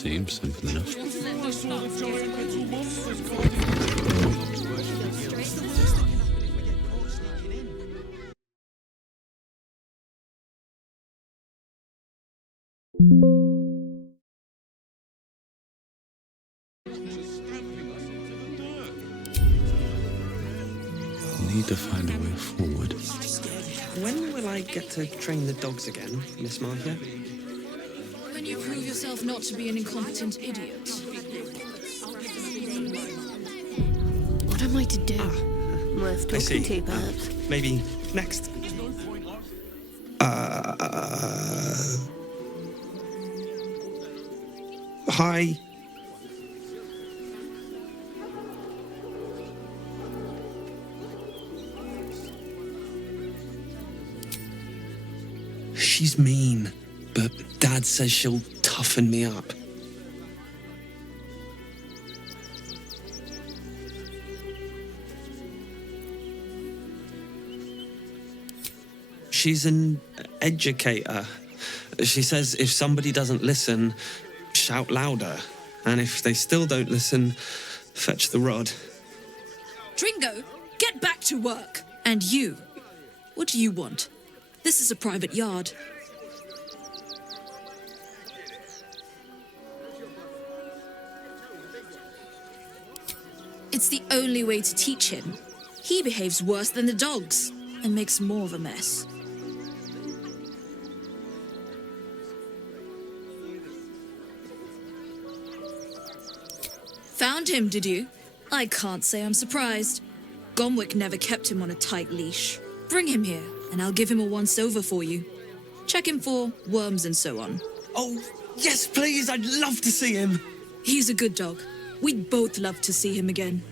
Seems simple enough. Need to find a way forward. When will I get to train the dogs again, Miss Marcia? When you prove yourself not to be an incompetent idiot. What am I to do? Worth I see. talking to, perhaps. Maybe next. Hi. She's mean, but Dad says she'll toughen me up. She's an educator. She says if somebody doesn't listen, shout louder. And if they still don't listen, fetch the rod. Dringo, get back to work. And you, what do you want? This is a private yard. It's the only way to teach him. He behaves worse than the dogs and makes more of a mess. Found him, did you? I can't say I'm surprised. Gomwick never kept him on a tight leash. Bring him here, and I'll give him a once-over for you. Check him for worms and so on. Oh, yes, please. I'd love to see him. He's a good dog. We'd both love to see him again.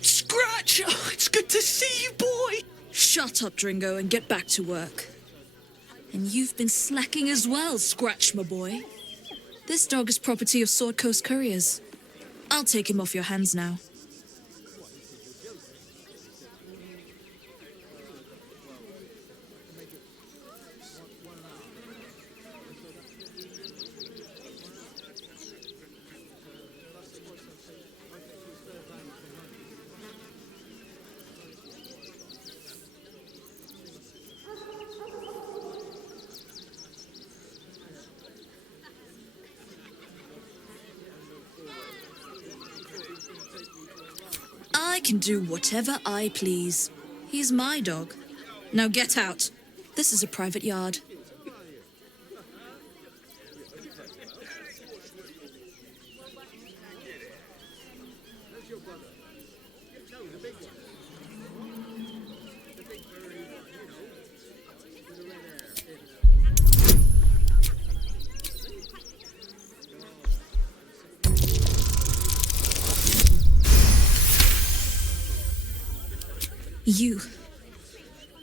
Scratch! Oh, it's good to see you, boy. Shut up, Dringo, and get back to work. And you've been slacking as well, Scratch, my boy. This dog is property of Sword Coast Couriers. I'll take him off your hands now. I can do whatever I please. He's my dog. Now get out. This is a private yard.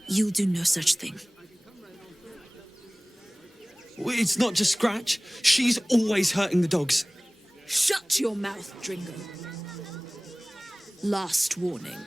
You'll do no such thing. It's not just Scratch. She's always hurting the dogs. Shut your mouth, Dringo. Last warning.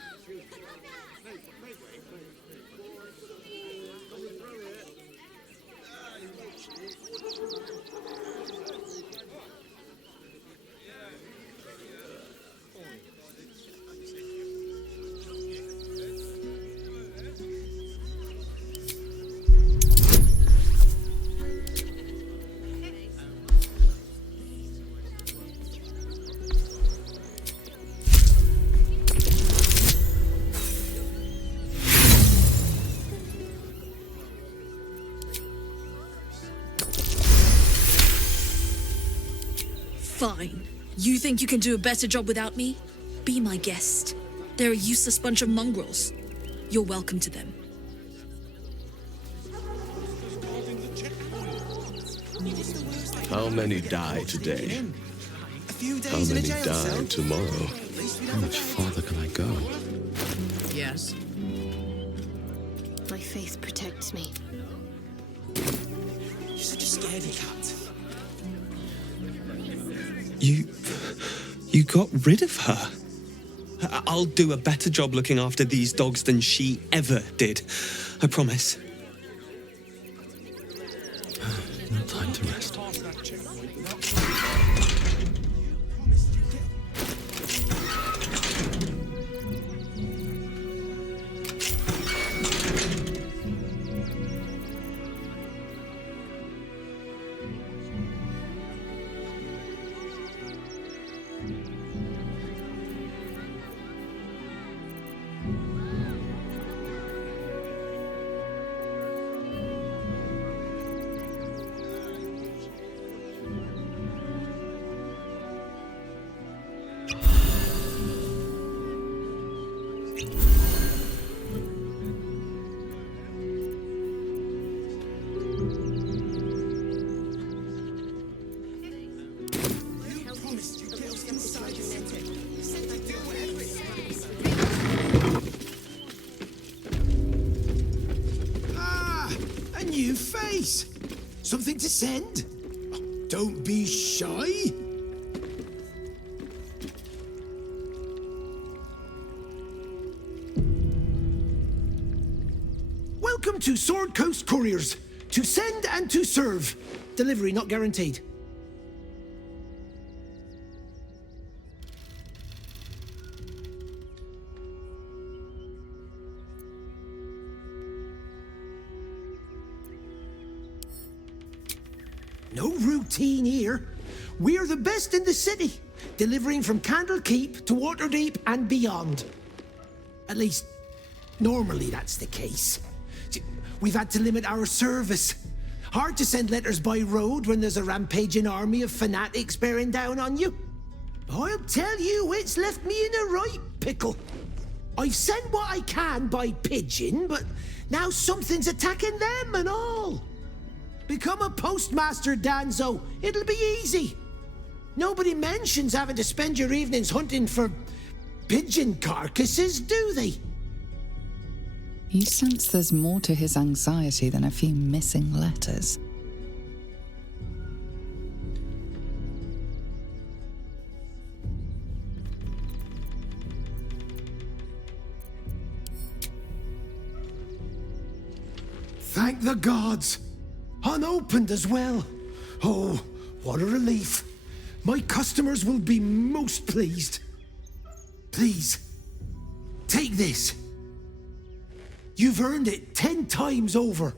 Fine. You think you can do a better job without me? Be my guest. They're a useless bunch of mongrels. You're welcome to them. How many die today? How many die tomorrow? How much farther can I go? Yes. My faith protects me. You're such a scaredy cat. You got rid of her. I'll do a better job looking after these dogs than she ever did. I promise. No time to rest. New face! Something to send? Don't be shy. Welcome to Sword Coast Couriers. To send and to serve. Delivery not guaranteed. No routine here. We're the best in the city, delivering from Candlekeep to Waterdeep and beyond. At least, normally that's the case. We've had to limit our service. Hard to send letters by road when there's a rampaging army of fanatics bearing down on you. I'll tell you, it's left me in a right pickle. I've sent what I can by pigeon, but now something's attacking them and all. Become a postmaster, Danzo. It'll be easy. Nobody mentions having to spend your evenings hunting for pigeon carcasses, do they? You sense there's more to his anxiety than a few missing letters. Thank the gods. Unopened as well. Oh, what a relief. My customers will be most pleased. Please, take this. You've earned it 10 times over.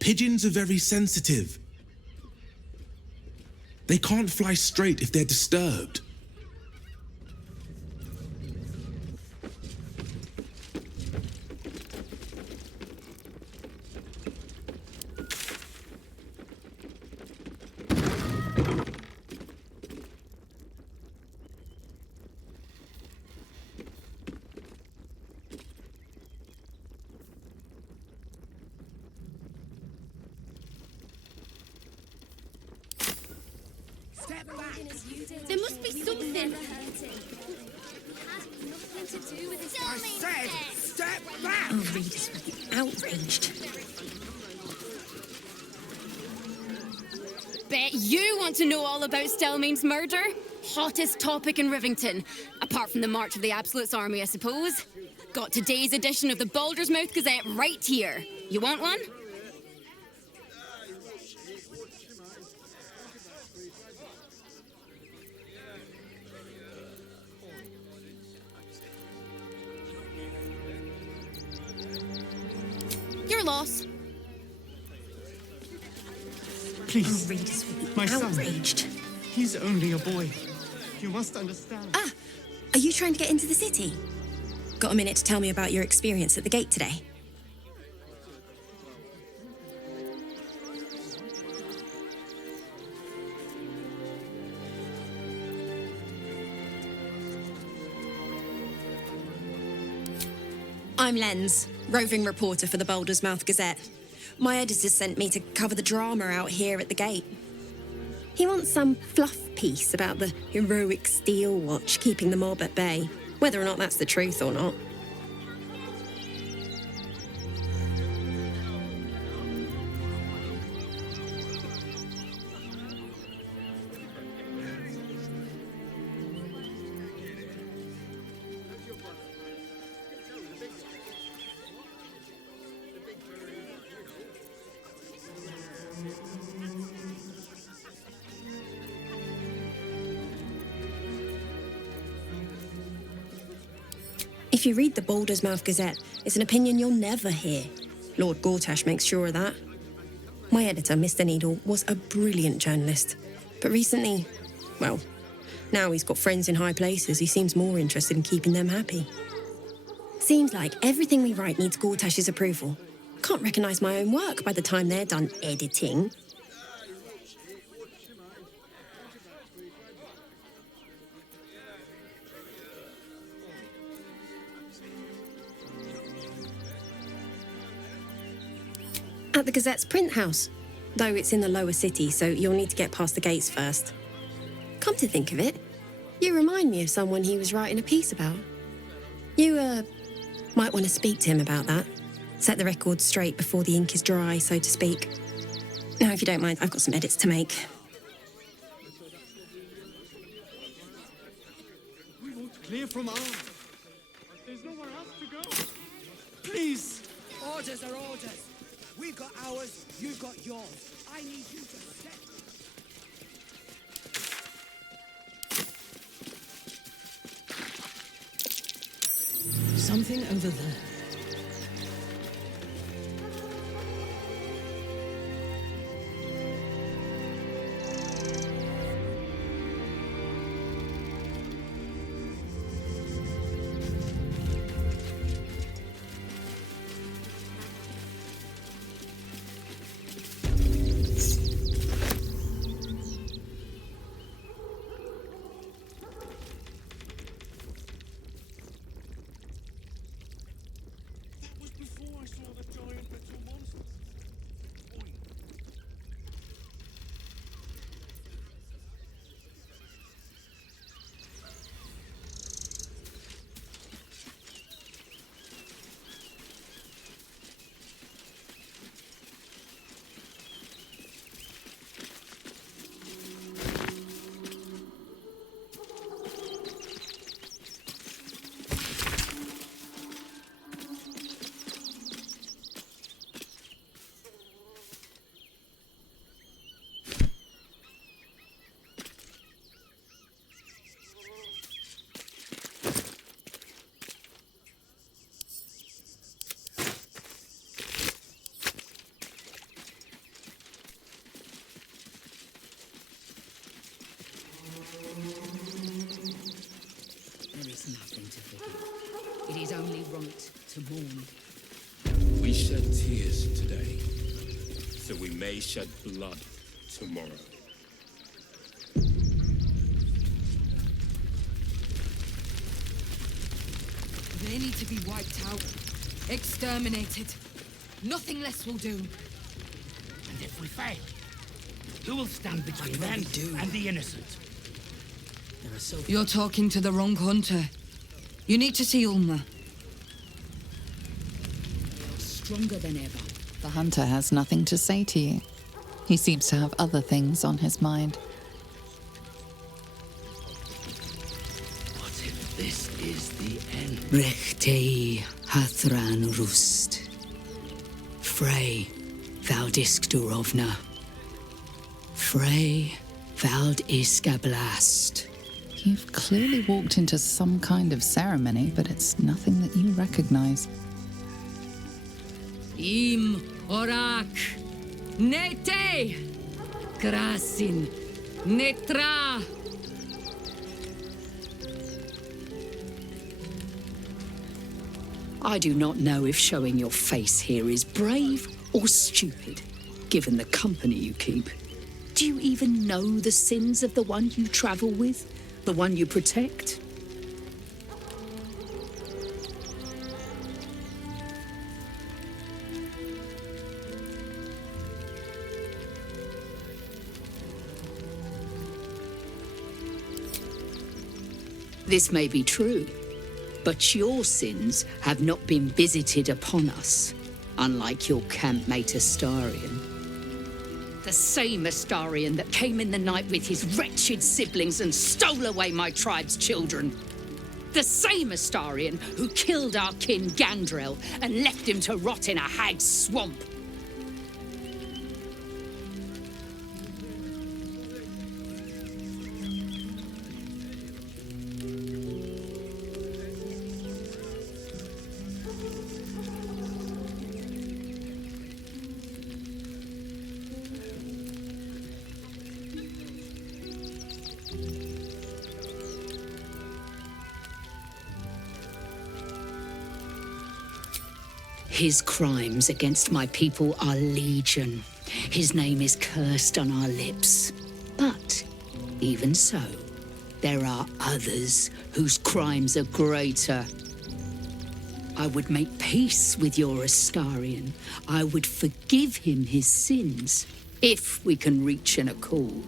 Pigeons are very sensitive. They can't fly straight if they're disturbed. There must be something. I said, step back! Oh, readers will be outraged. Bet you want to know all about Stelmane's murder? Hottest topic in Rivington. Apart from the March of the Absolute's army, I suppose. Got today's edition of the Baldur's Mouth Gazette right here. You want one? Your loss. Please, Oh, readers will be my son. outraged. He's only a boy. You must understand. Ah, are you trying to get into the city? Got a minute to tell me about your experience at the gate today? I'm Lens, roving reporter for the Balder's Mouth Gazette. My editor sent me to cover the drama out here at the gate. He wants some fluff piece about the heroic steel watch keeping the mob at bay, whether or not that's the truth or not. If you read the Balder's Mouth Gazette, it's an opinion you'll never hear. Lord Gortash makes sure of that. My editor, Mr. Needle, was a brilliant journalist. But recently, well, now he's got friends in high places. He seems more interested in keeping them happy. Seems like everything we write needs Gortash's approval. Can't recognise my own work by the time they're done editing. At the Gazette's print house, though it's in the lower city, so you'll need to get past the gates first. Come to think of it, you remind me of someone he was writing a piece about. You, might want to speak to him about that. Set the record straight before the ink is dry, so to speak. Now, if you don't mind, I've got some edits to make. We won't clear from ours. There's nowhere else to go. Please. Orders are orders. We've got ours, you've got yours. I need you to set... Something over there. Nothing to forgive. It is only right to mourn. We shed tears today, so we may shed blood tomorrow. They need to be wiped out, exterminated. Nothing less will do. And if we fail, who will stand between them and the innocent? You're talking to the wrong hunter. You need to see Ulma. Stronger than ever. The hunter has nothing to say to you. He seems to have other things on his mind. What if this is the end? Rechtei Hathran Rust. Frey Valdiskdurovna. Frey Vald Iskablast. You've clearly walked into some kind of ceremony, but it's nothing that you recognize. Im Orak. Nete. Krasin. Netra. I do not know if showing your face here is brave or stupid, given the company you keep. Do you even know the sins of the one you travel with? The one you protect? This may be true, but your sins have not been visited upon us, unlike your campmate Astarion. The same Astarion that came in the night with his wretched siblings and stole away my tribe's children. The same Astarion who killed our kin Gandrel and left him to rot in a hag's swamp. His crimes against my people are legion. His name is cursed on our lips. But even so, there are others whose crimes are greater. I would make peace with your Astarion. I would forgive him his sins, if we can reach an accord.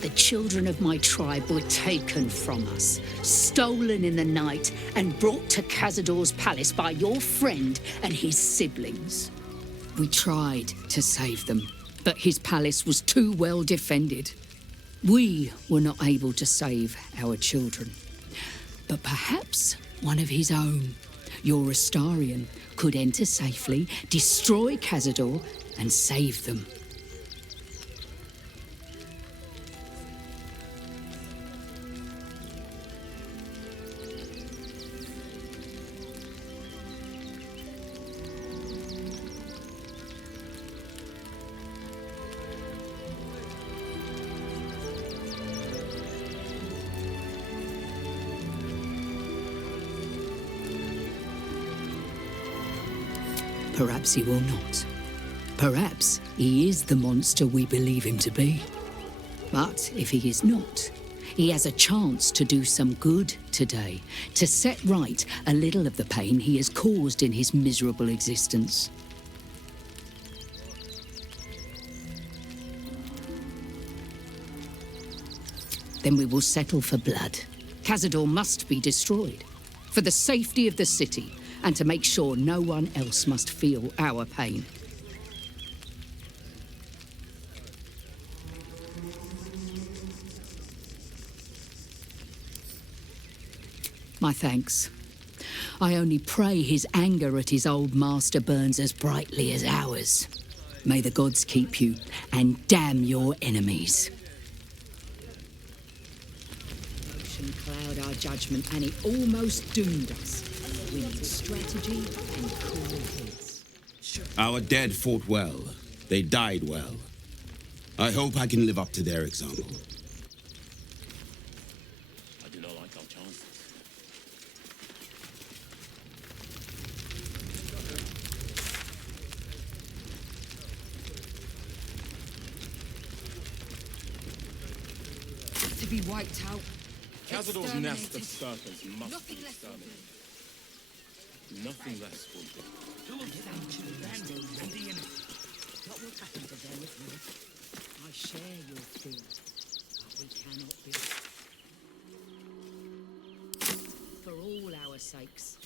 The children of my tribe were taken from us, stolen in the night, and brought to Cazador's palace by your friend and his siblings. We tried to save them, but his palace was too well defended. We were not able to save our children. But perhaps one of his own, your Astarion, could enter safely, destroy Cazador, and save them. Perhaps he will not. Perhaps he is the monster we believe him to be. But if he is not, he has a chance to do some good today, to set right a little of the pain he has caused in his miserable existence. Then we will settle for blood. Cazador must be destroyed, for the safety of the city, and to make sure no one else must feel our pain. My thanks. I only pray his anger at his old master burns as brightly as ours. May the gods keep you, and damn your enemies. Emotion cloud our judgment, and it almost doomed us. We need strategy and cool heads. Our dead fought well. They died well. I hope I can live up to their example. I do not like our chances. To be wiped out. Cazador's nest of Exterminated. serpents must Nothing be less will exterminated. Nothing less will do. Who will stand to them and the innocent? What will happen to them if we... I share your fear, but we cannot be. For all our sakes.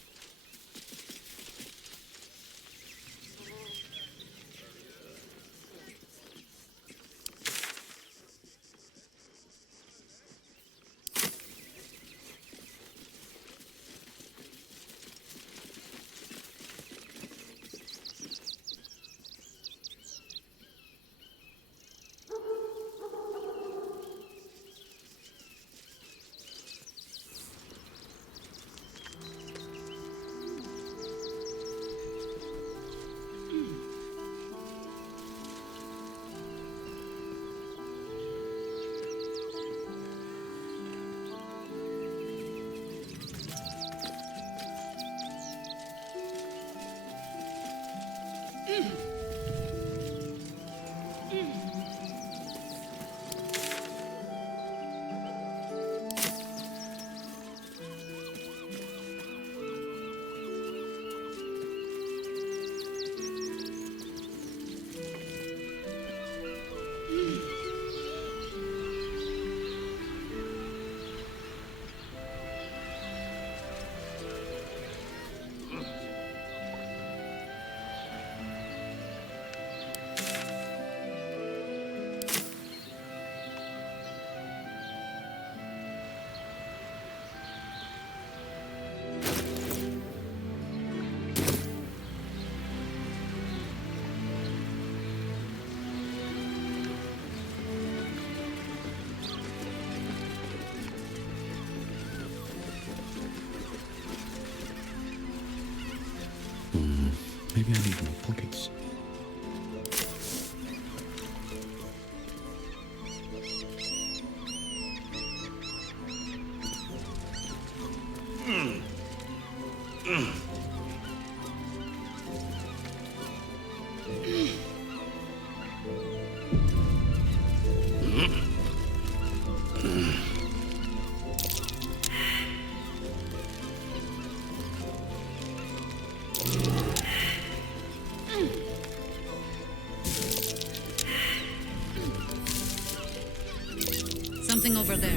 Maybe I need more pockets. Something over there.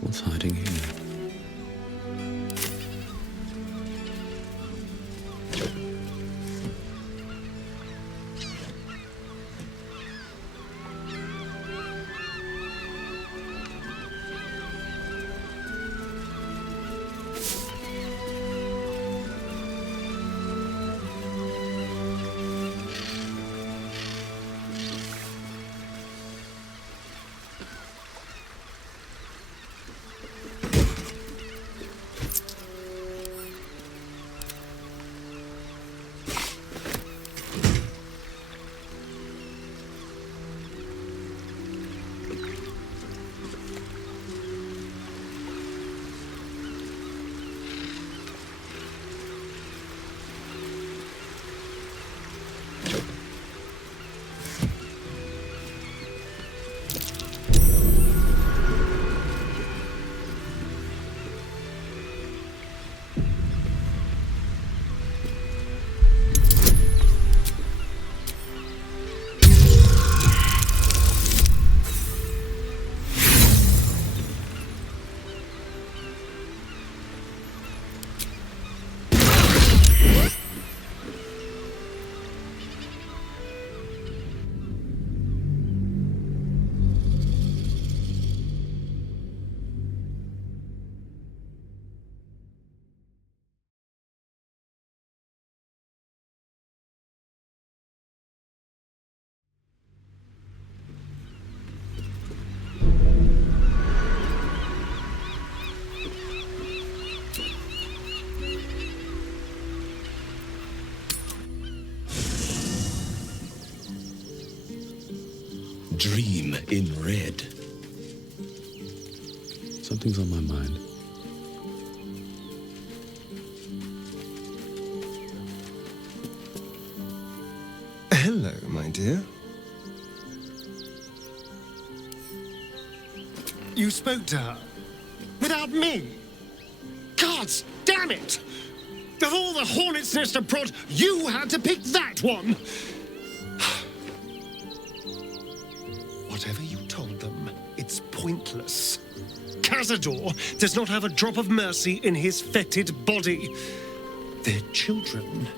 What's hiding here? Dream in red. Something's on my mind. Hello, my dear. You spoke to her? Without me? Gods damn it! Of all the hornet's nest of prod, you had to pick that one! Whatever you told them, it's pointless. Cazador does not have a drop of mercy in his fetid body. Their children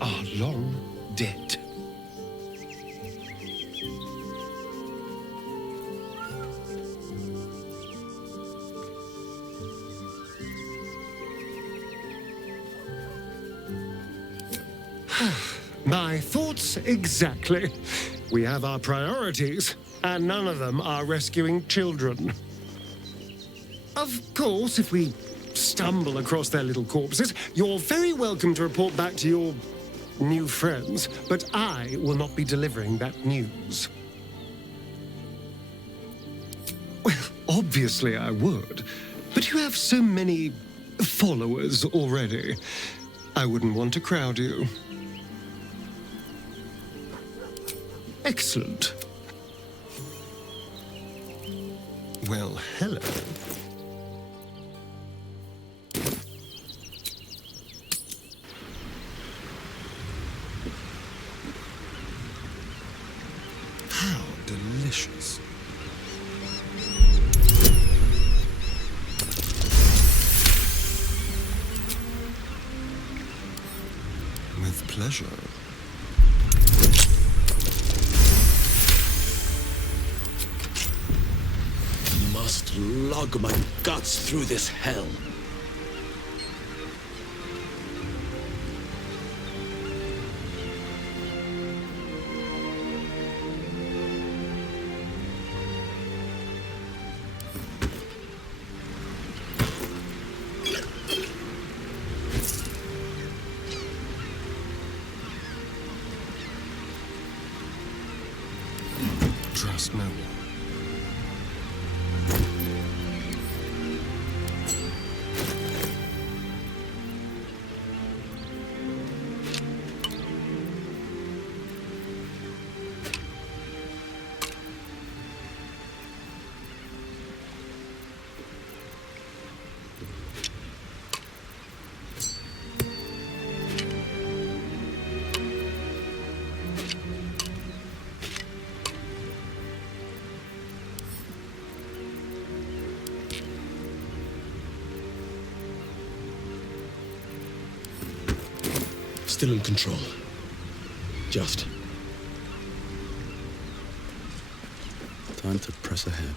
are long dead. My thoughts exactly. We have our priorities, and none of them are rescuing children. Of course, if we stumble across their little corpses, you're very welcome to report back to your new friends, but I will not be delivering that news. Well, obviously I would, but you have so many followers already. I wouldn't want to crowd you. Excellent. Well, hello. How delicious. With pleasure. Must lug my guts through this hell. Trust no one. Still in control. Just. Time to press ahead.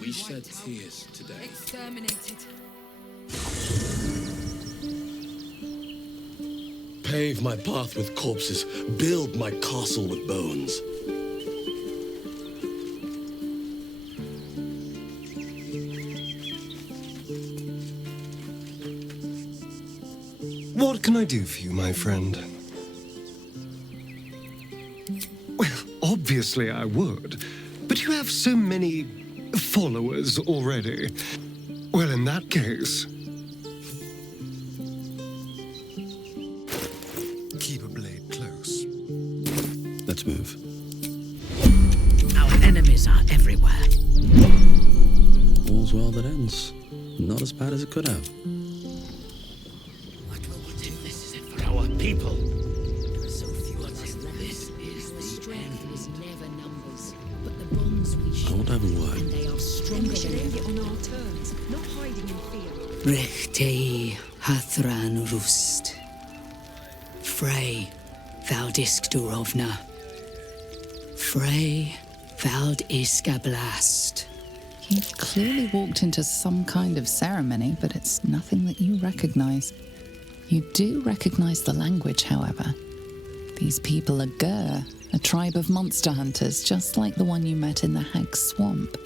We shed tears today. Exterminated. Pave my path with corpses. Build my castle with bones. What can I do for you, my friend? Well, obviously I would, but you have so many followers already. Well, in that case, keep a blade close. Let's move. Our enemies are everywhere. All's well that ends. Not as bad as it could have. What will we do? This is it for our people. There are so few of us. This is the strength was never numbers, but the bonds we share. I won't have a word. And they are stronger than ever. On our terms, not hiding in fear. Rechtei Hathran Rust. Frey Valdisk Durovna. Frey Vald Iskablast. You've clearly walked into some kind of ceremony, but it's nothing that you recognize. You do recognize the language, however. These people are Gur, a tribe of monster hunters, just like the one you met in the Hag Swamp.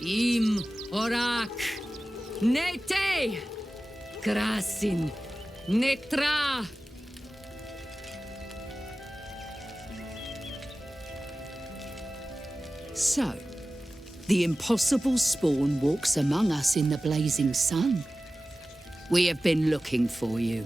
Im Orak. Nete. Krasin. Netra. So, The impossible spawn walks among us in the blazing sun. We have been looking for you.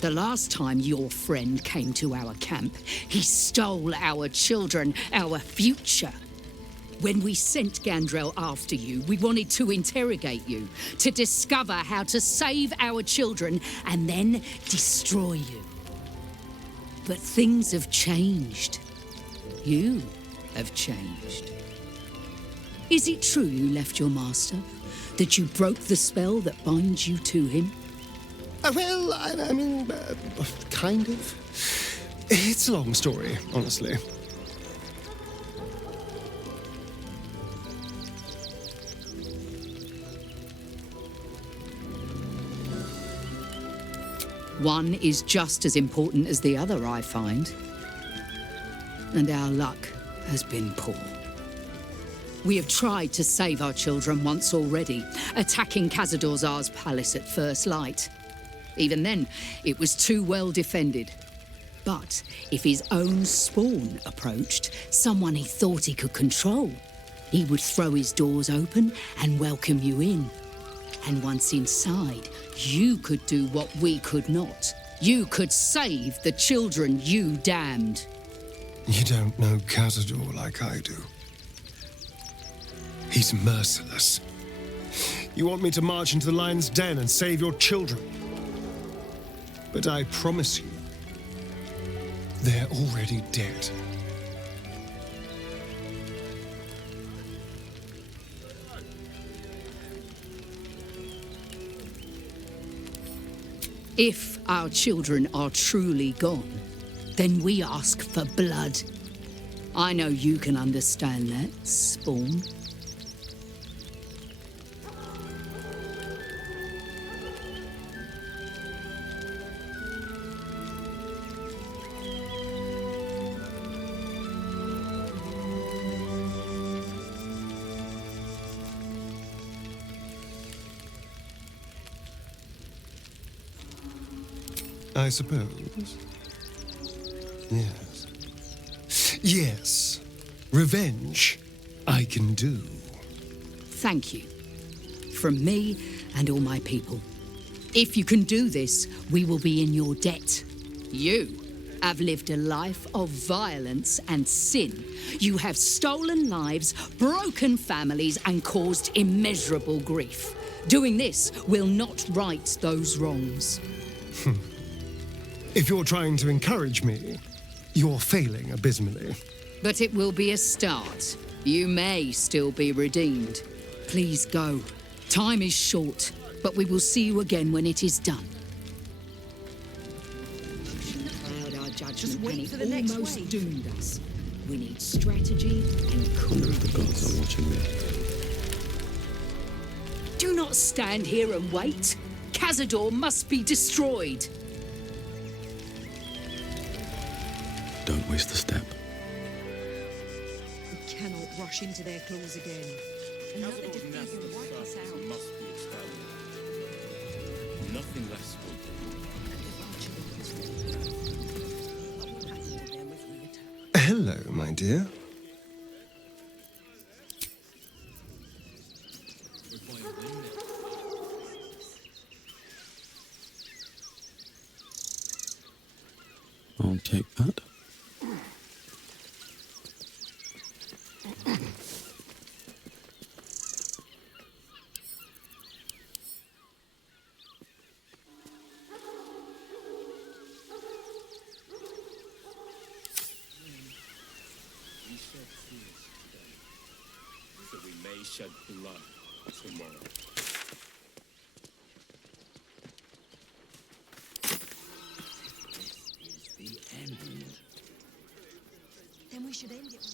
The last time your friend came to our camp, he stole our children, our future. When we sent Gandrel after you, we wanted to interrogate you, to discover how to save our children and then destroy you. But things have changed. You have changed. Is it true you left your master? That you broke the spell that binds you to him? Well, I mean, kind of. It's a long story, honestly. One is just as important as the other, I find. And our luck has been poor. We have tried to save our children once already, attacking Khazad-dûr's palace at first light. Even then, it was too well defended. But if his own spawn approached, someone he thought he could control, he would throw his doors open and welcome you in. And once inside, you could do what we could not. You could save the children you damned. You don't know Khazad-dûr like I do. He's merciless. You want me to march into the lion's den and save your children? But I promise you, they're already dead. If our children are truly gone, then we ask for blood. I know you can understand that, Spawn. I suppose. Yes. Yes. Revenge, I can do. Thank you. From me and all my people. If you can do this, we will be in your debt. You have lived a life of violence and sin. You have stolen lives, broken families, and caused immeasurable grief. Doing this will not right those wrongs. If you're trying to encourage me, you're failing abysmally. But it will be a start. You may still be redeemed. Please go. Time is short, but we will see you again when it is done. Our judgment and it almost doomed us. We need strategy and I wonder if the gods are watching me. Do not stand here and wait. Khazad-dûr must be destroyed. Don't waste a step. We cannot rush into their claws again. Another defeat will wipe us out. Must be exterminated. Nothing less will do. Hello, my dear. I'll take that. So we may shed blood tomorrow. Then we should end it.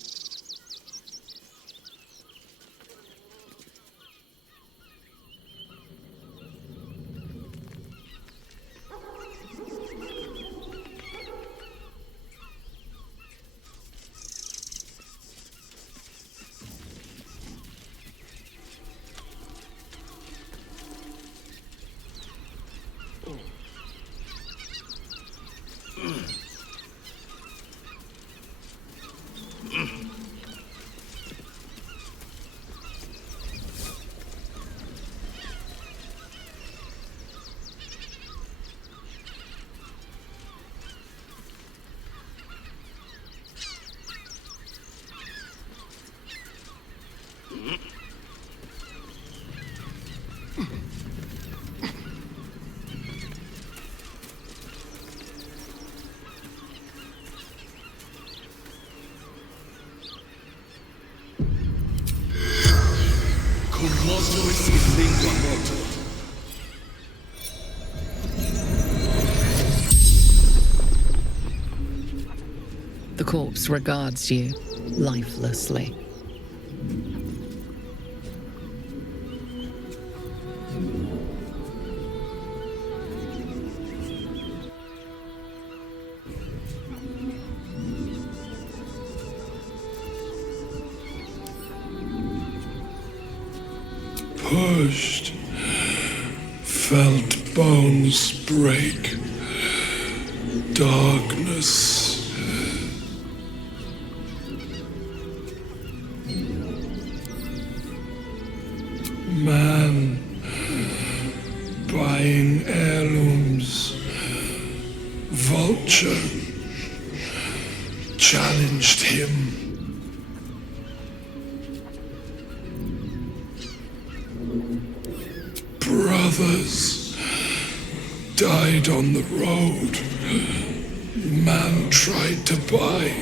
Tu monstrous in lingua mortal. The corpse regards you lifelessly. Pushed, felt bones break, darkness. Man buying heirlooms, vulture challenged him. Brothers died on the road. Man tried to buy.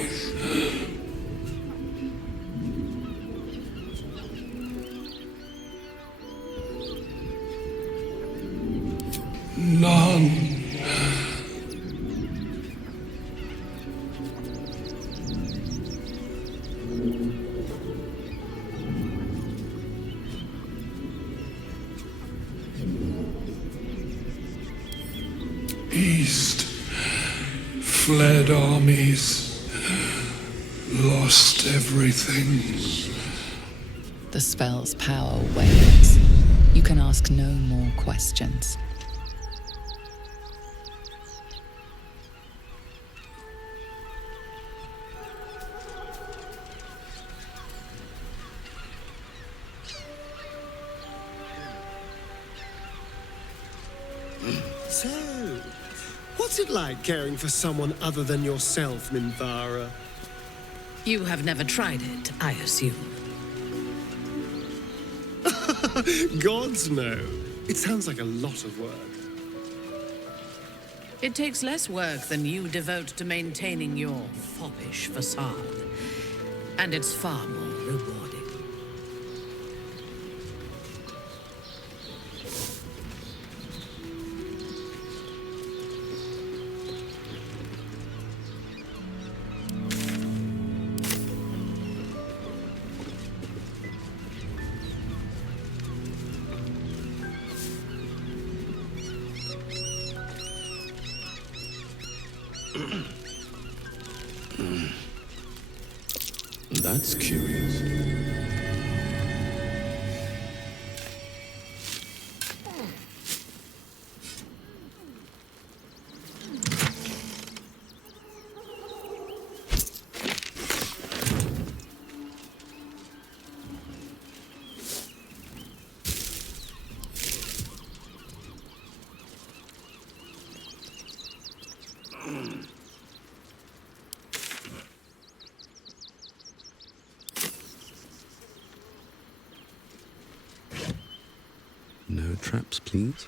None. East, fled armies, lost everything. The spell's power wanes. You can ask no more questions. So, what's it like caring for someone other than yourself, Minthara? You have never tried it, I assume. Gods no. It sounds like a lot of work. It takes less work than you devote to maintaining your foppish facade. And it's far more rewarding. That's curious. No traps, please.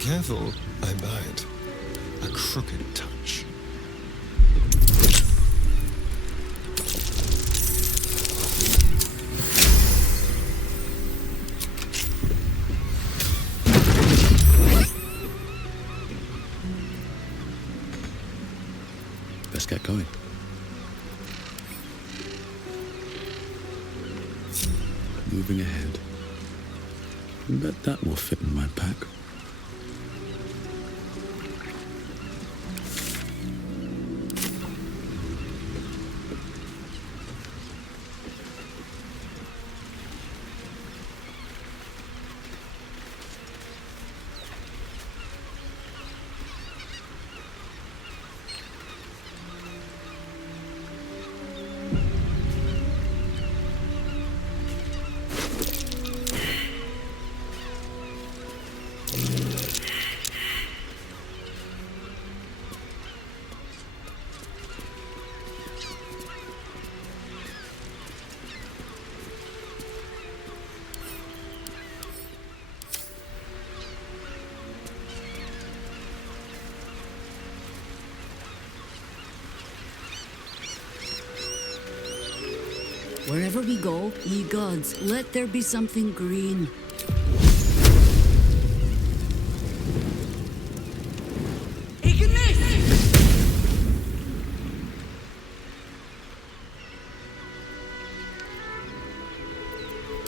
Careful, I might. A crooked touch. Let's get going. Moving ahead. Bet that will fit in my pack. Wherever we go, ye gods, let there be something green.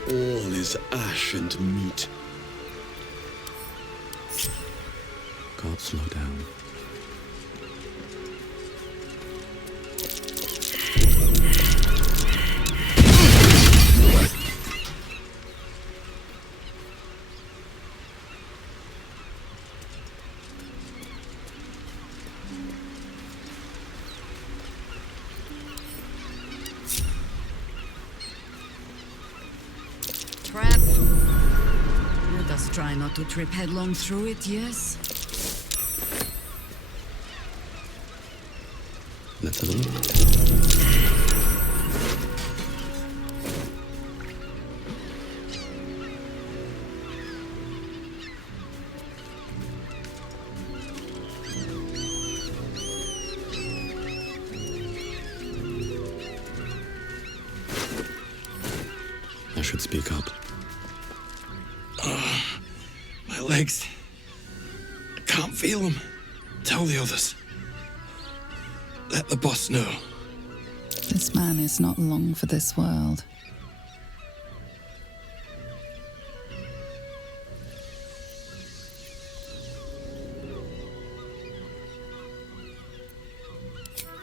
All is ash and meat. Can't slow down. Trap. Let us try not to trip headlong through it, yes? Let's have a look. I should speak up. My legs. I can't feel them. Tell the others. Let the boss know. This man is not long for this world.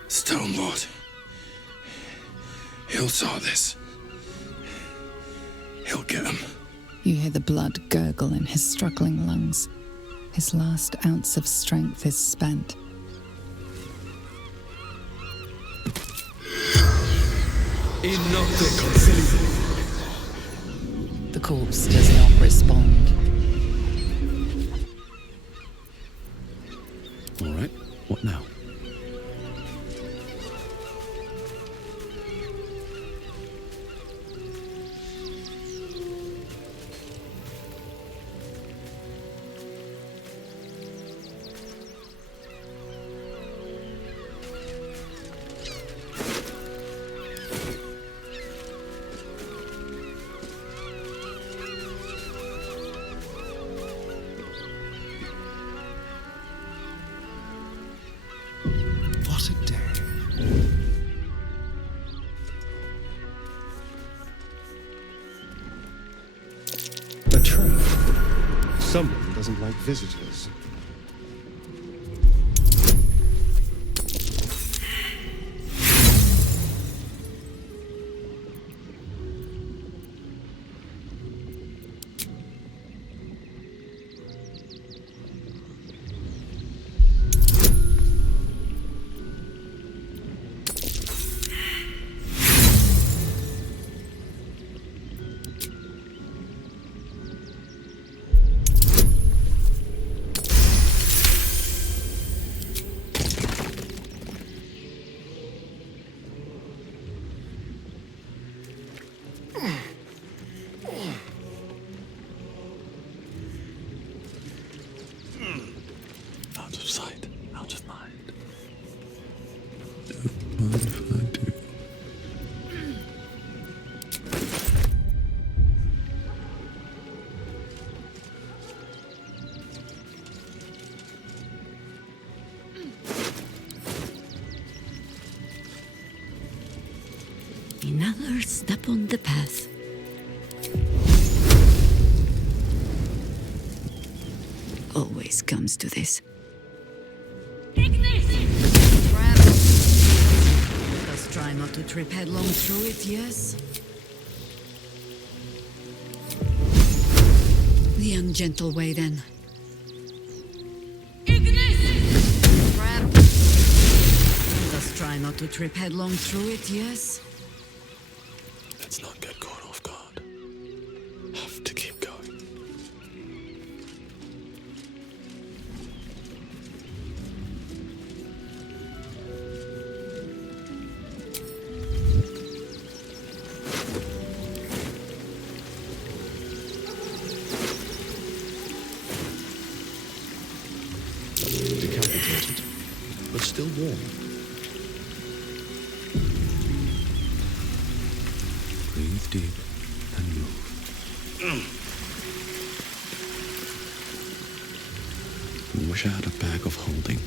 Stone Lord. He'll saw this. He'll get him. You hear the blood gurgle in his struggling lungs. His last ounce of strength is spent. The corpse does not respond. All right, what now? What a day. A trap. Someone doesn't like visitors. Another step on the path. Always comes to this. Trap. Just try not to trip headlong through it, yes? The ungentle way, then. Trap. Just try not to trip headlong through it, yes? Let's not get caught off guard. Have to keep going. Decapitated, but still warm. Breathe deep and move. Wish I had a bag of holding.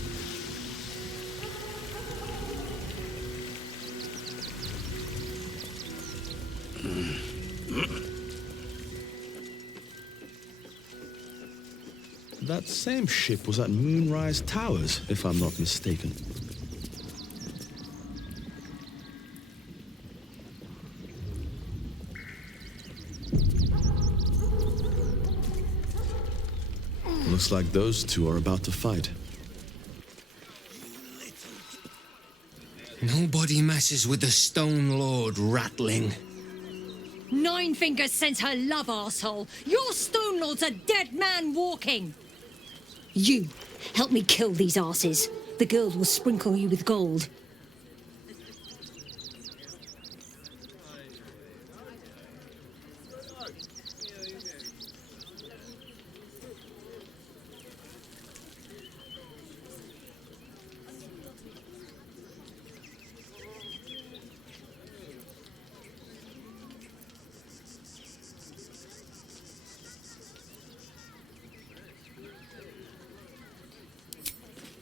That same ship was at Moonrise Towers, if I'm not mistaken. Looks like those two are about to fight. Nobody messes with the Stone Lord, Ratling. Nine Fingers sends her love, arsehole. Your Stone Lord's a dead man walking. You, help me kill these arses. The girls will sprinkle you with gold.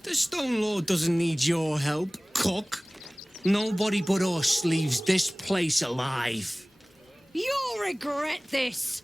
The Stone Lord doesn't need your help, cook. Nobody but us leaves this place alive. You'll regret this.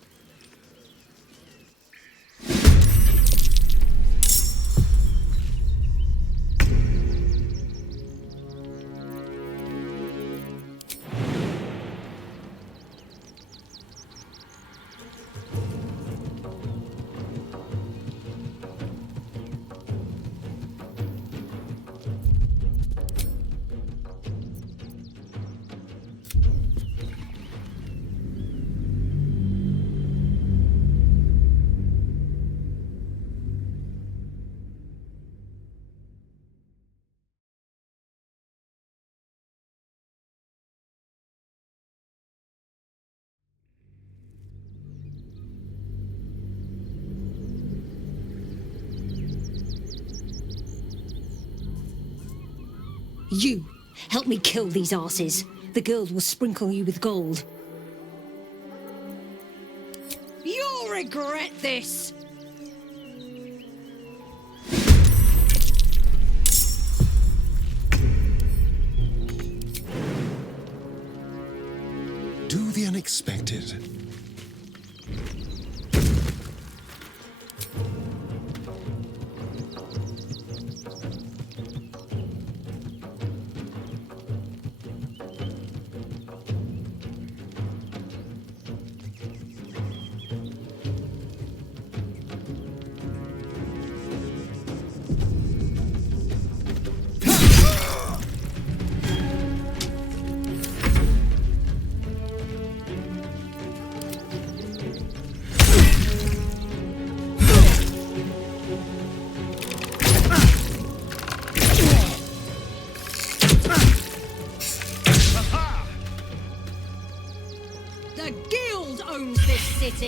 You, help me kill these arses. The girls will sprinkle you with gold. You'll regret this. Do the unexpected. The guild owns this city.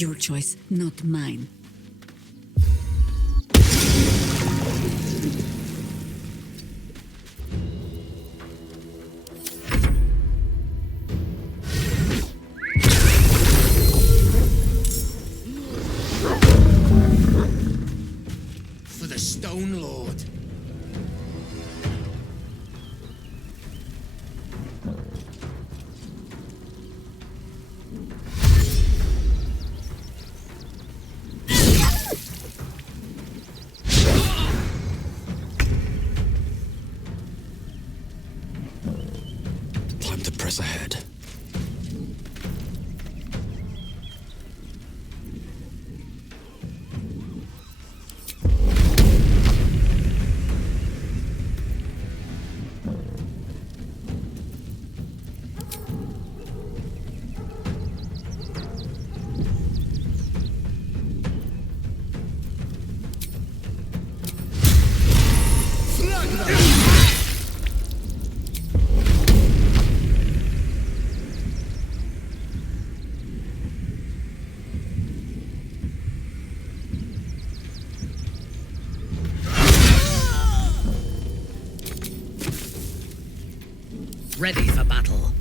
Your choice, not mine. For the Stone Lord. Time to press ahead. Ready for battle.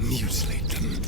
Mutilate them.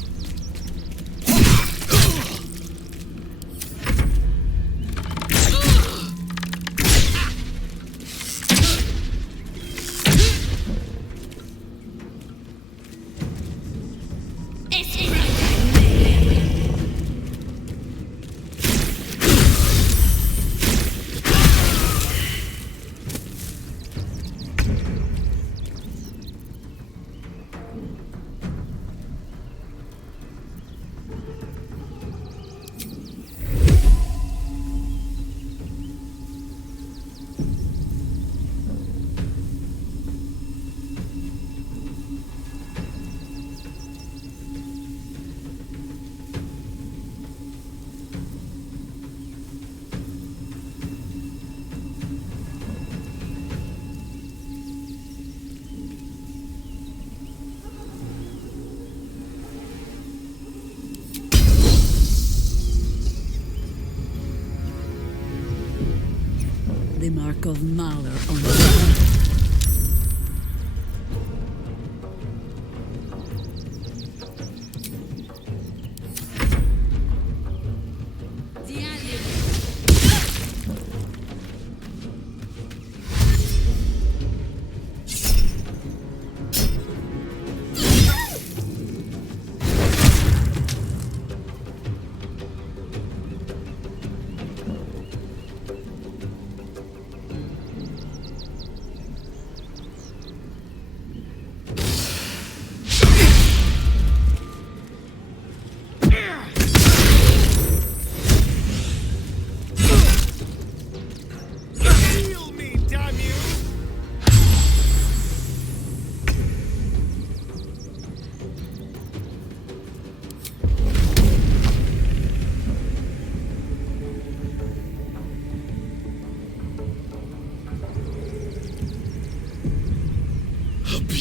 The mark of Malor on it.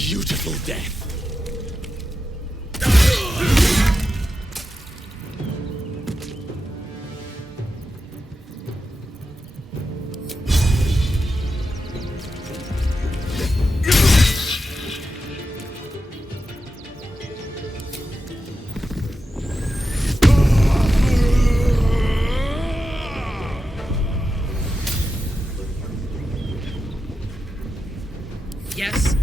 beautiful death. Yes?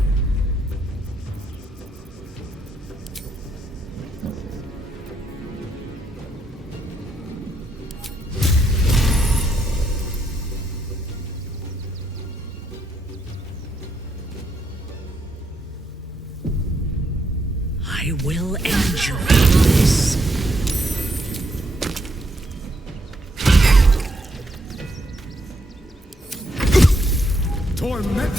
I will end your eyes. Torment.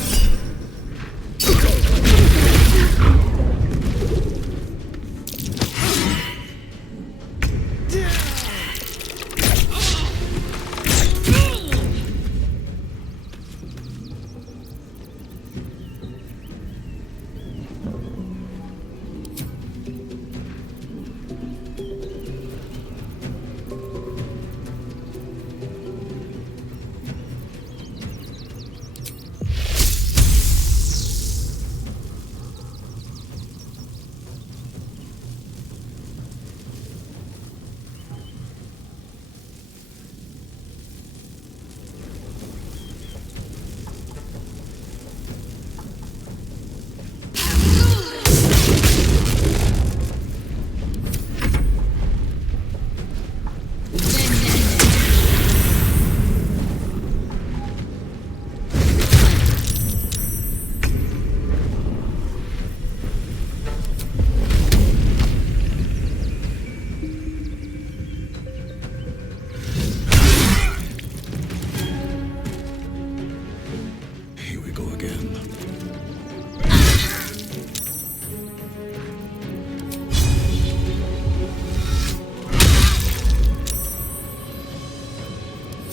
Here we go again.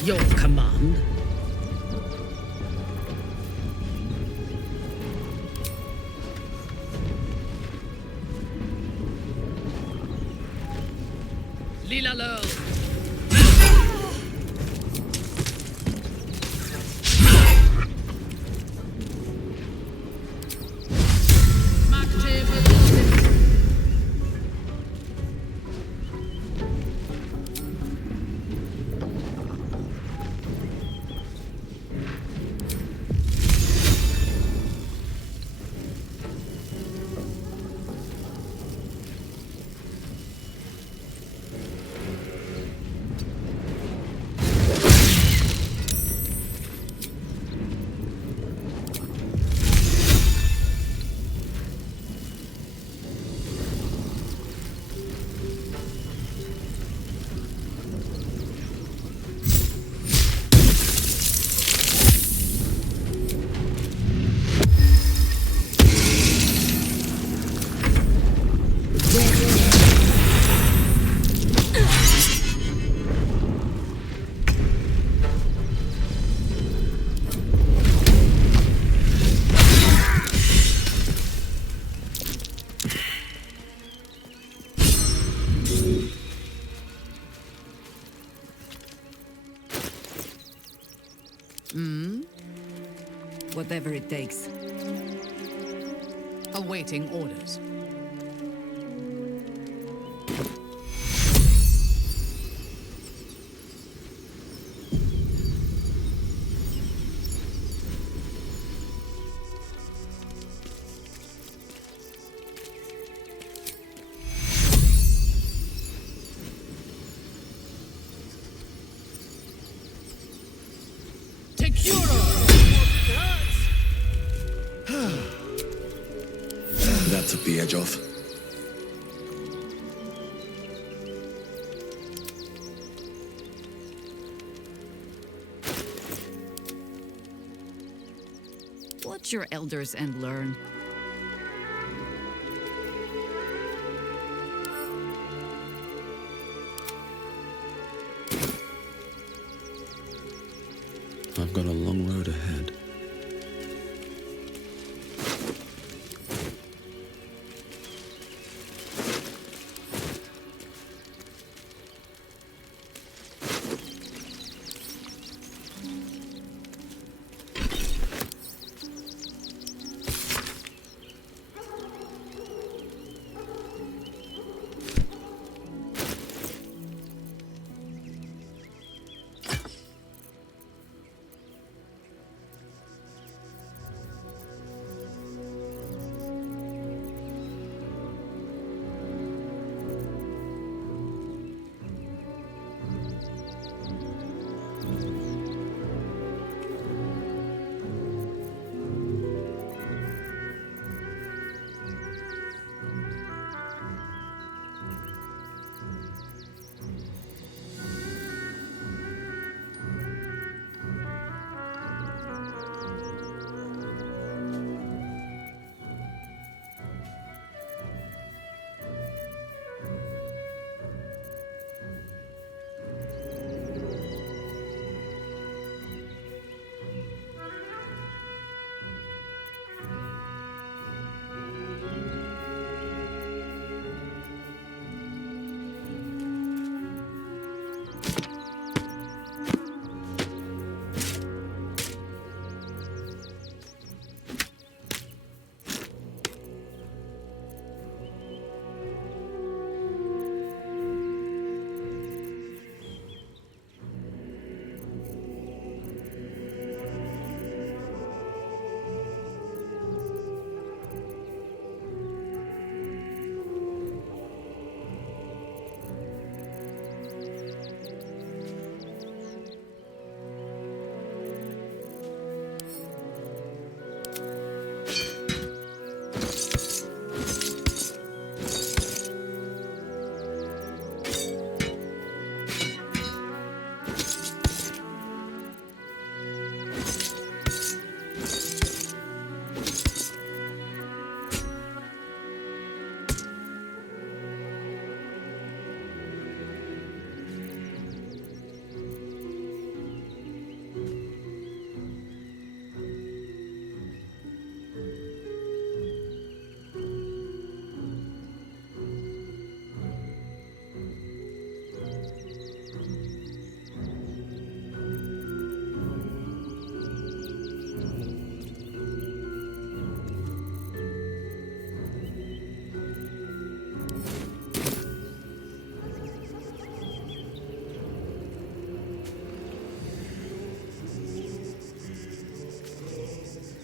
Your command. Lila Lurl. Whatever it takes. Awaiting orders. That took the edge off. Watch your elders and learn. I've got a long road ahead.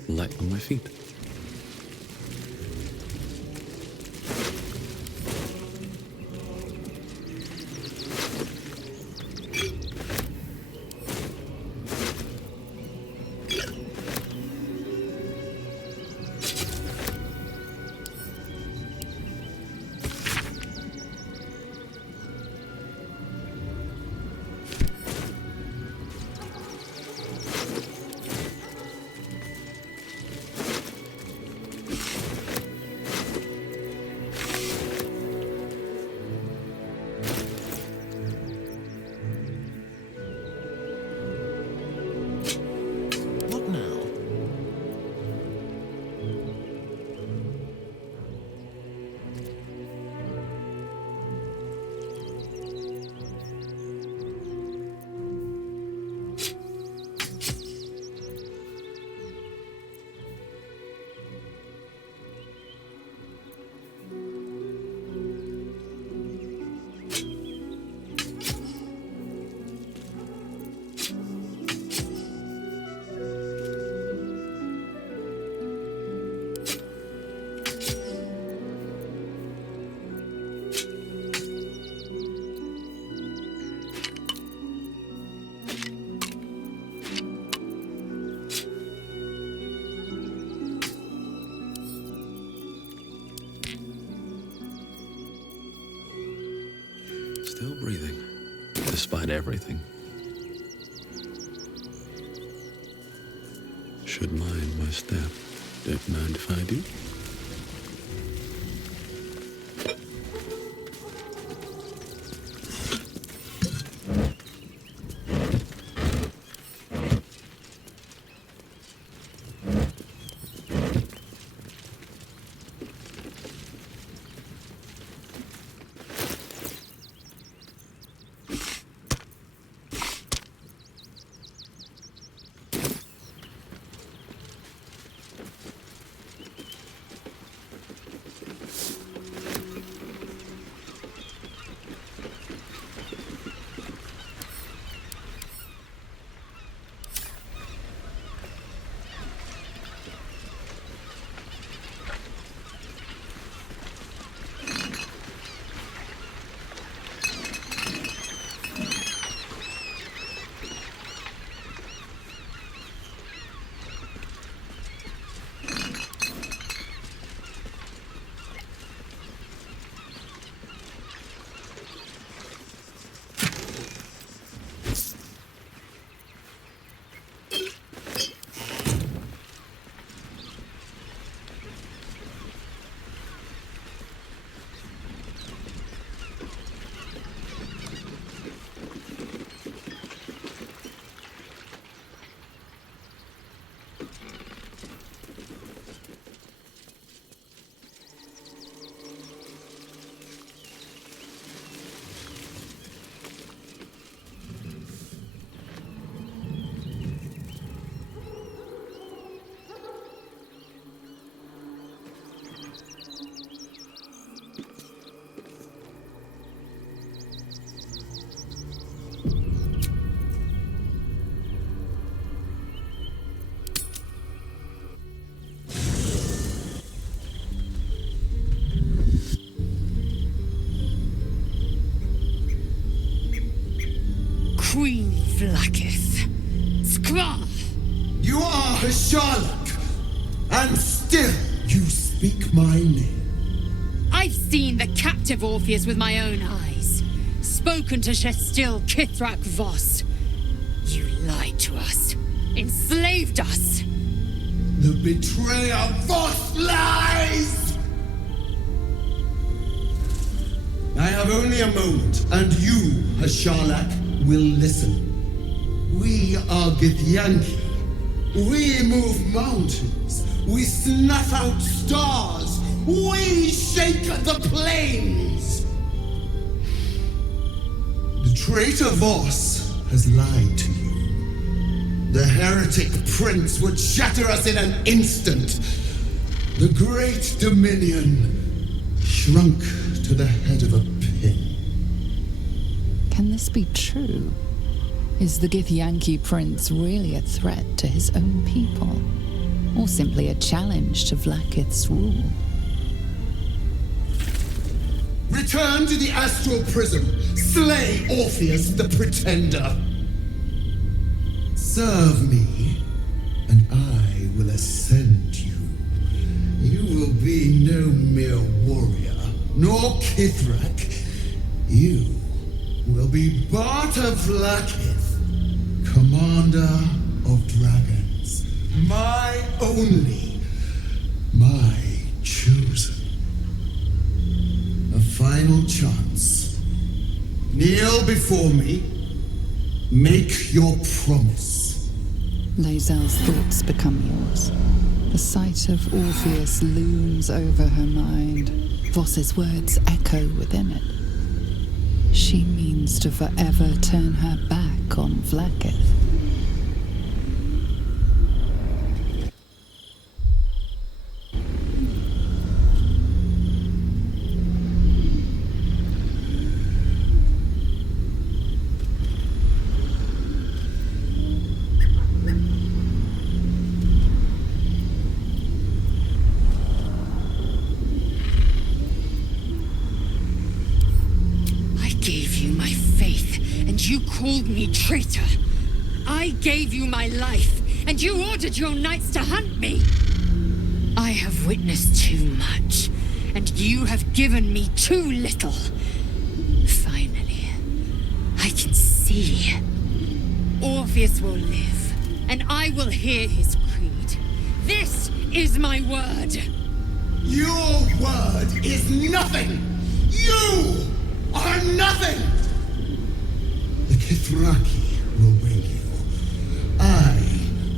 Light on my feet. Still breathing, despite everything. Should mind my step. Don't mind if I do. Sherlock, and still you speak my name. I've seen the captive Orpheus with my own eyes. Spoken to Shestil Kithrak Voss. You lied to us. Enslaved us. The betrayer Voss lies! I have only a moment, and you, Sherlock, will listen. We are Githyanki. We move mountains. We snuff out stars. We shake the plains. The traitor Voss has lied to you. The heretic prince would shatter us in an instant. The great dominion shrunk to the head of a pin. Can this be true? Is the Githyanki prince really a threat to his own people? Or simply a challenge to Vlaakith's rule? Return to the astral prism. Slay Orpheus the pretender. Serve me, and I will ascend you. You will be no mere warrior, nor Kithrak. You will be Barta Vlaakith, commander of dragons. My only, my chosen. A final chance. Kneel before me. Make your promise. Lae'zel's thoughts become yours. The sight of Orpheus looms over her mind. Voss's words echo within it. She means to forever turn her back on Vlaakith. Called me traitor. I gave you my life, and you ordered your knights to hunt me. I have witnessed too much, and you have given me too little. Finally, I can see. Orpheus will live, and I will hear his creed. This is my word. Your word is nothing. You are nothing. The Kithraki will bring you. I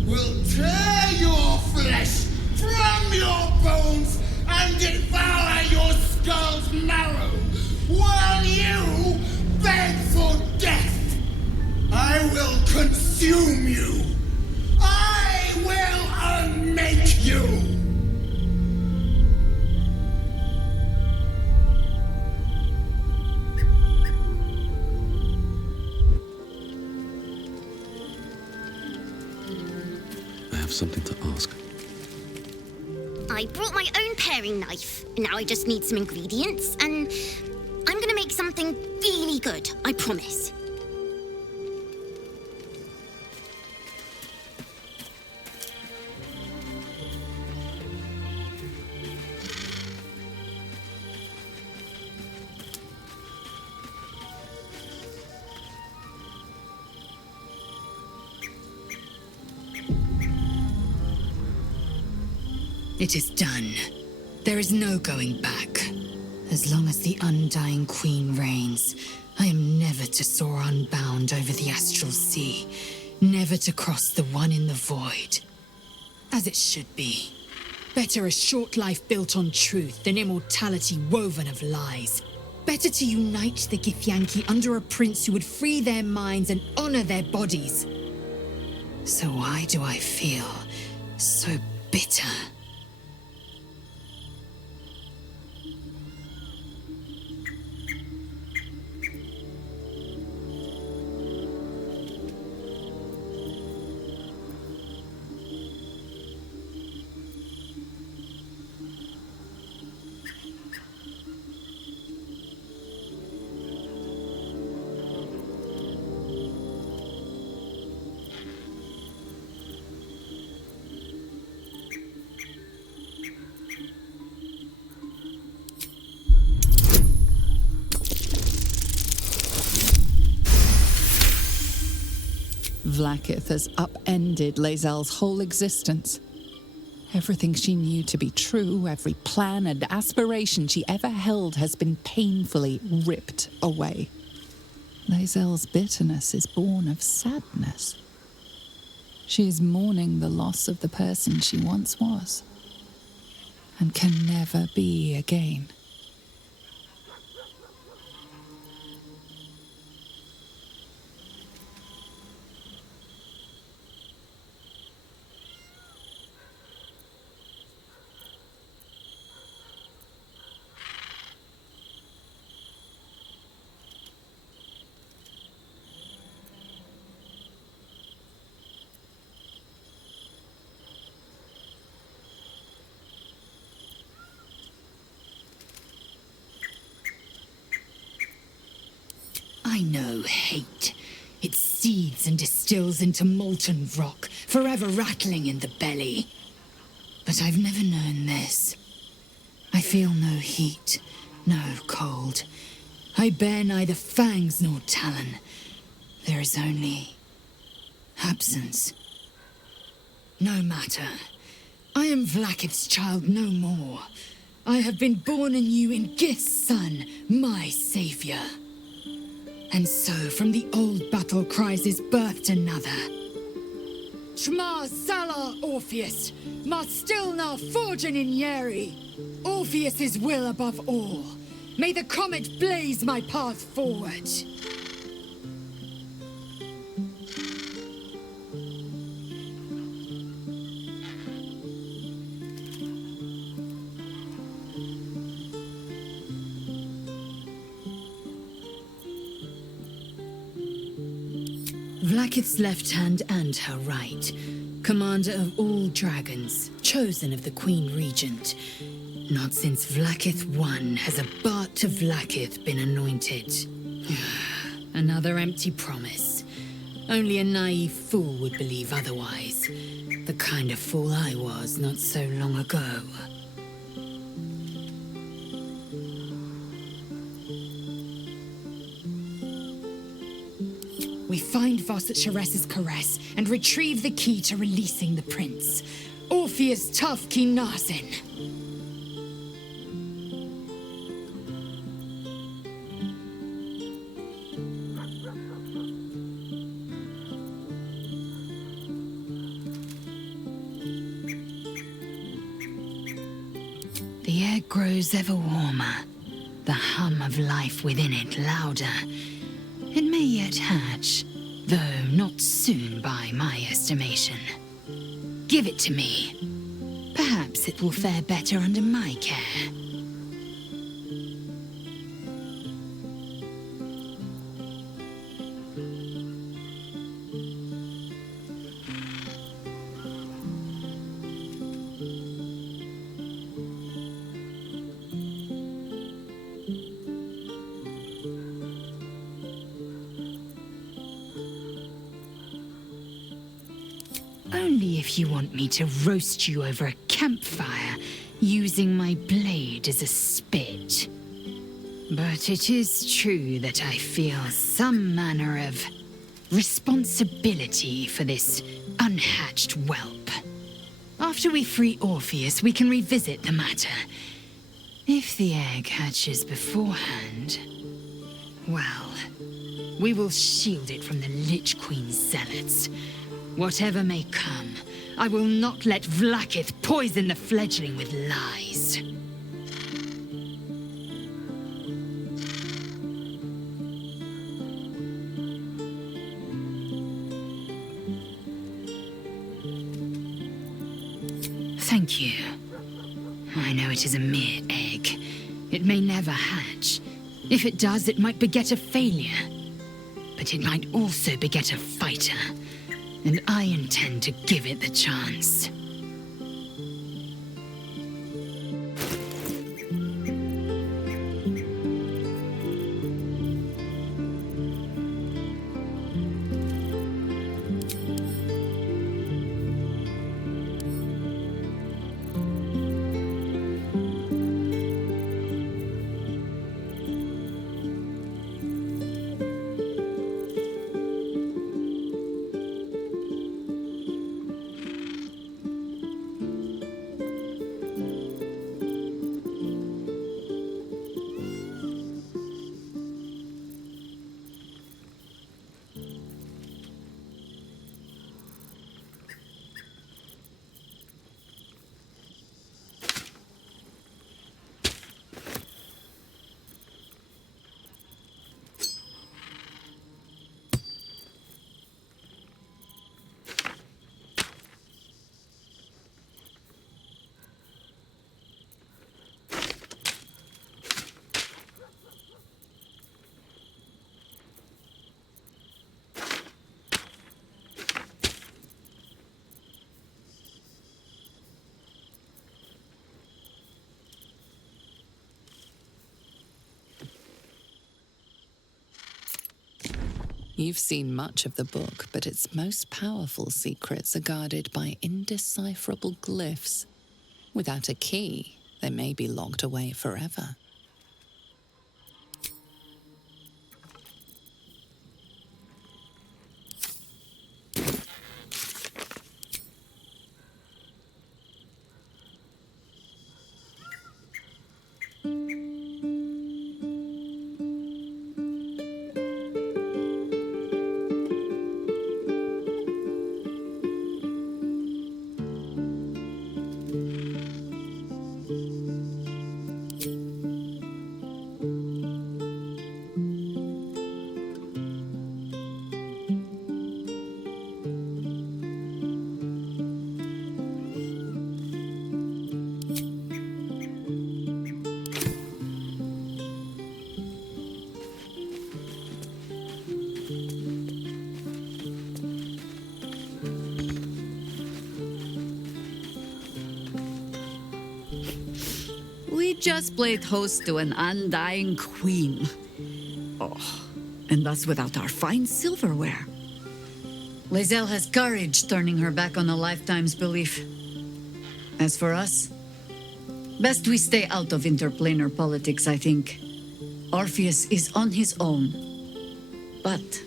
will tear your flesh from your bones and devour your skull's marrow while you beg for death. I will consume you. I will unmake you. Something to ask. I brought my own paring knife. Now I just need some ingredients, and I'm gonna make something really good, I promise. It is done. There is no going back. As long as the Undying Queen reigns, I am never to soar unbound over the astral sea, never to cross the one in the void. As it should be. Better a short life built on truth than immortality woven of lies. Better to unite the Githyanki under a prince who would free their minds and honor their bodies. So why do I feel so bitter? Vlaakith has upended Lae'zel's whole existence. Everything she knew to be true, every plan and aspiration she ever held has been painfully ripped away. Lae'zel's bitterness is born of sadness. She is mourning the loss of the person she once was, and can never be again. I know hate. It seethes and distills into molten rock, forever rattling in the belly. But I've never known this. I feel no heat, no cold. I bear neither fangs nor talon. There is only absence. No matter. I am Vlaakith's child no more. I have been born anew in Gith's son, my savior. And so from the old battle cries is birthed another. Shma Salar Orpheus, Ma Stilna Forgin in Yeri. Orpheus's will above all. May the comet blaze my path forward. Vlaakith's left hand and her right. Commander of all dragons, chosen of the Queen Regent. Not since Vlaakith I has a Bart to Vlaakith been anointed. Another empty promise. Only a naive fool would believe otherwise. The kind of fool I was not so long ago. We find Voss at Sharess's caress and retrieve the key to releasing the prince. Orpheus Tough Kinazin. The air grows ever warmer, the hum of life within it louder. It may yet hatch, though not soon by my estimation. Give it to me. Perhaps it will fare better under my care. Only if you want me to roast you over a campfire, using my blade as a spit. But it is true that I feel some manner of responsibility for this unhatched whelp. After we free Orpheus, we can revisit the matter. If the egg hatches beforehand, well, we will shield it from the Lich Queen's zealots. Whatever may come, I will not let Vlaakith poison the fledgling with lies. Thank you. I know it is a mere egg. It may never hatch. If it does, it might beget a failure. But it might also beget a fighter. And I intend to give it the chance. You've seen much of the book, but its most powerful secrets are guarded by indecipherable glyphs. Without a key, they may be locked away forever. We just played host to an undying queen. Oh, and that's without our fine silverware. Lae'zel has courage turning her back on a lifetime's belief. As for us, best we stay out of interplanar politics, I think. Orpheus is on his own. But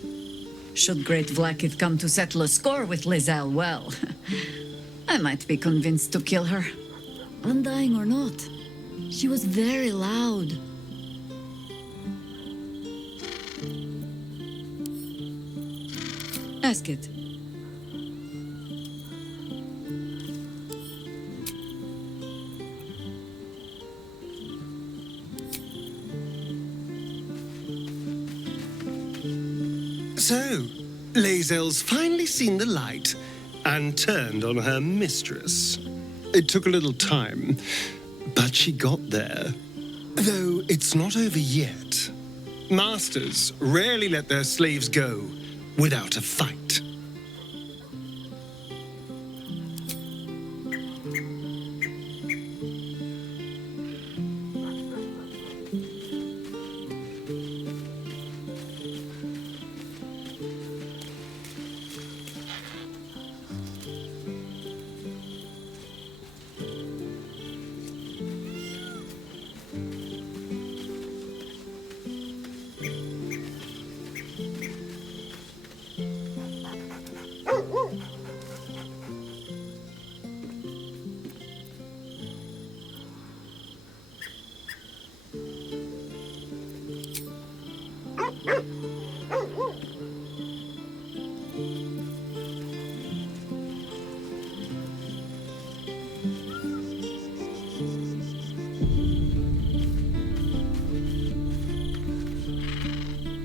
should Great Vlaakith come to settle a score with Lae'zel, well, I might be convinced to kill her. Undying or not. She was very loud. Ask it. So, Lae'zel's finally seen the light and turned on her mistress. It took a little time, but she got there. Though it's not over yet. Masters rarely let their slaves go without a fight.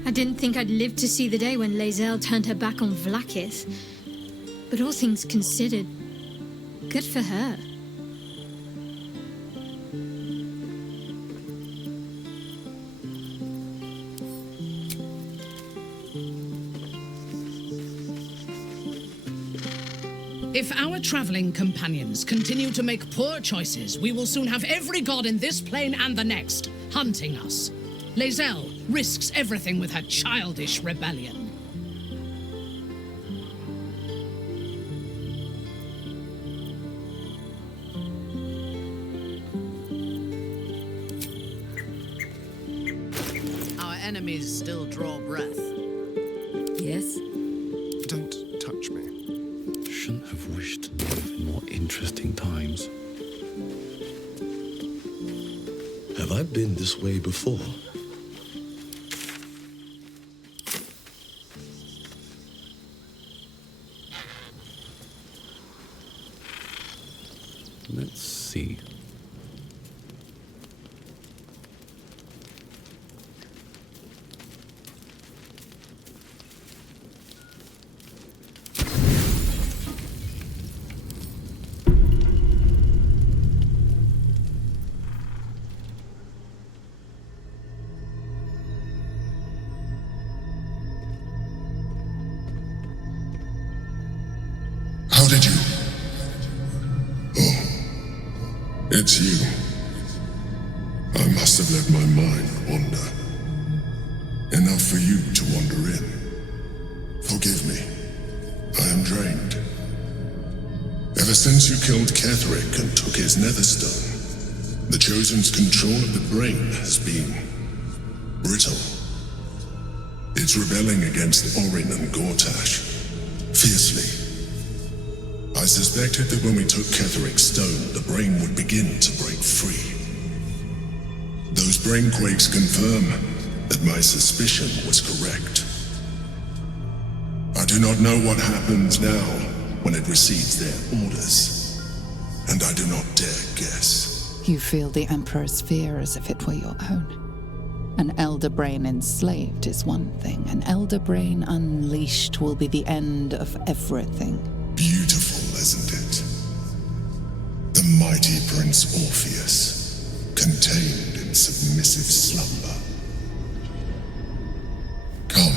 I didn't think I'd live to see the day when Lae'zel turned her back on Vlaakith. But all things considered, good for her. If our traveling companions continue to make poor choices, we will soon have every god in this plane and the next hunting us. Lae'zel risks everything with her childish rebellion. Our enemies still draw breath. Yes? Don't touch me. Shouldn't have wished to live in more interesting times. Have I been this way before? Let's see. How did you? Oh, it's you. I must have let my mind wander. Enough for you to wander in. Forgive me. I am drained. Ever since you killed Ketheric and took his netherstone, the Chosen's control of the brain has been brittle. It's rebelling against Orin and Gortash fiercely. I suspected that when we took Ketheric's stone, the brain would begin to break free. Those brain quakes confirm that my suspicion was correct. I do not know what happens now when it receives their orders, and I do not dare guess. You feel the Emperor's fear as if it were your own. An elder brain enslaved is one thing. An elder brain unleashed will be the end of everything. Beautiful, isn't it? The mighty Prince Orpheus, contained in submissive slumber. Come.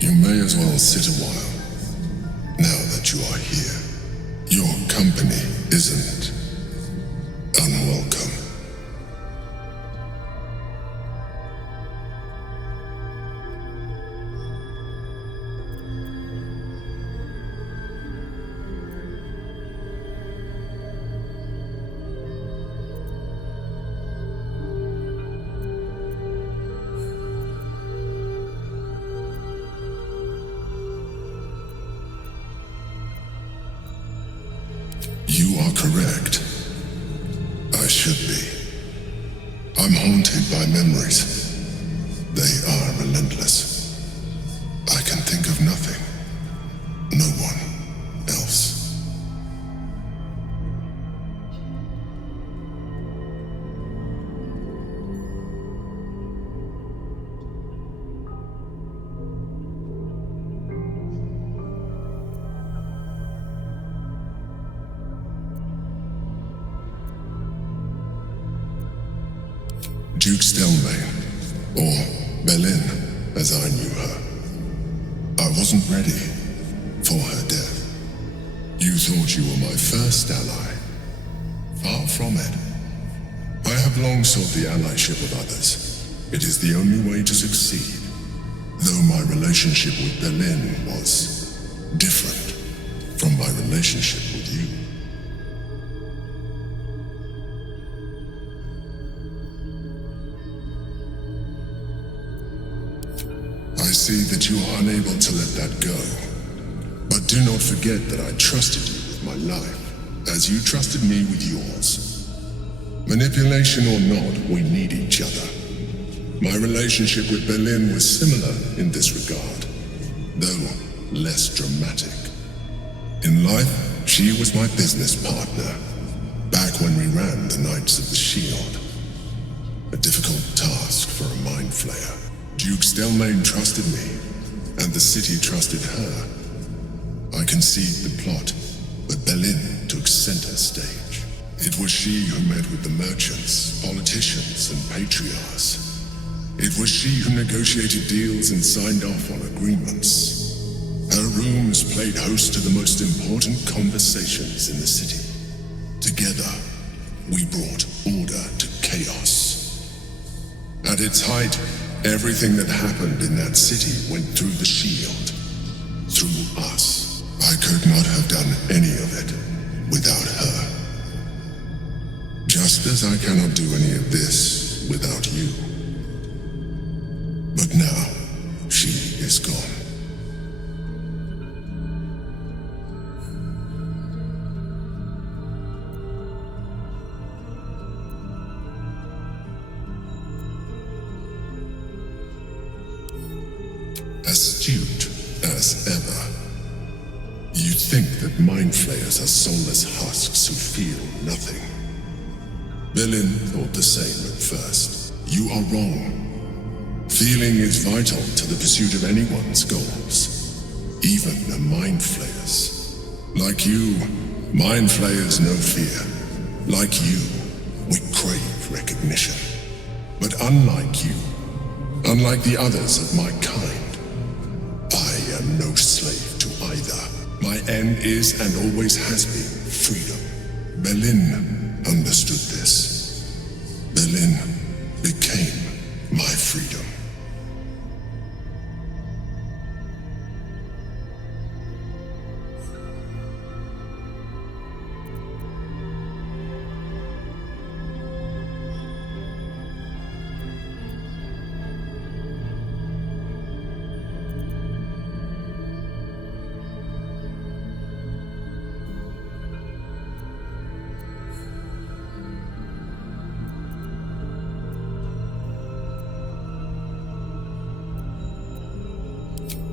You may as well sit a while, now that you are here. Your company isn't unwelcome. You are correct. I should be. I'm haunted by memories. They are relentless. I can think of nothing. No one else. Duke Stelmane, or Belin, as I knew her. I wasn't ready for her death. You thought you were my first ally. Far from it. I have long sought the allyship of others. It is the only way to succeed. Though my relationship with Belin was different from my relationship with you. I see that you are unable to let that go. But do not forget that I trusted you with my life, as you trusted me with yours. Manipulation or not, we need each other. My relationship with Belin was similar in this regard, though less dramatic. In life, she was my business partner, back when we ran the Knights of the Shield. A difficult task for a mind flayer. Duke Stelmane trusted me, and the city trusted her. I conceived the plot, but Belin took center stage. It was she who met with the merchants, politicians, and patriarchs. It was she who negotiated deals and signed off on agreements. Her rooms played host to the most important conversations in the city. Together, we brought order to chaos. At its height, everything that happened in that city went through the shield. Through us. I could not have done any of it without her. Just as I cannot do any of this without you. But now, she is gone. Astute as ever. You think that mind flayers are soulless husks who feel nothing. Belin thought the same at first. You are wrong. Feeling is vital to the pursuit of anyone's goals, even the mind flayers. Like you, mind flayers know fear. Like you, we crave recognition. But unlike you, unlike the others of my kind, I am no slave to either. My end is and always has been freedom. Belin understood this. Belin became my freedom.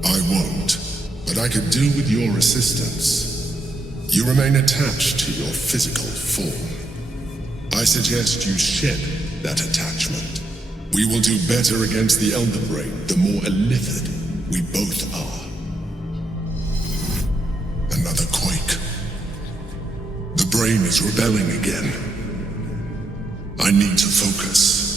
I won't, but I could do with your assistance. You remain attached to your physical form. I suggest you shed that attachment. We will do better against the Elder Brain the more illithid we both are. Another quake. The brain is rebelling again. I need to focus.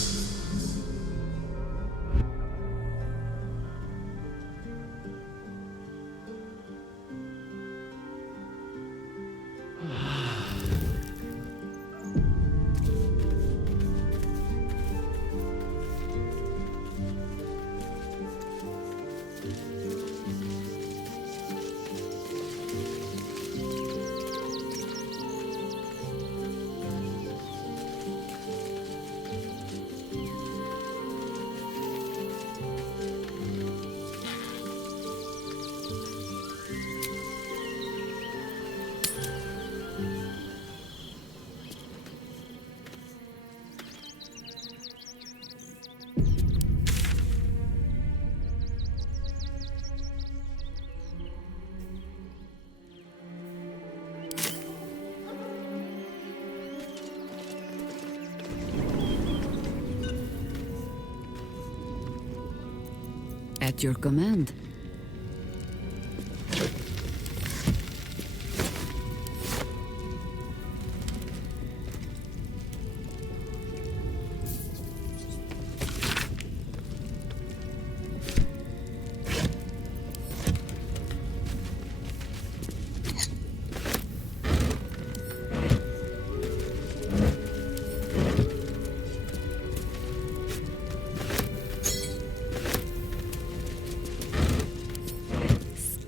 At your command.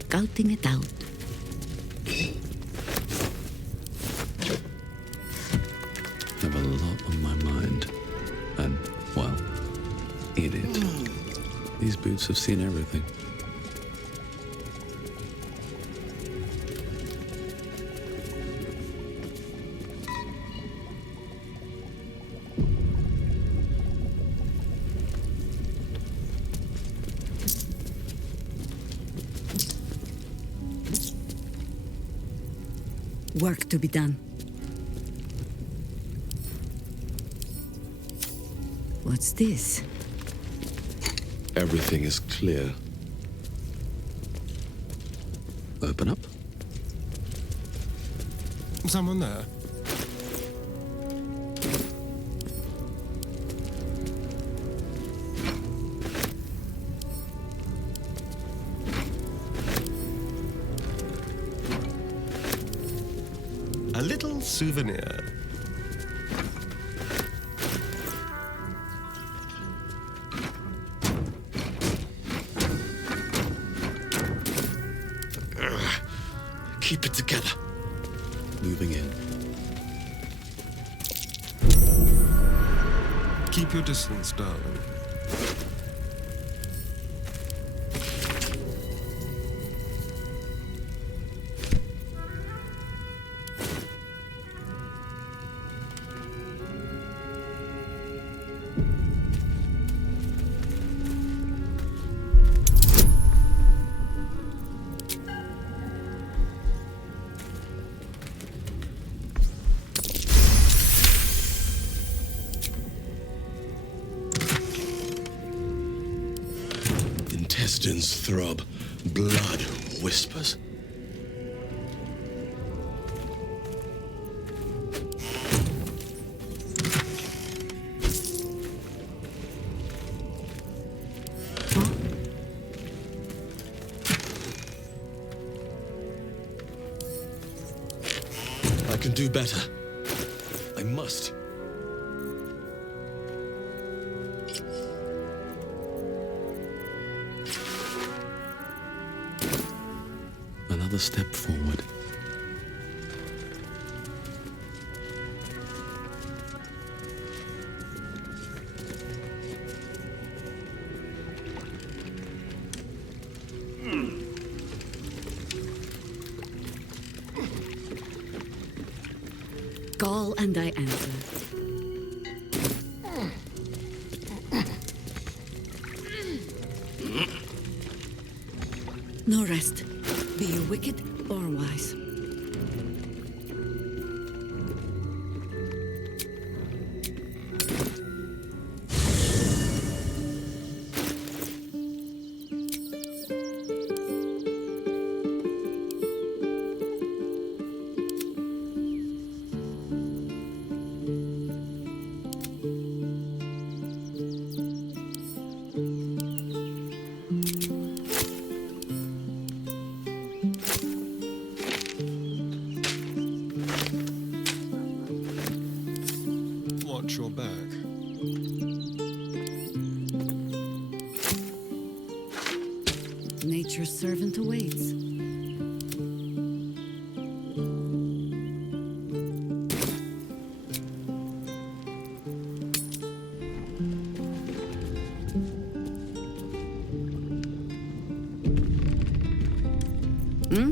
Scouting it out. I have a lot on my mind. And, well, in it. These boots have seen everything. Work to be done. What's this? Everything is clear. Open up. Someone there? A little souvenir. Keep it together. Moving in. Keep your distance, darling. Intestines throb, blood whispers. I can do better. I must. Another step forward. Call and I answer. no rest. Be you wicked or wise. Watch your back. Nature's servant awaits. Hmm?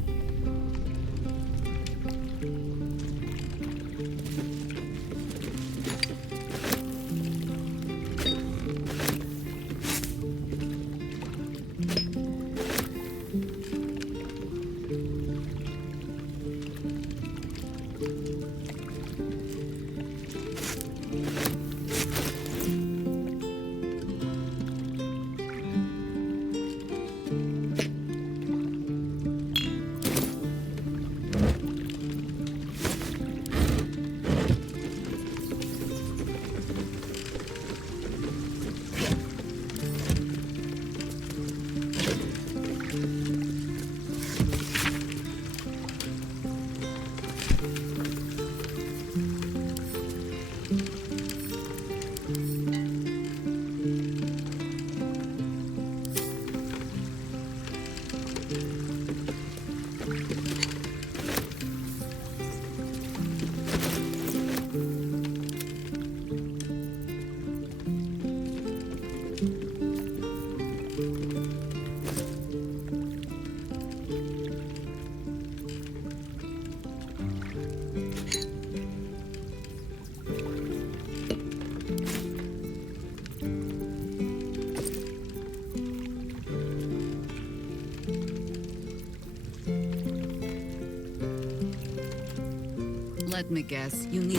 Let me guess, you need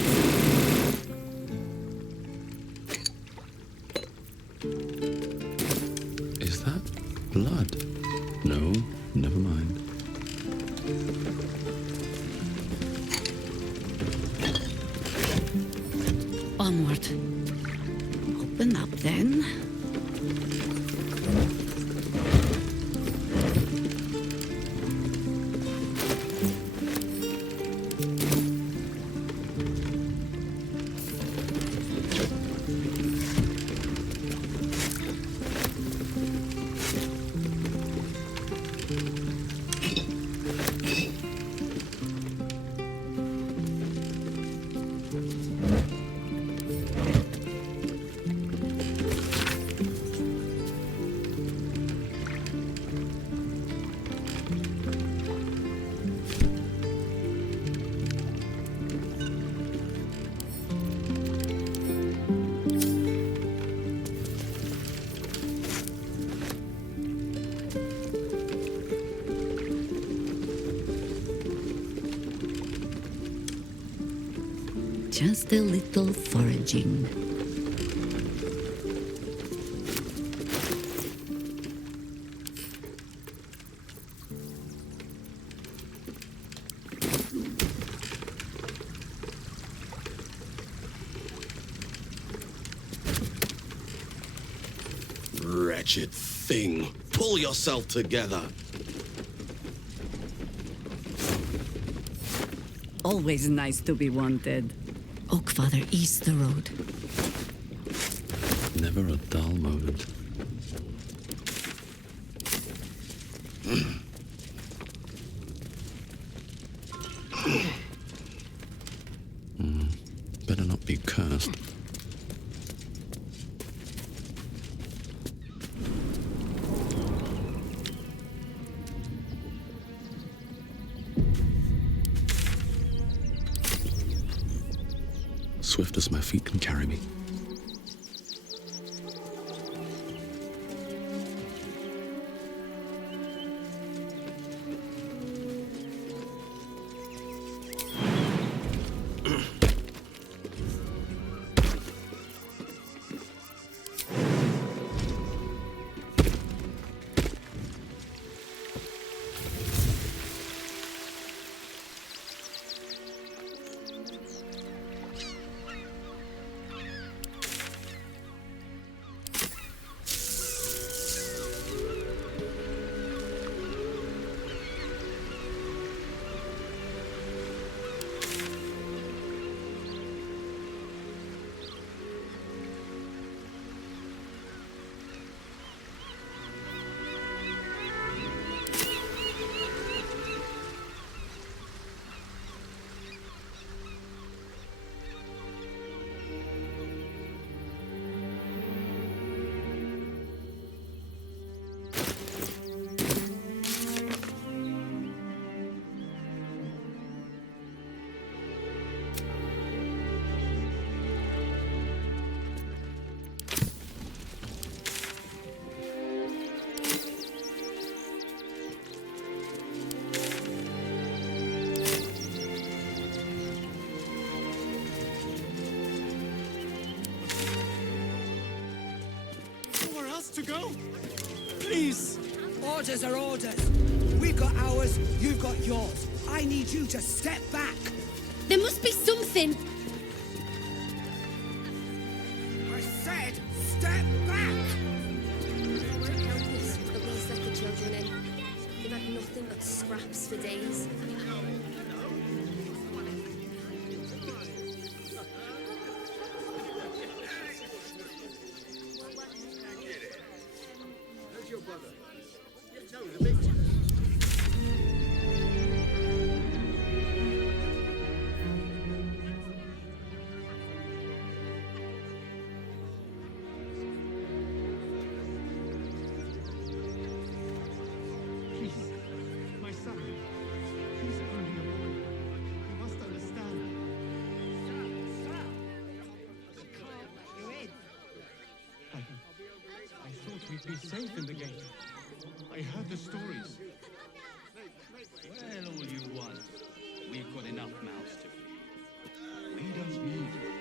Is that blood? No, never mind. onward. Open up then. Just a little foraging. Wretched thing. Pull yourself together. Always nice to be wanted. Oakfather east the road. Never a dull moment. Better not be cursed. Swift as my feet can carry me. Orders are orders. We've got ours, you've got yours. I need you to step back. There must be something. I said, step back! It won't help us, but at least let the children in. They've had nothing but scraps for days. Be safe in the gate. I heard the stories. Well, all you want. We've got enough mouths to feed. We don't need your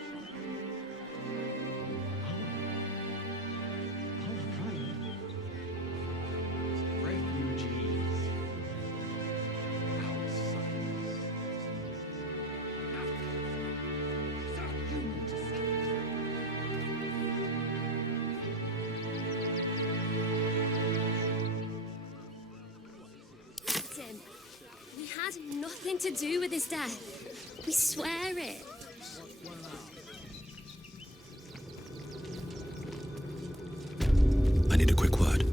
refugees. Our sons. Tim, we had nothing to do with his death. We swear it. I need a quick word.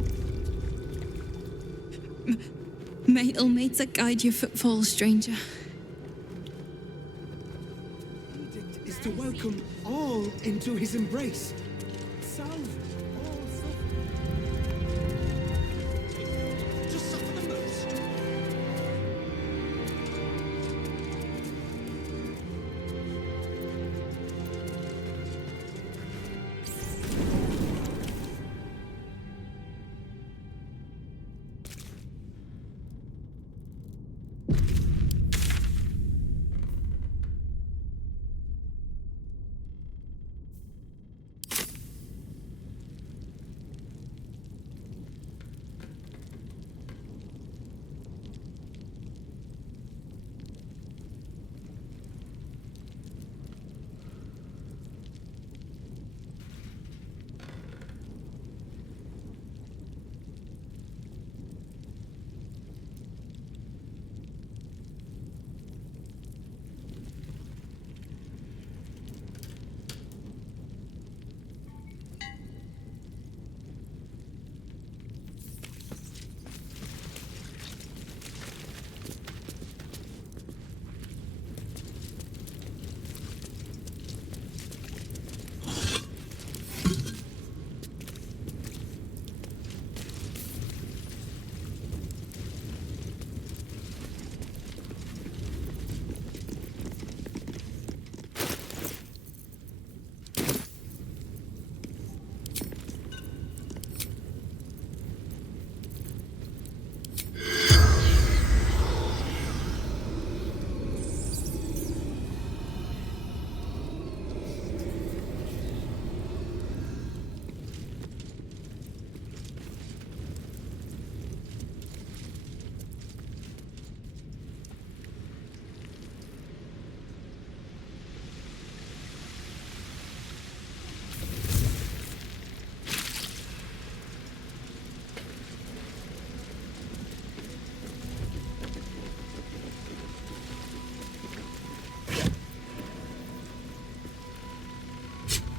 May Ilmater guide your footfalls, stranger. Edict is to welcome all into his embrace. Salve all Just suffer the most.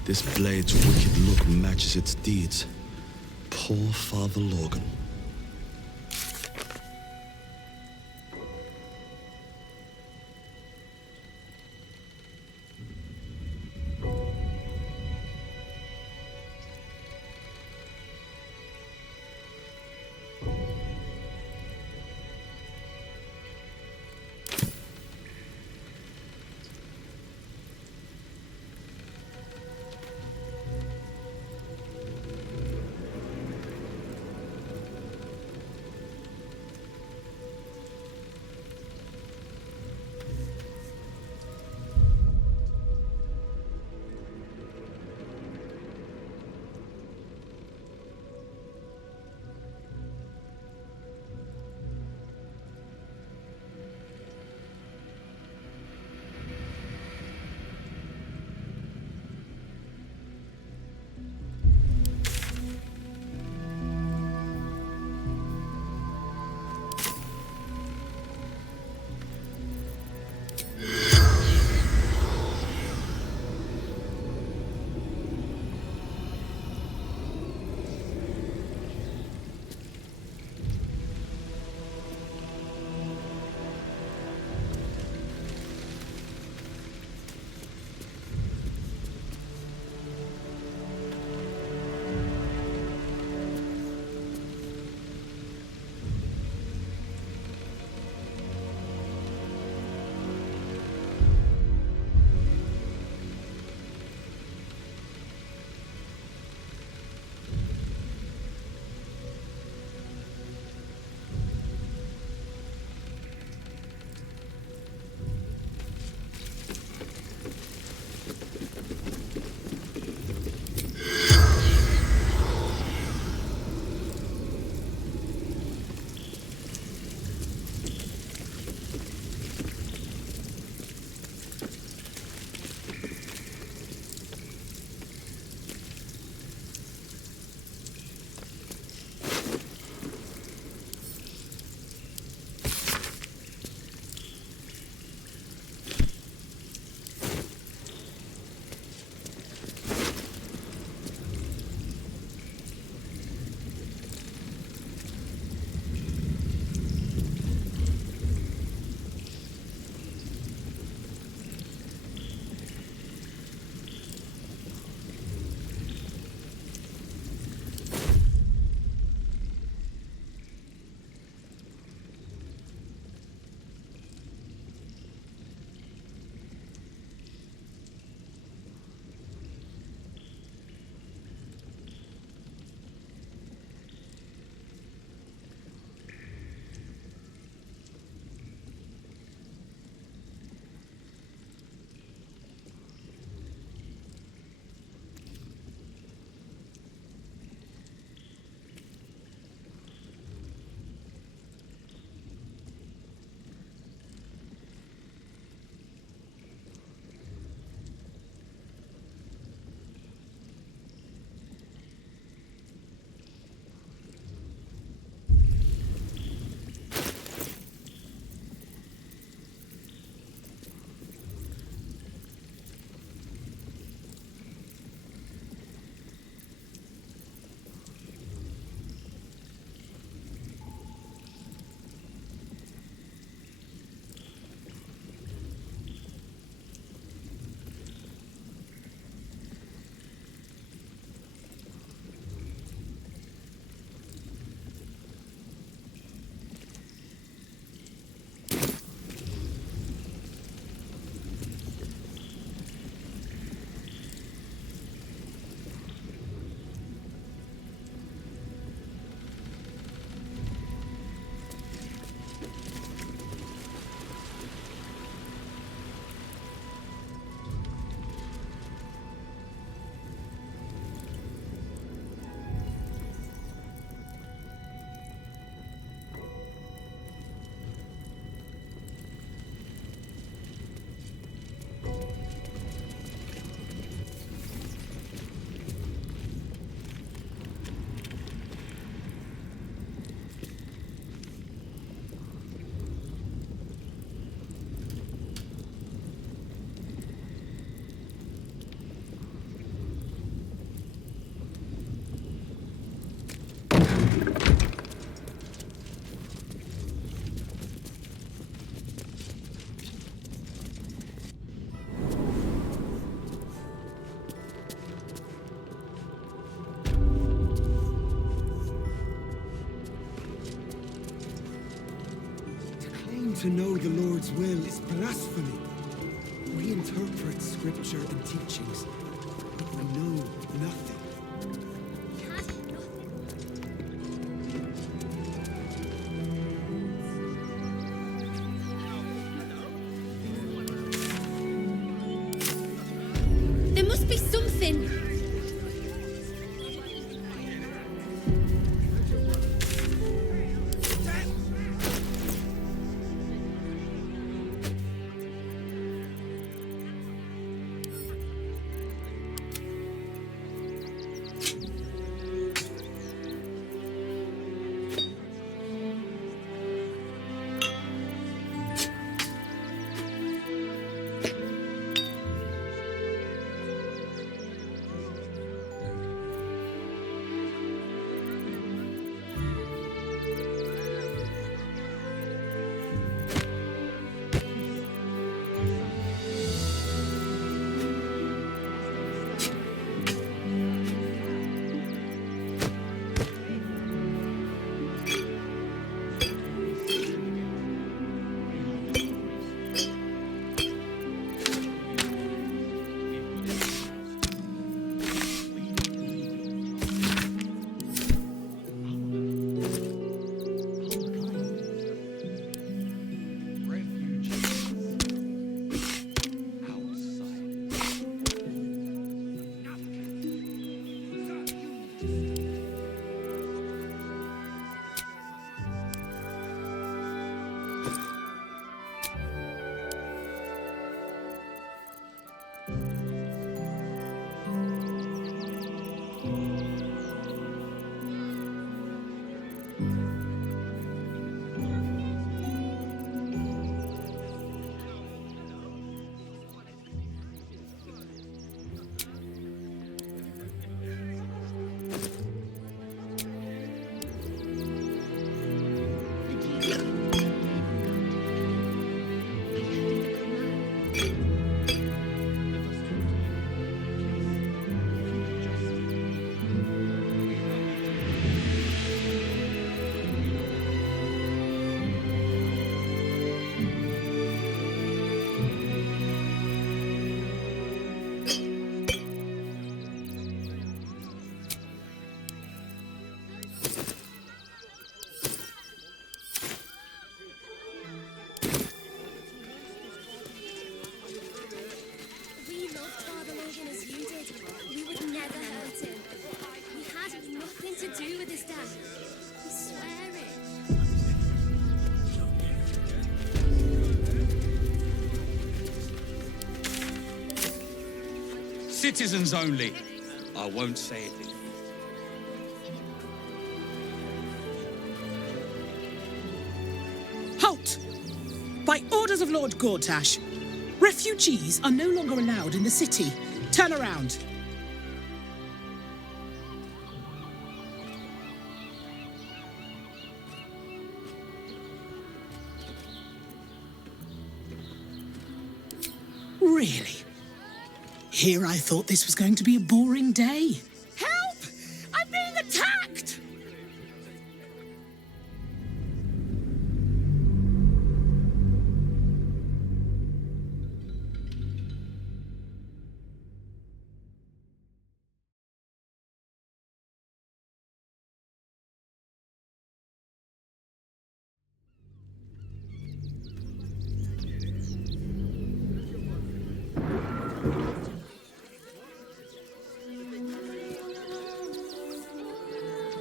This blade's wicked look matches its deeds. Poor Father Logan. to know the Lord's will is blasphemy. We interpret scripture and teachings, but we know nothing. There must be something. Citizens only. I won't say it. Halt! By orders of Lord Gortash, refugees are no longer allowed in the city. Turn around. Really? Here I thought this was going to be a boring day. Help! I'm being attacked!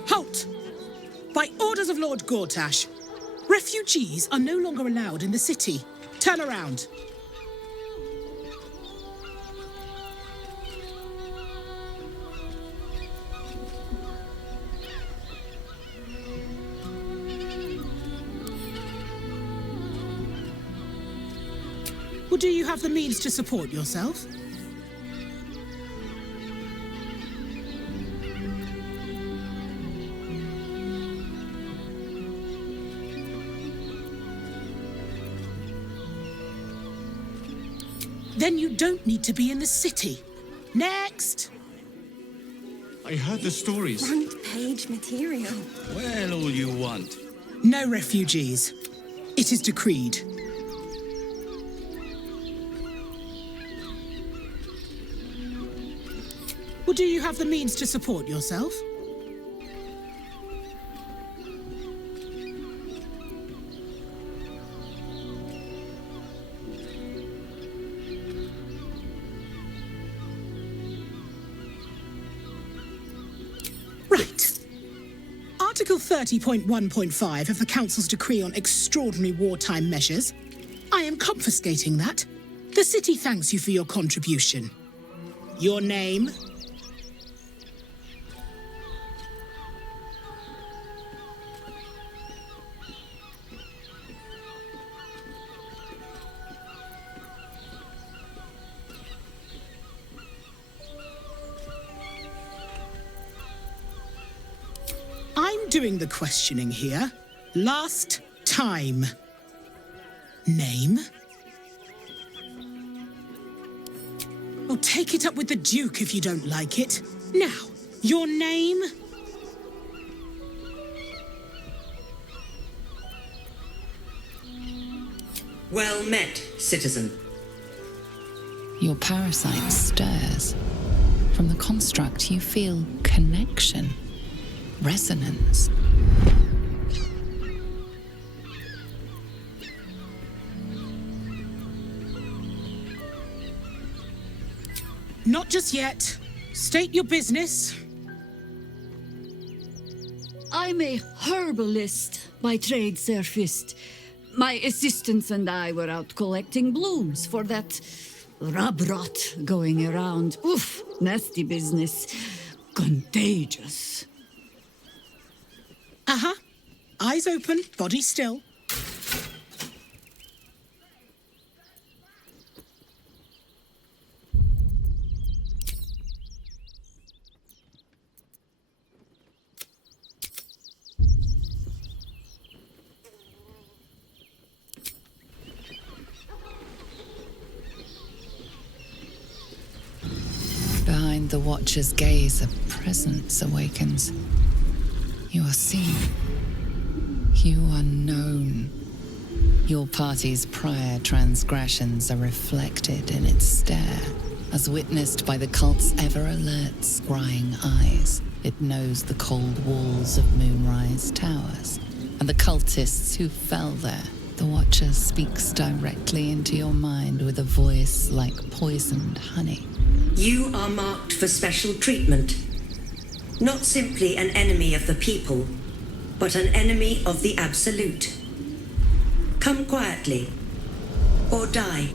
Halt! By orders of Lord Gortash, refugees are no longer allowed in the city. Turn around. Or do you have the means to support yourself? Then you don't need to be in the city. Next! I heard the stories. Front page material. Well, all you want. No refugees. It is decreed. Well, do you have the means to support yourself? Right. Article 30.1.5 of the Council's decree on extraordinary wartime measures. I am confiscating that. The city thanks you for your contribution. Your name? I'm doing the questioning here. Last time. Name? Oh, take it up with the Duke if you don't like it. Now, your name? Well met, citizen. Your parasite stirs. From the construct, you feel connection, resonance. Not just yet. State your business. I'm a herbalist by trade, Sir Fist. My assistants and I were out collecting blooms for that rub rot going around. Oof, nasty business. Contagious. Uh-huh. Eyes open, body still. Behind the Watcher's gaze, a presence awakens. You are seen. You are known. Your party's prior transgressions are reflected in its stare, as witnessed by the cult's ever-alert, scrying eyes. It knows the cold walls of Moonrise Towers, and the cultists who fell there. The Watcher speaks directly into your mind with a voice like poisoned honey. You are marked for special treatment. Not simply an enemy of the people, but an enemy of the Absolute. Come quietly, or die.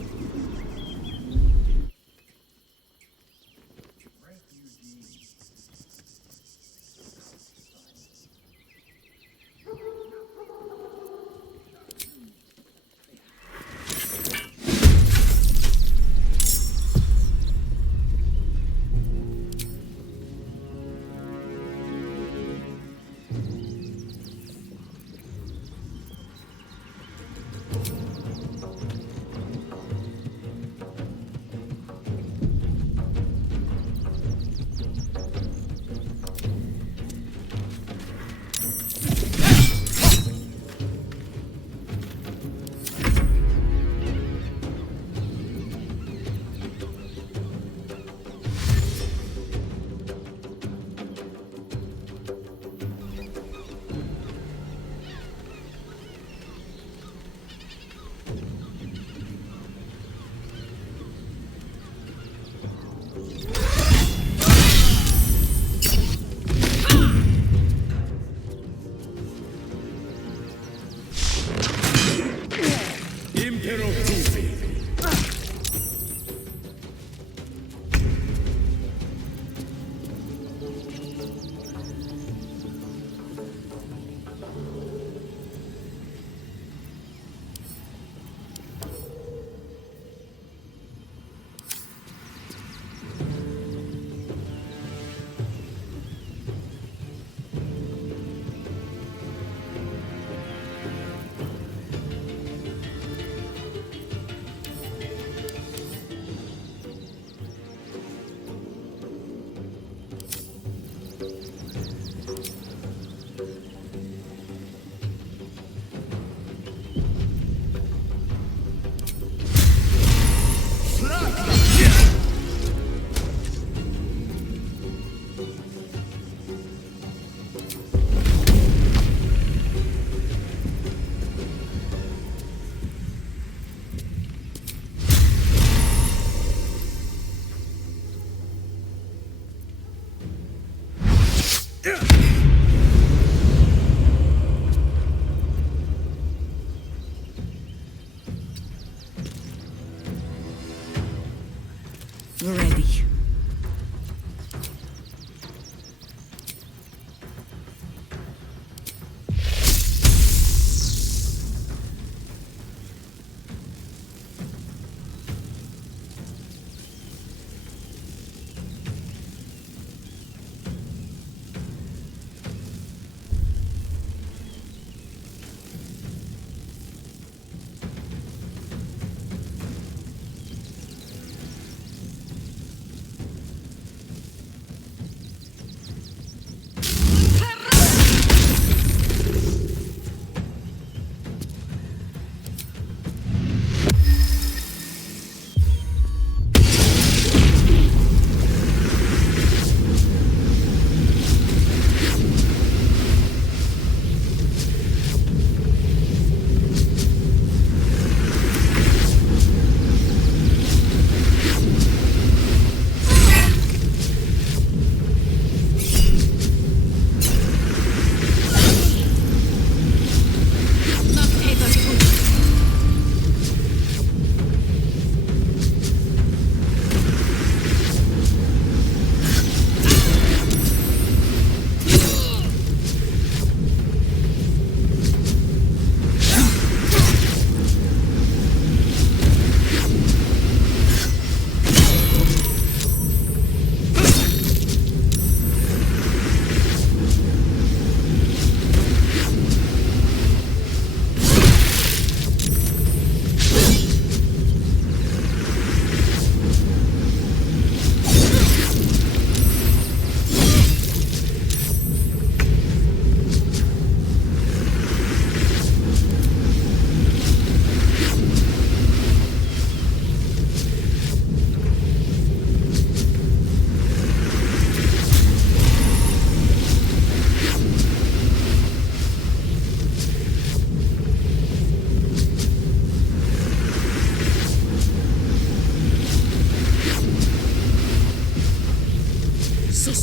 Ready.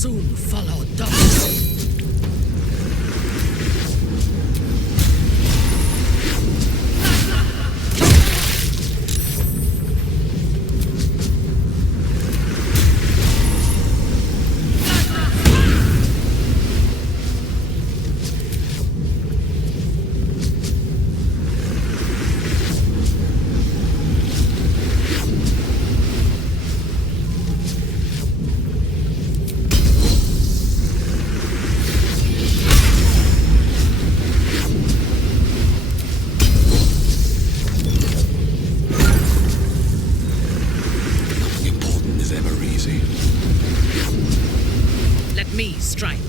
Soon follow double. Let me strike.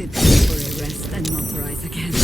sit down for a rest and not rise again.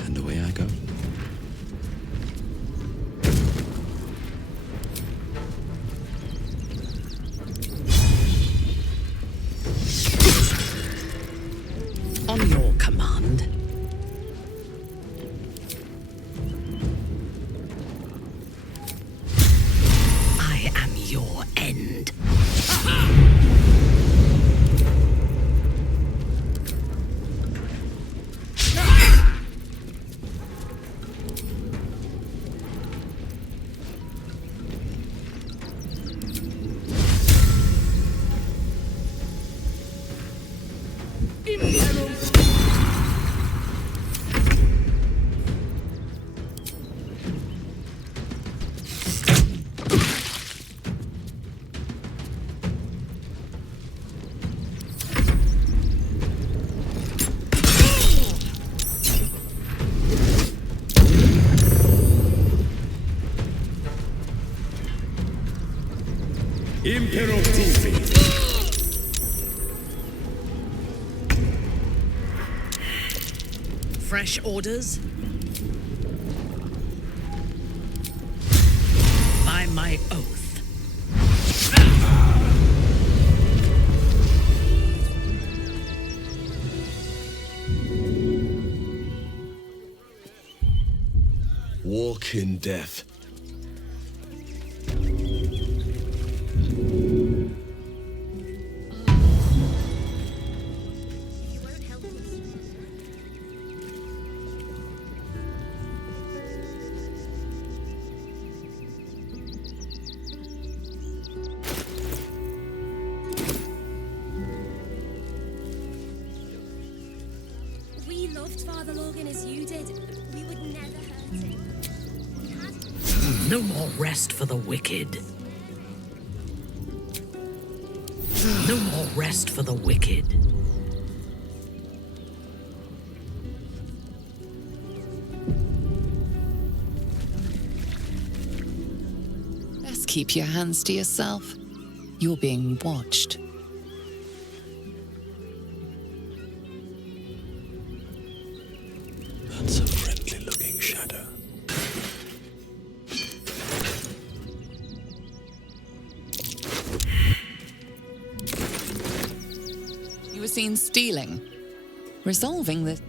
And away I go. On your command. I am your end. Fresh orders? By my oath. Walk in death. We loved Father Logan as you did. We would never hurt him. No more rest for the wicked. No more rest for the wicked. Best keep your hands to yourself. You're being watched. That's a friendly-looking shadow. You were seen stealing. Resolving the...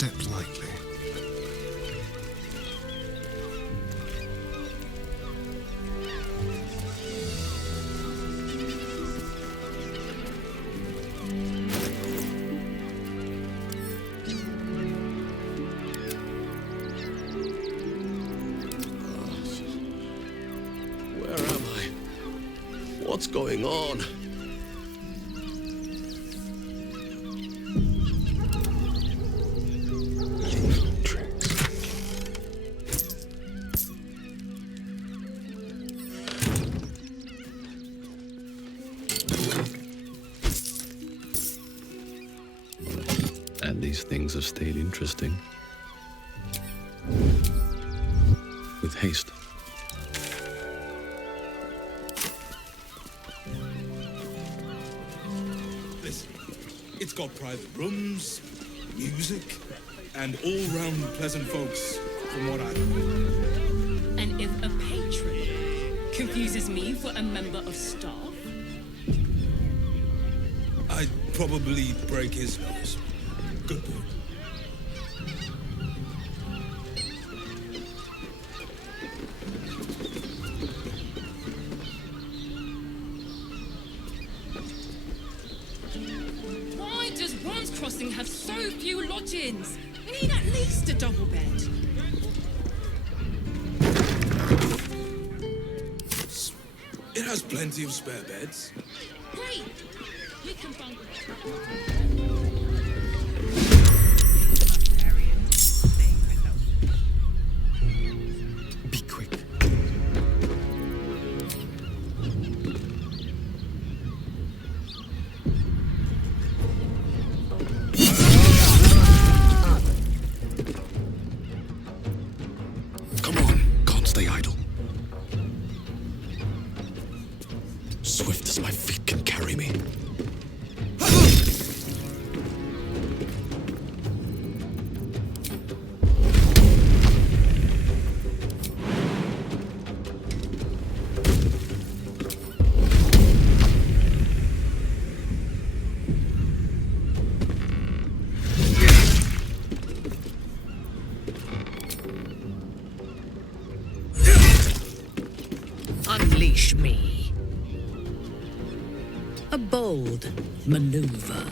step lightly. Where am I? What's going on? And these things have stayed interesting. With haste. Listen, it's got private rooms, music, and all-round pleasant folks, from what I've heard. And if a patron confuses me for a member of staff, I'd probably break his nose. Good boy. why does Bronze Crossing have so few lodgings? We need at least a double bed. It has plenty of spare beds. Great! We can bunk. Be quick. Come on, can't stay idle. Swift as my feet can carry me. Unleash me. A bold maneuver.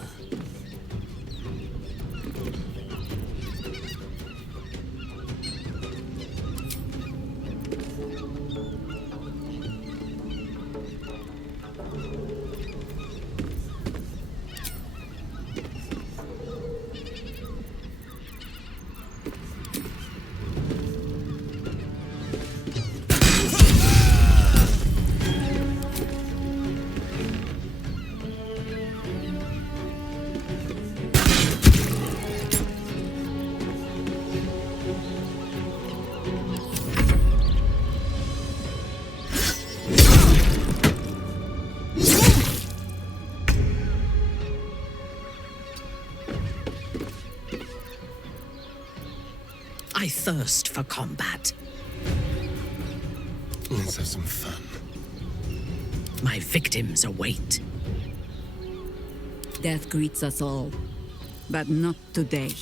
I thirst for combat. Let's have some fun. My victims await. Death greets us all, but not today.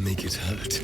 Make it hurt.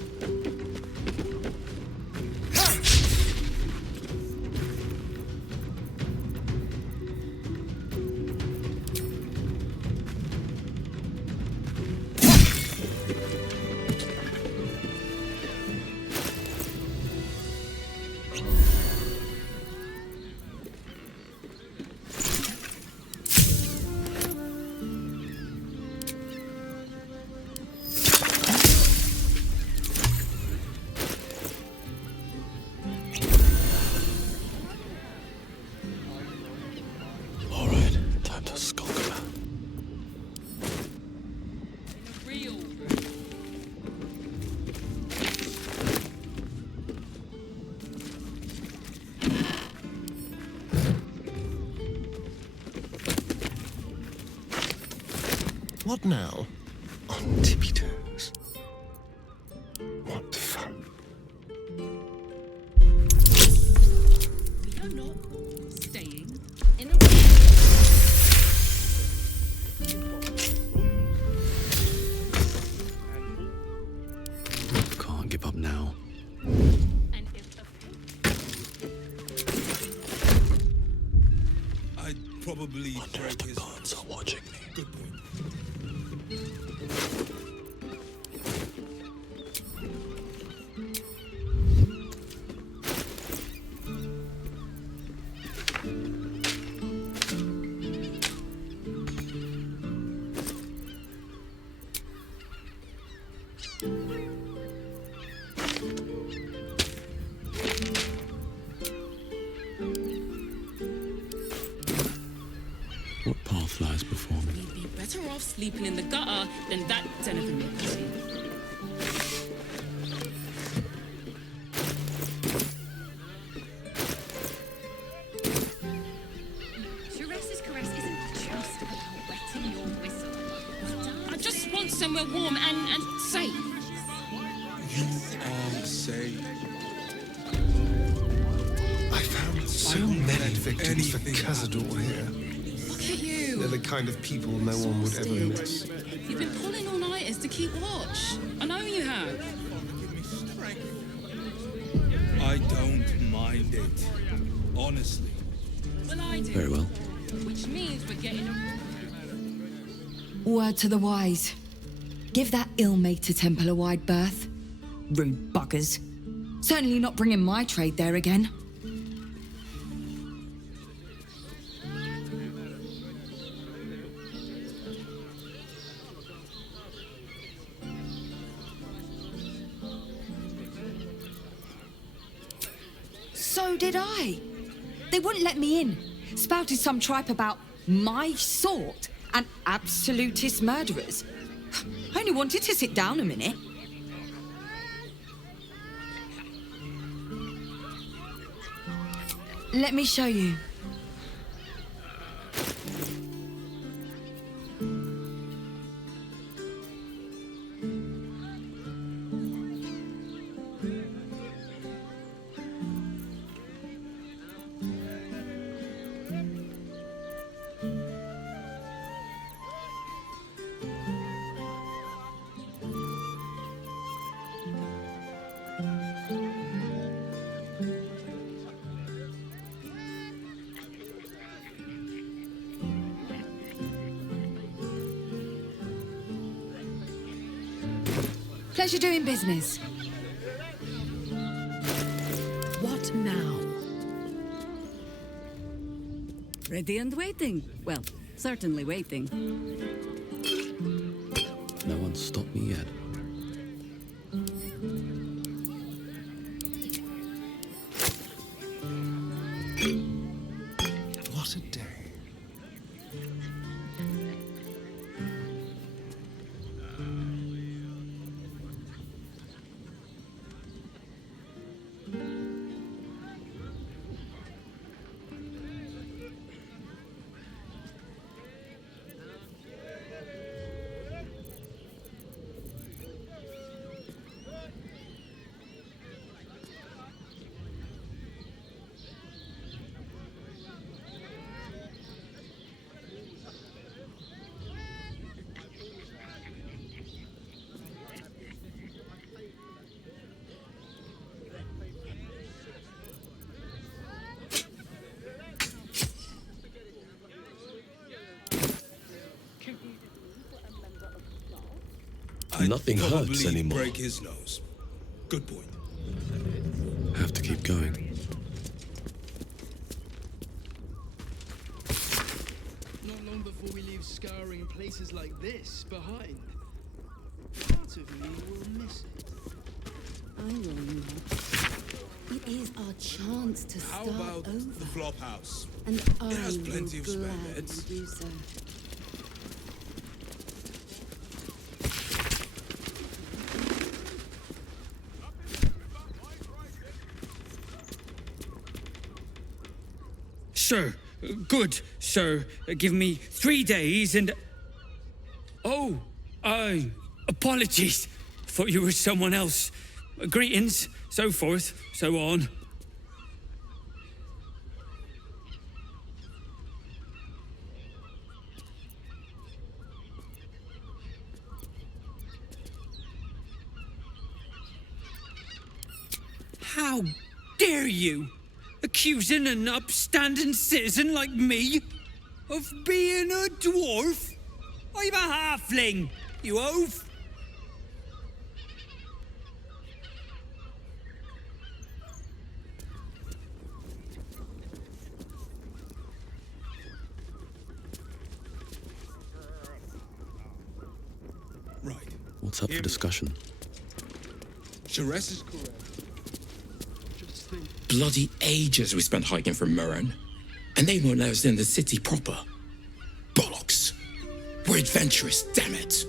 What now? On tippy toes. What fun. We are not staying in a Can't give up now. I'd probably break his bones are watching me. Good point. What path lies before me? You'd be better off sleeping in the gutter than that den of iniquity. Teresa's caress isn't just about wetting your whistle. I just want somewhere warm and safe. You are safe. I found so many victims for Cazador here. Look at you. They're the kind of people no one would ever miss. You've been pulling all-nighters to keep watch. I know you have. I don't mind it. Honestly. Well, I do. Very well. Which means we're getting a... Word to the wise. Give that ill-mated temple a wide berth. Rude buggers. Certainly not bringing my trade there again. So did I. They wouldn't let me in. Spouted some tripe about my sort and absolutist murderers. I only wanted to sit down a minute. Let me show you. Pleasure doing business. What now? Ready and waiting. Well, certainly waiting. No one's stopped me yet. What a day. Nothing hurts anymore. Break his nose. Good point. Have to keep going. Not long before we leave scouring places like this behind. Part of me will miss it. I will not. It is our chance to How start about over. the flop house? And I It has will plenty of spare gladly beds. do so. Sir, good, sir. Give me 3 days and... Oh, apologies. Thought you were someone else. Greetings, so forth, so on. How dare you? Accusing an upstanding citizen like me of being a dwarf? I'm a halfling, you oaf! Right. What's up for discussion? Jerez is correct. Bloody ages we spent hiking from Murren, and they won't let us in the city proper. Bollocks! We're adventurous, damn it!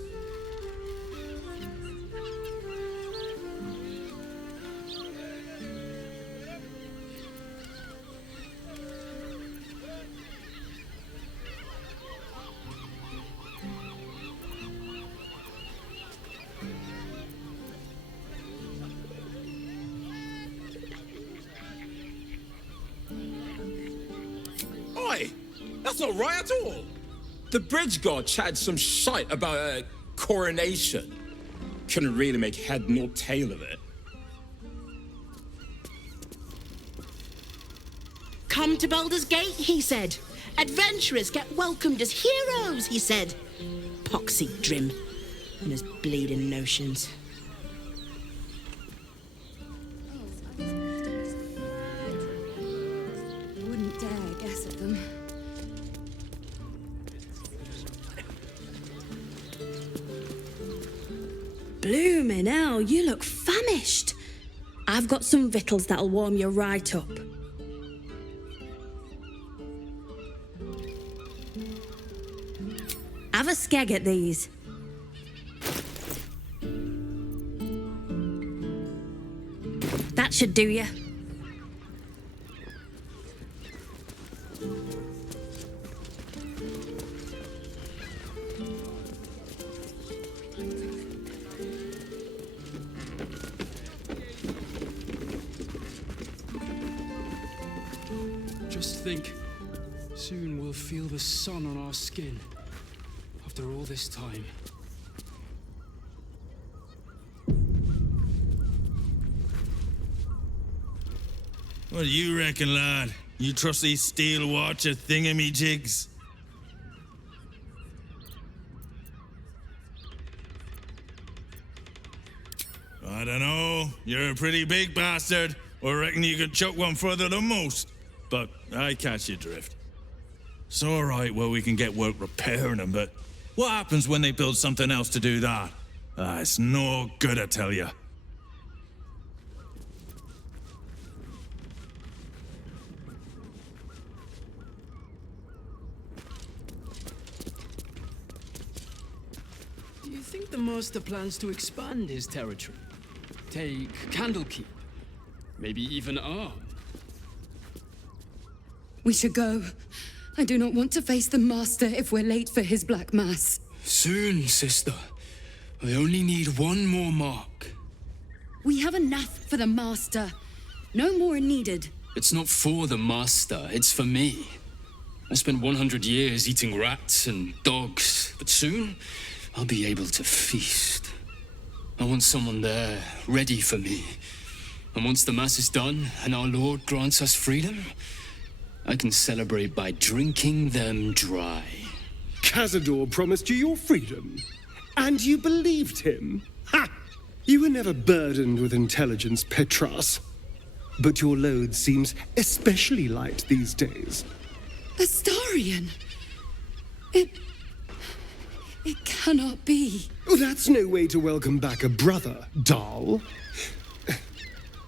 Oi! That's not right at all! The bridge god chatted some shite about a coronation. Couldn't really make head nor tail of it. Come to Baldur's Gate, he said. Adventurers get welcomed as heroes, he said. Poxy Drim and his bleeding notions. Wouldn't dare guess at them. Bloomin' hell, you look famished. I've got some victuals that'll warm you right up. Have a skeg at these. That should do you. Just think, soon we'll feel the sun on our skin. After all this time. What do you reckon, lad? You trust these steel watcher thingamajigs? I don't know. You're a pretty big bastard. I reckon you could chuck one further than most. But I catch your drift. It's all right, well, we can get work repairing them, but what happens when they build something else to do that? It's no good, I tell you. Do you think the Master plans to expand his territory? Take Candlekeep? Maybe even Arm? We should go. I do not want to face the Master if we're late for his Black Mass. Soon, sister. I only need one more mark. We have enough for the Master. No more are needed. It's not for the Master, it's for me. I spent 100 years eating rats and dogs, but soon I'll be able to feast. I want someone there, ready for me. And once the Mass is done and our Lord grants us freedom, I can celebrate by drinking them dry. Cazador promised you your freedom, and you believed him? Ha! You were never burdened with intelligence, Petras. But your load seems especially light these days. Astarion! It cannot be. Oh, that's no way to welcome back a brother, doll.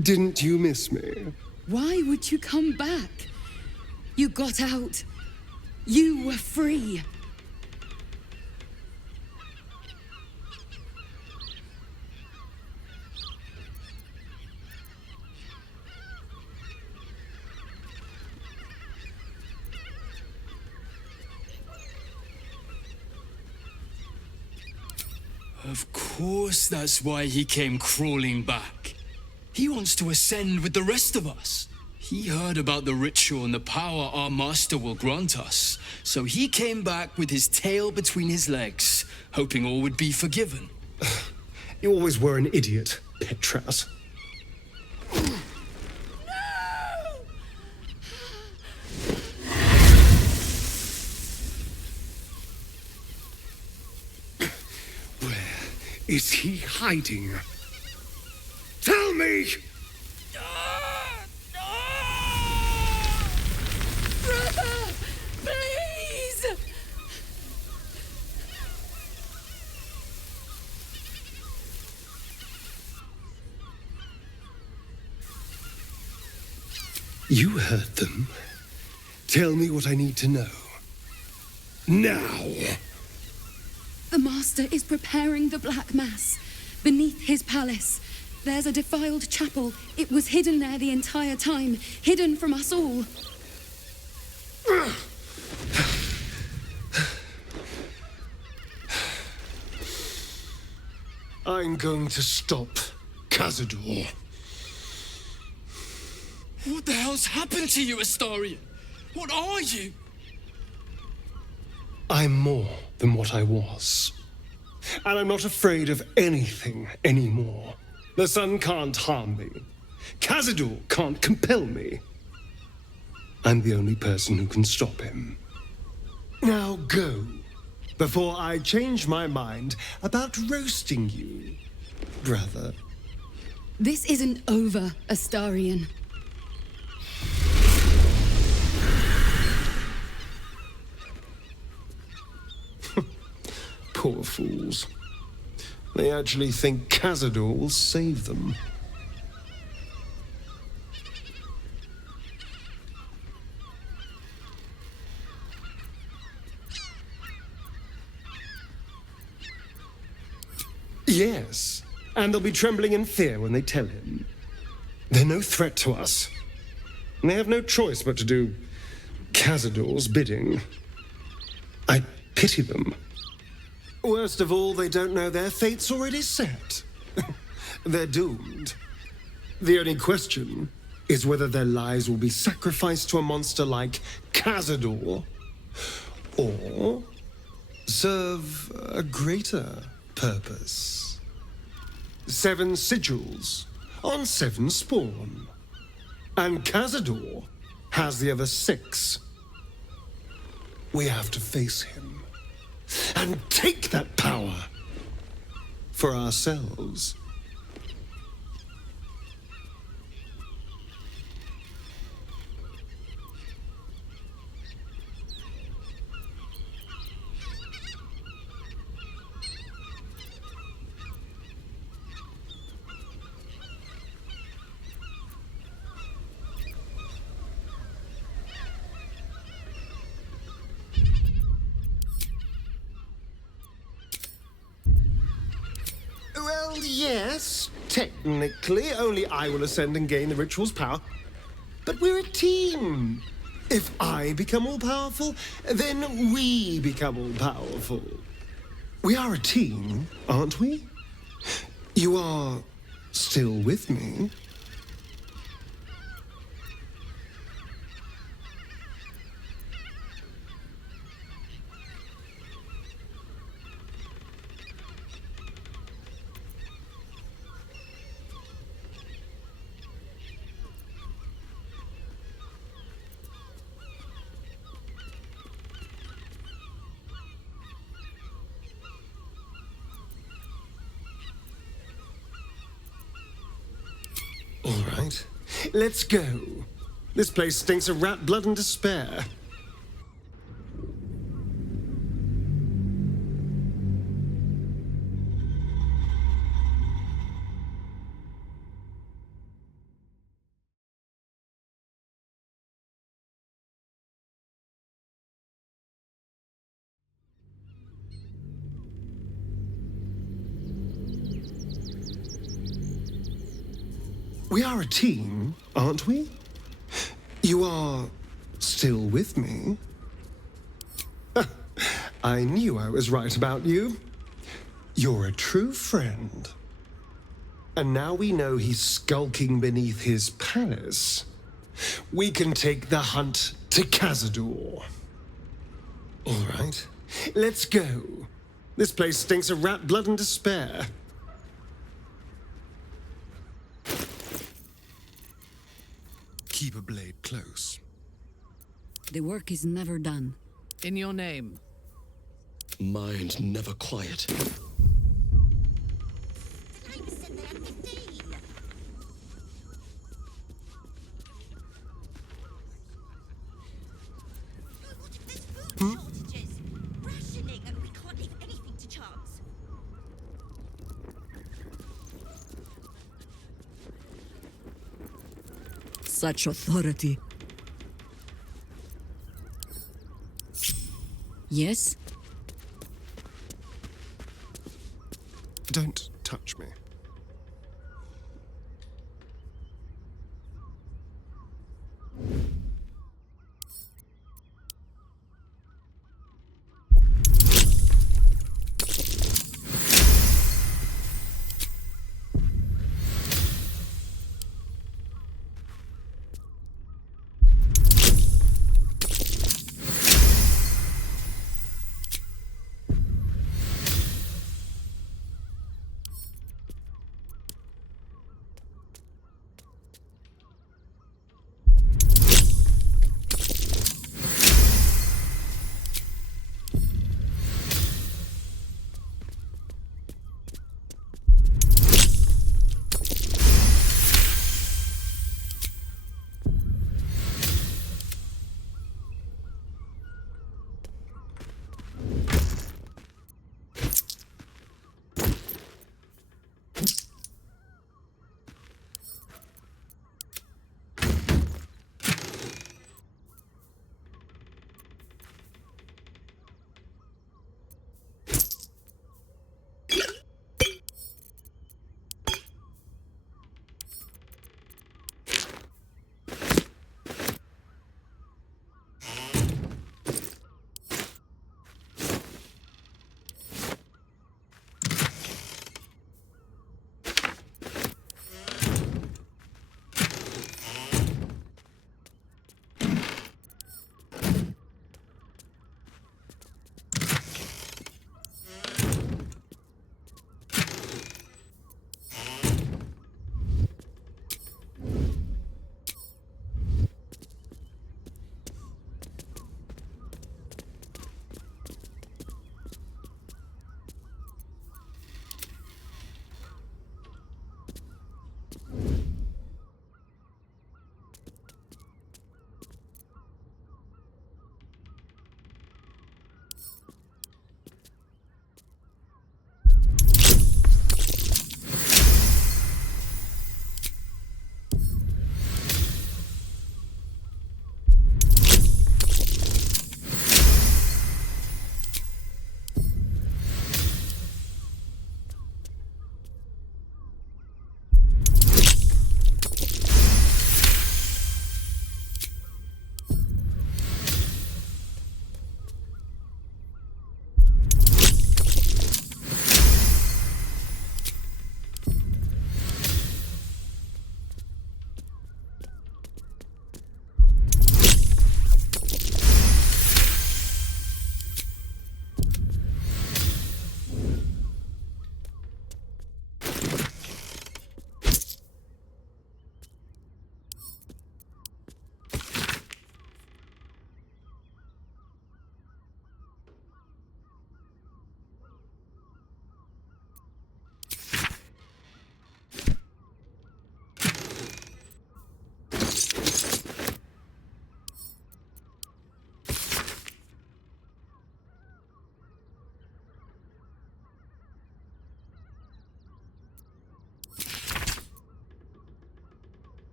Didn't you miss me? Why would you come back? You got out. You were free. Of course that's why he came crawling back. He wants to ascend with the rest of us. He heard about the ritual and the power our master will grant us, so he came back with his tail between his legs, hoping all would be forgiven. You always were an idiot, Petras. Where is he hiding? Tell me! Brother! Please! You heard them. Tell me what I need to know. Now! The Master is preparing the Black Mass beneath his palace. There's a defiled chapel. It was hidden there the entire time, hidden from us all. I'm going to stop Cazador. What the hell's happened to you, Astarion? What are you? I'm more than what I was. And I'm not afraid of anything anymore. The sun can't harm me. Cazador can't compel me. I'm the only person who can stop him. Now go, before I change my mind about roasting you, brother. This isn't over, Astarion. Poor fools. They actually think Cazador will save them. Yes, and they'll be trembling in fear when they tell him. They're no threat to us. And they have no choice but to do Cazador's bidding. I pity them. Worst of all, they don't know their fate's already set. They're doomed. The only question is whether their lives will be sacrificed to a monster like Cazador, or serve a greater purpose. 7 sigils on 7 spawn. And Cazador has the other 6. We have to face him and take that power for ourselves. Well, yes, technically, only I will ascend and gain the ritual's power. But we're a team. If I become all powerful, then we become all powerful. We are a team, aren't we? You are still with me? All right, let's go. This place stinks of rat blood and despair. We are a team, aren't we? You are still with me? I knew I was right about you. You're a true friend. And now we know he's skulking beneath his palace. We can take the hunt to Cazador. All right, let's go. This place stinks of rat blood and despair. Keep a blade close. The work is never done. In your name. Mind never quiet. Rationing, and we can't leave anything to chance. Such authority. Yes? Don't touch me.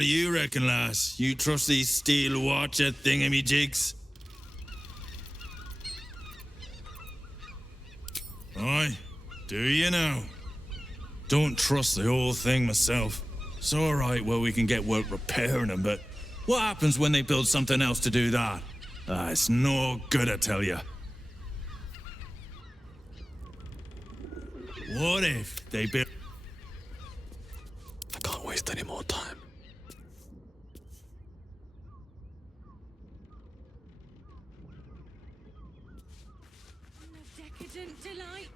do you reckon, lass? You trust these steel watcher thingamy-jigs? Aye, do you now? Don't trust the whole thing myself. It's alright, well, we can get work repairing them, but what happens when they build something else to do that? It's no good, I tell you. What if they build... I can't waste any more time. Decadent delights.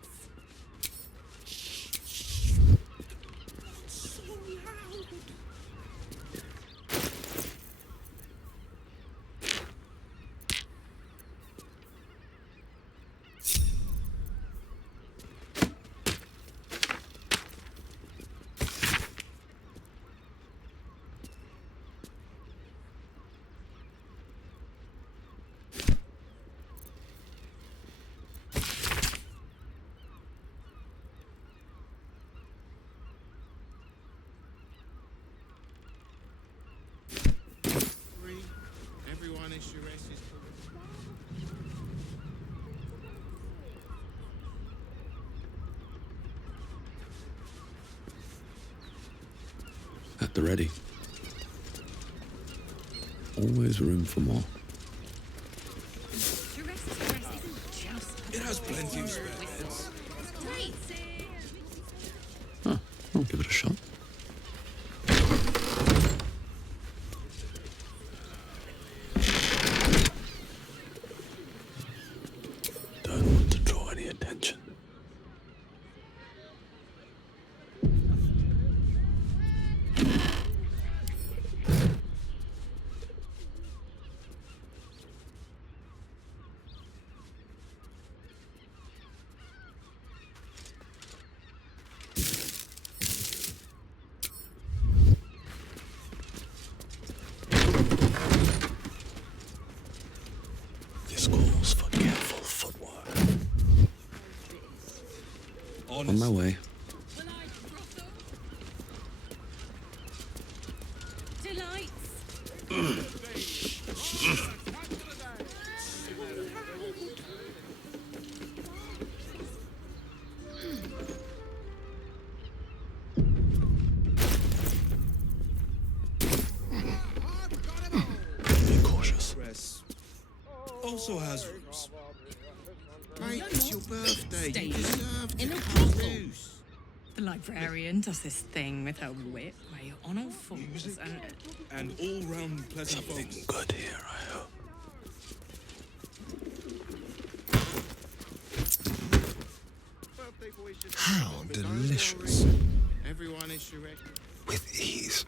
Everyone issue rest is At the ready. Always room for more. It has plenty of space. Huh, I'll give it a shot. Don't want to draw any attention. This calls for careful footwork. On my way. Be cautious. Also has roots. Mate, it's your birthday. You deserve to in a have brothel. roots. The librarian does this thing with her whip where you're on all fours And all-round pleasant folks. Good here, I hope. How delicious. Everyone issue rest. With ease.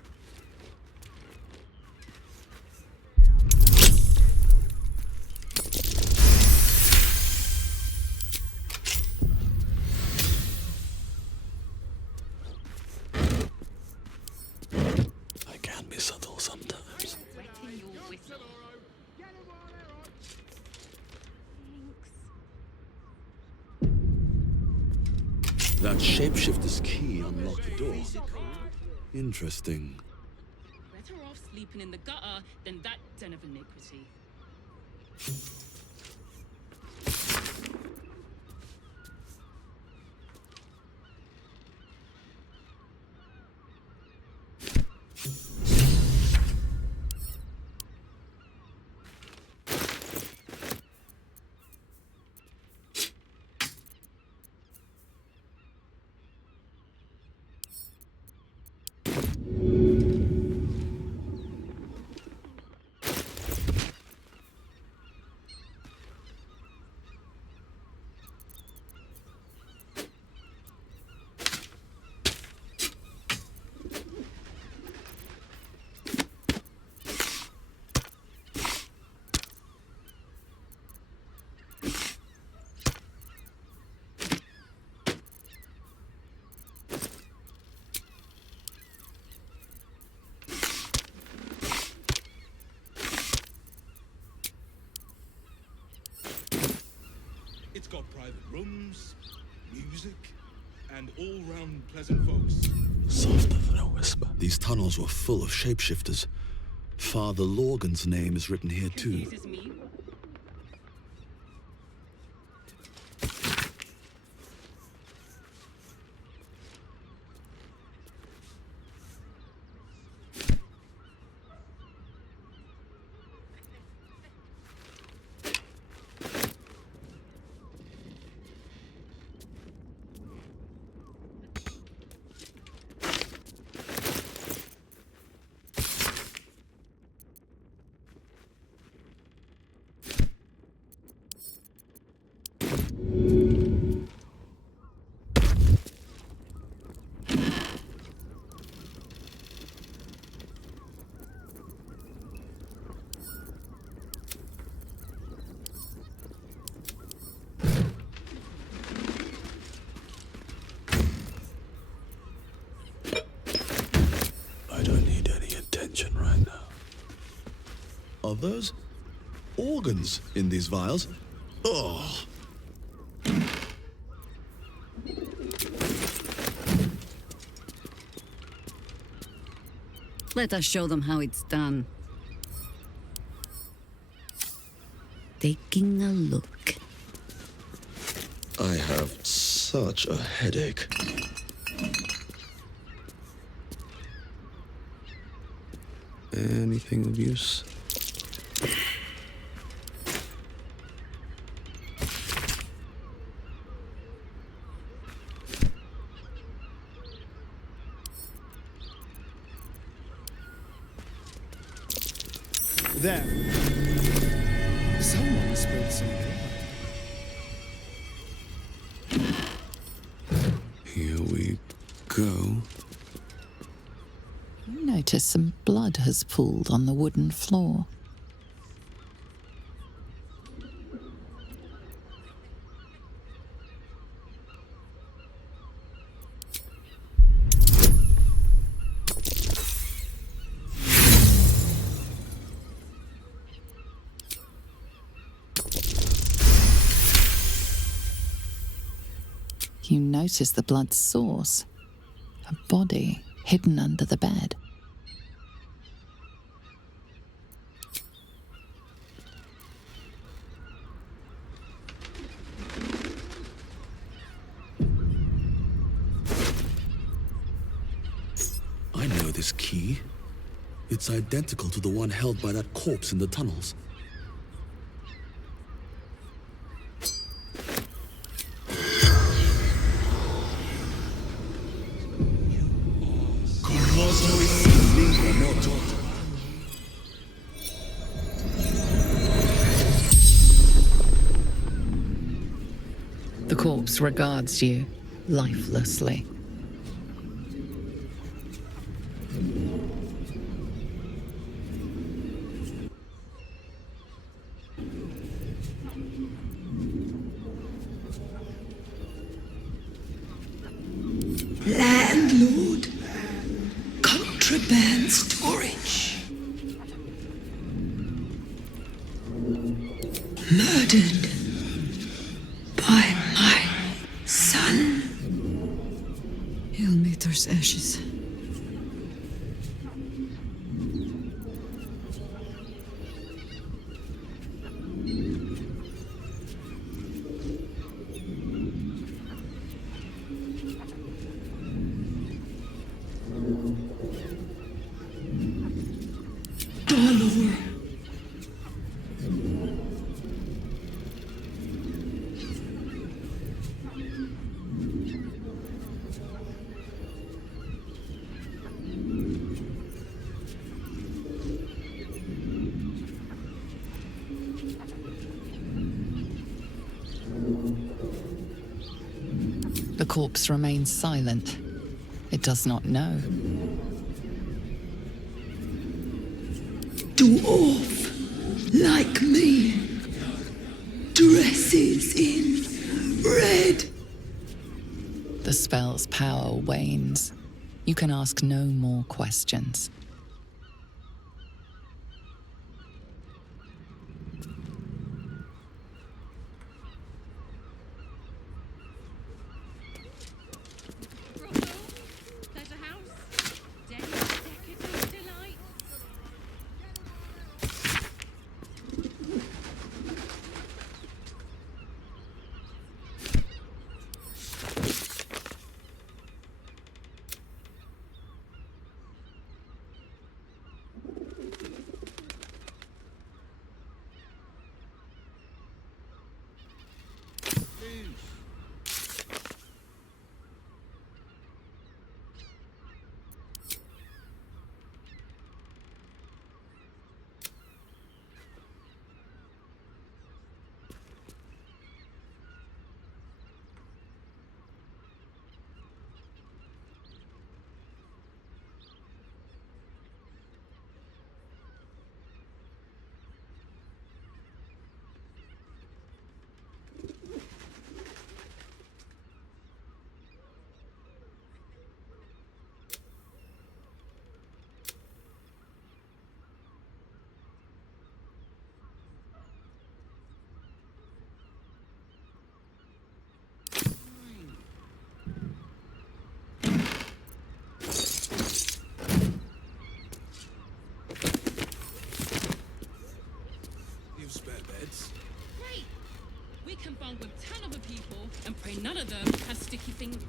I can be subtle sometimes. wetting your whistle. That shapeshifter's key unlocked the door. Interesting. Better off sleeping in the gutter than that den of iniquity. It's got private rooms, music, and all-round pleasant folks. Softer than a whisper. These tunnels were full of shapeshifters. Father Lorgan's name is written here too. I don't need any attention right now. Are those organs in these vials? Oh! Let us show them how it's done. Taking a look. I have such a headache. Anything of use? There. Someone spilled some blood. Here we go. You notice some blood has pooled on the wooden floor. You notice the blood's source. A body hidden under the bed. I know this key. It's identical to the one held by that corpse in the tunnels. The corpse regards you lifelessly. Landlord. Contraband storage. Murdered by my son. Ilmater's ashes. Baldur. The corpse remains silent. It does not know. Dwarf, like me, dresses in red. The spell's power wanes. You can ask no more questions. We can bond with 10 other people and pray none of them has sticky fingers.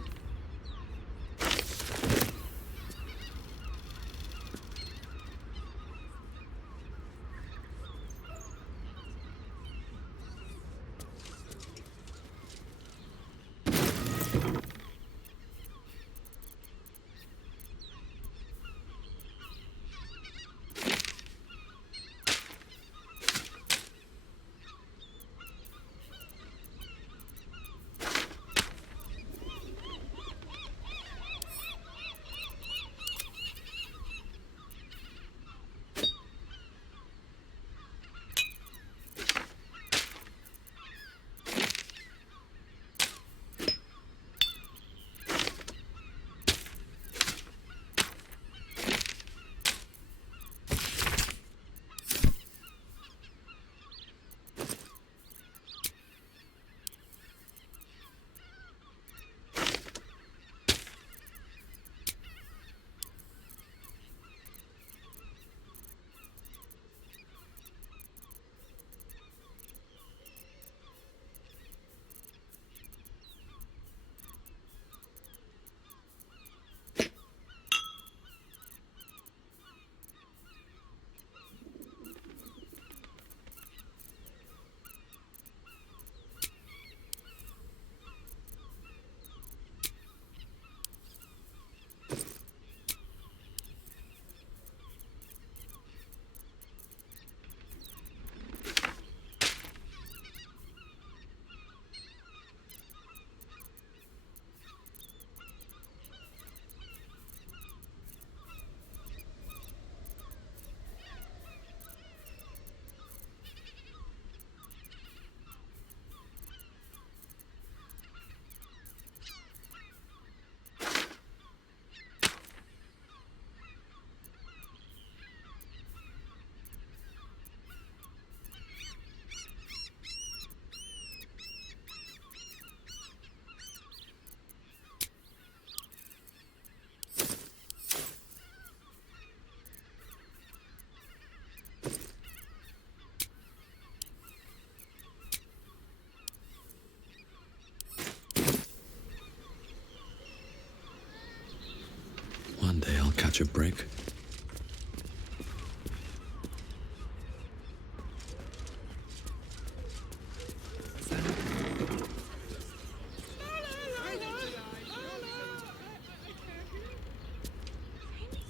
One day I'll catch a break.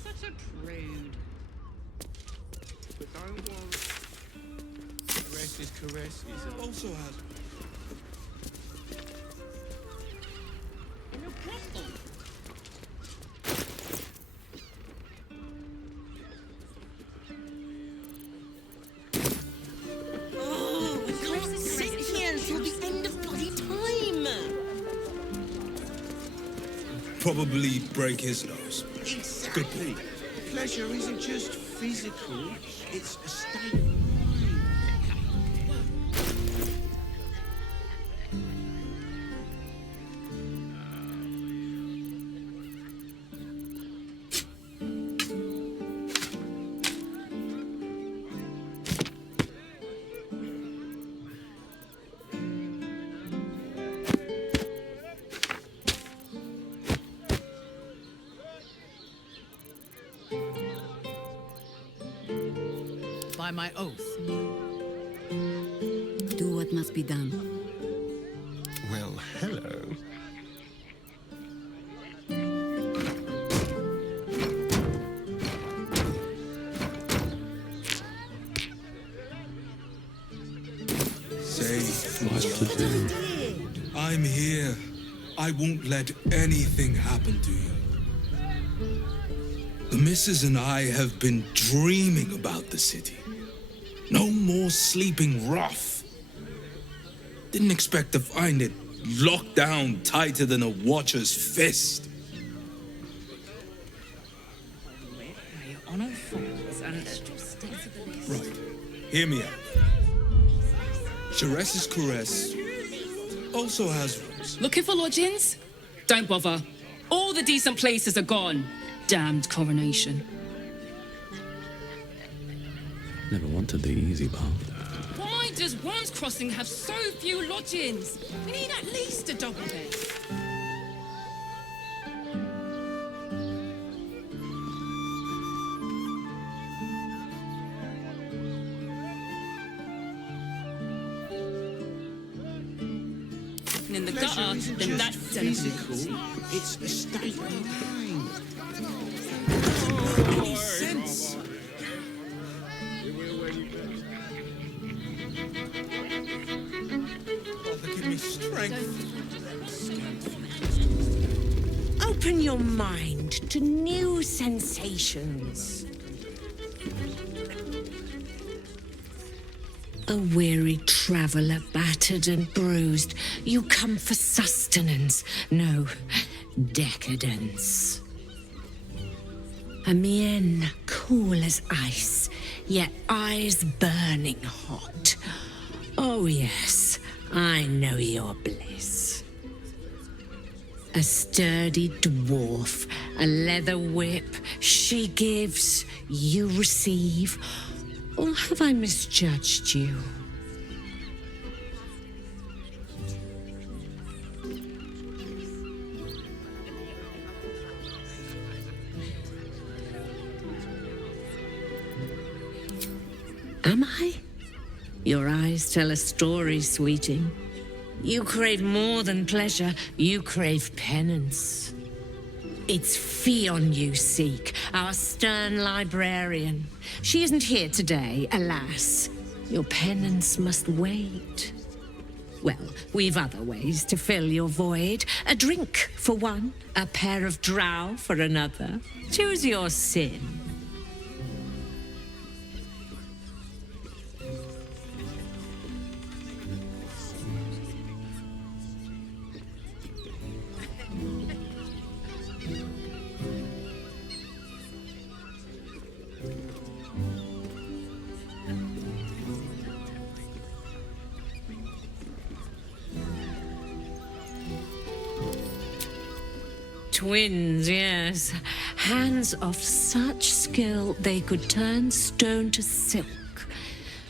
Such a prude. But don't want caresses, caresses. It also has. No problem. Oh, we can't sit here until the end of bloody time. Probably break his nose. Exactly. Pleasure isn't just physical, it's a state of mind. By my oath. Do what must be done. Well, hello. Say What's to do? I'm here. I won't let anything happen to you. The missus and I have been dreaming about the city. No more sleeping rough. Didn't expect to find it locked down tighter than a watcher's fist. Right. Hear me out. Ceress's caress also has rooms. Looking for lodgings? Don't bother. All the decent places are gone. Damned coronation. Never wanted the easy path. What am I does Worm's Crossing have so few lodgings? We need at least a double bed. And in the gutter, then that's physical. It's a state of mind. Sense. Father, give me strength. Open your mind to new sensations. A weary traveller, battered and bruised, you come for sustenance, no, decadence. A mien cool as ice, yet eyes burning hot. Oh yes, I know your bliss. A sturdy dwarf, a leather whip, she gives, you receive. Or have I misjudged you? Am I? Your eyes tell a story, sweeting. You crave more than pleasure, you crave penance. It's Fionn you seek, our stern librarian. She isn't here today, alas. Your penance must wait. Well, we've other ways to fill your void. A drink for one, a pair of drow for another. Choose your sin. Twins, yes. Hands of such skill they could turn stone to silk.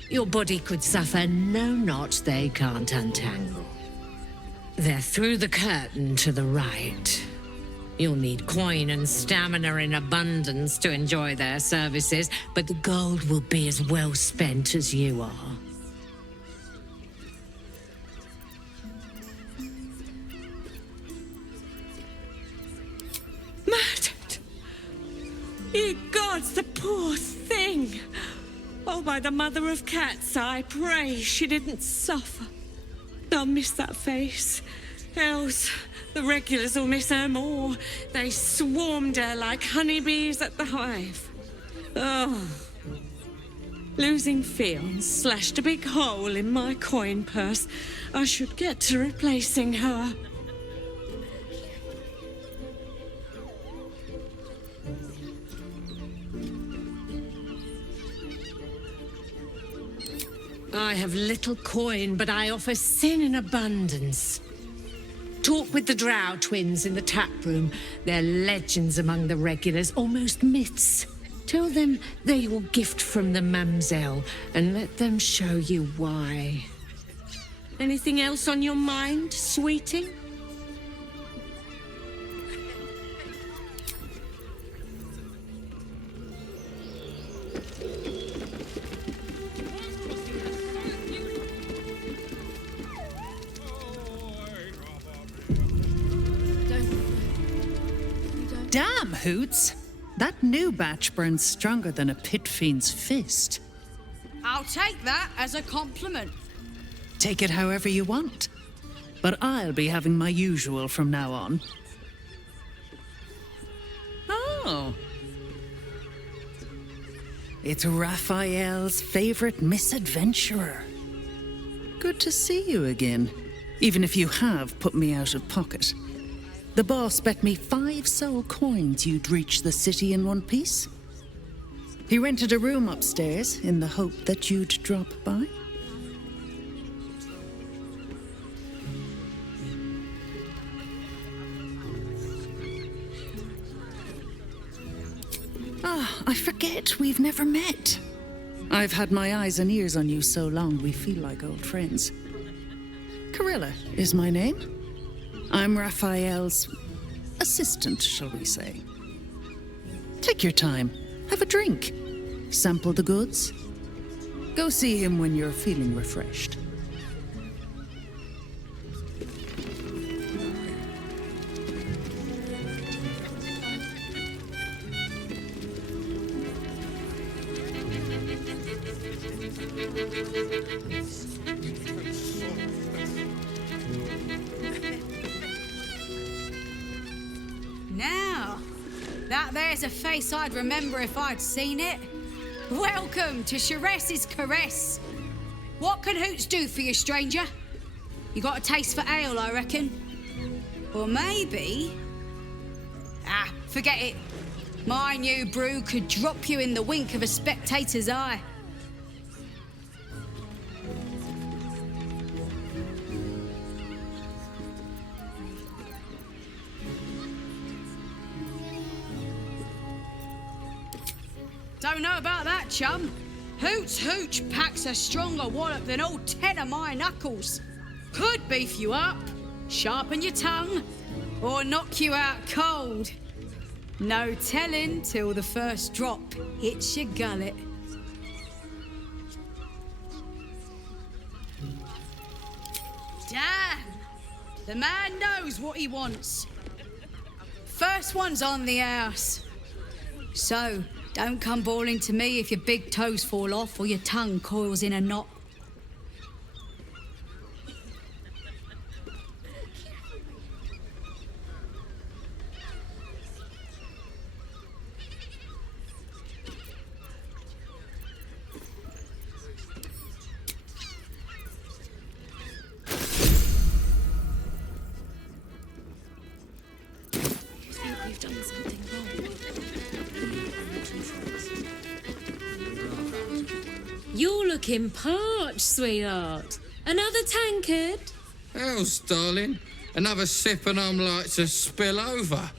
Your body could suffer no knot they can't untangle. They're through the curtain to the right. You'll need coin and stamina in abundance to enjoy their services, but the gold will be as well spent as you are. Murdered! Ye gods, the poor thing! Oh, by the mother of cats, I pray she didn't suffer. They'll miss that face. Else, the regulars will miss her more. They swarmed her like honeybees at the hive. Oh. Losing Fionn slashed a big hole in my coin purse. I should get to replacing her. I have little coin, but I offer sin in abundance. Talk with the Drow twins in the tap room. They're legends among the regulars, almost myths. Tell them they will gift from the mamselle, and let them show you why. Anything else on your mind, sweeting? Damn, Hoots! That new batch burns stronger than a pit fiend's fist. I'll take that as a compliment. Take it however you want. But I'll be having my usual from now on. Oh. It's Raphael's favorite misadventurer. Good to see you again, even if you have put me out of pocket. The boss bet me 5 soul coins you'd reach the city in one piece. He rented a room upstairs in the hope that you'd drop by. Ah, I forget we've never met. I've had my eyes and ears on you so long, we feel like old friends. Corilla is my name. I'm Raphael's assistant, shall we say. Take your time. Have a drink. Sample the goods. Go see him when you're feeling refreshed. Now, that there's a face I'd remember if I'd seen it. Welcome to Sharess's Caress. What can Hoots do for you, stranger? You got a taste for ale, I reckon? Or maybe... Ah, forget it. My new brew could drop you in the wink of a spectator's eye. Don't know about that, chum. Hoots Hooch packs a stronger wallop than all 10 of my knuckles. Could beef you up, sharpen your tongue, or knock you out cold. No telling till the first drop hits your gullet. Damn! The man knows what he wants. First one's on the house. So, don't come bawling to me if your big toes fall off or your tongue coils in a knot. We've done something wrong. You're looking parched, sweetheart. Another tankard? Hells, darling. Another sip and I'm like to spill over.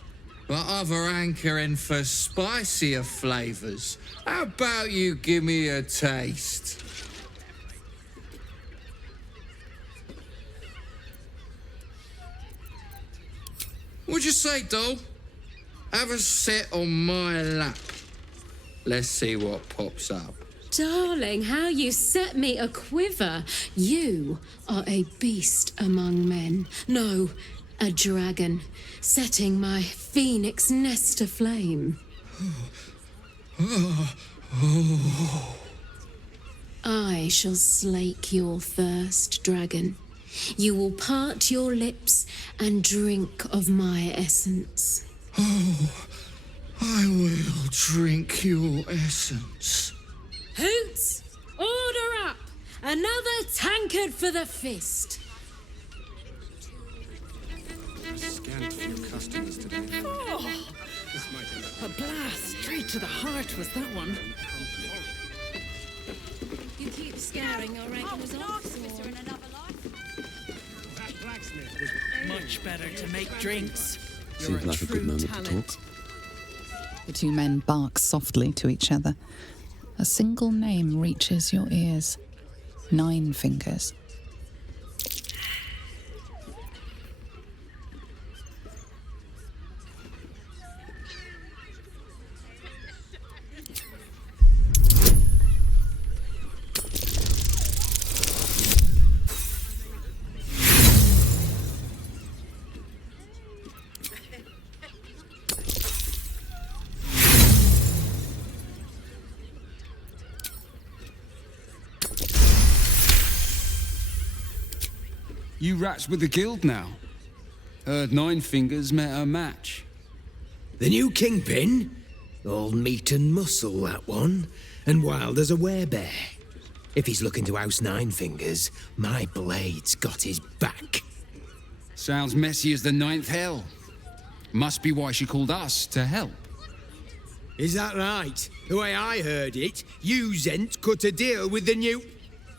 But other hankering for spicier flavours. How about you give me a taste? What'd you say, doll? Have a sit on my lap. Let's see what pops up. Darling, how you set me a quiver. You are a beast among men. No, a dragon, setting my phoenix nest aflame. I shall slake your thirst, dragon. You will part your lips and drink of my essence. Oh, I will drink your essence. Hoots, order up! Another tankard for the fist. Scant few customers today. Oh, a blast straight to the heart was that one. You keep scaring your regulars off. That blacksmith was Much better to make drinks. Seems like a good moment to talk. The two men bark softly to each other. A single name reaches your ears. 9 Fingers. You rats with the guild now. Heard 9 Fingers met a match. The new kingpin? All meat and muscle, that one. And wild as a werebear. If he's looking to oust 9 Fingers, my blade's got his back. Sounds messy as the 9th hell. Must be why she called us to help. Is that right? The way I heard it, you Zent cut a deal with the new...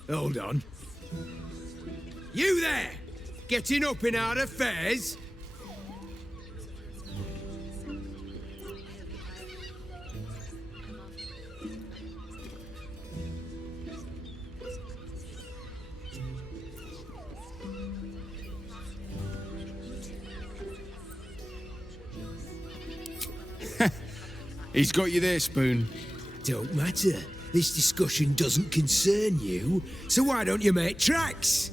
Hold on. You there! Getting up in our affairs? He's got you there, Spoon. Don't matter. This discussion doesn't concern you, so why don't you make tracks?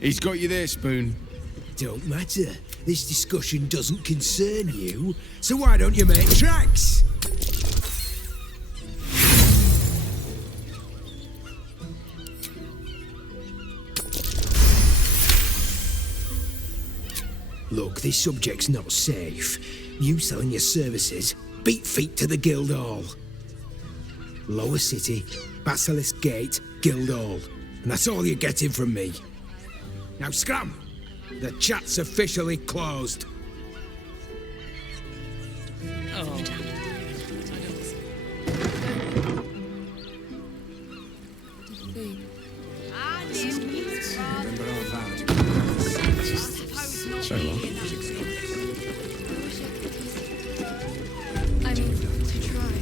He's got you there, Spoon. Don't matter. This discussion doesn't concern you, so why don't you make tracks? Look, this subject's not safe. You selling your services, beat feet to the Guildhall. Lower City, Basilisk Gate, Guildhall. And that's all you're getting from me. Now scram! The chat's officially closed. Oh. So long. I mean, to try.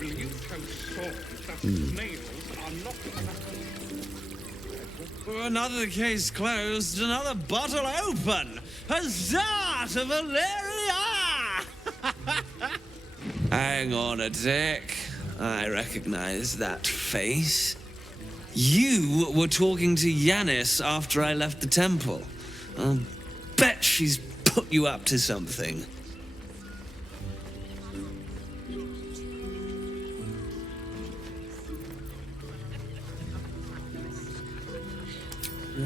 Will you tell Saul that snails are not Another case closed, another bottle open. Huzzah to Valeria! Hang on a tick. I recognize that face. You were talking to Yanis after I left the temple. I'll bet she's put you up to something.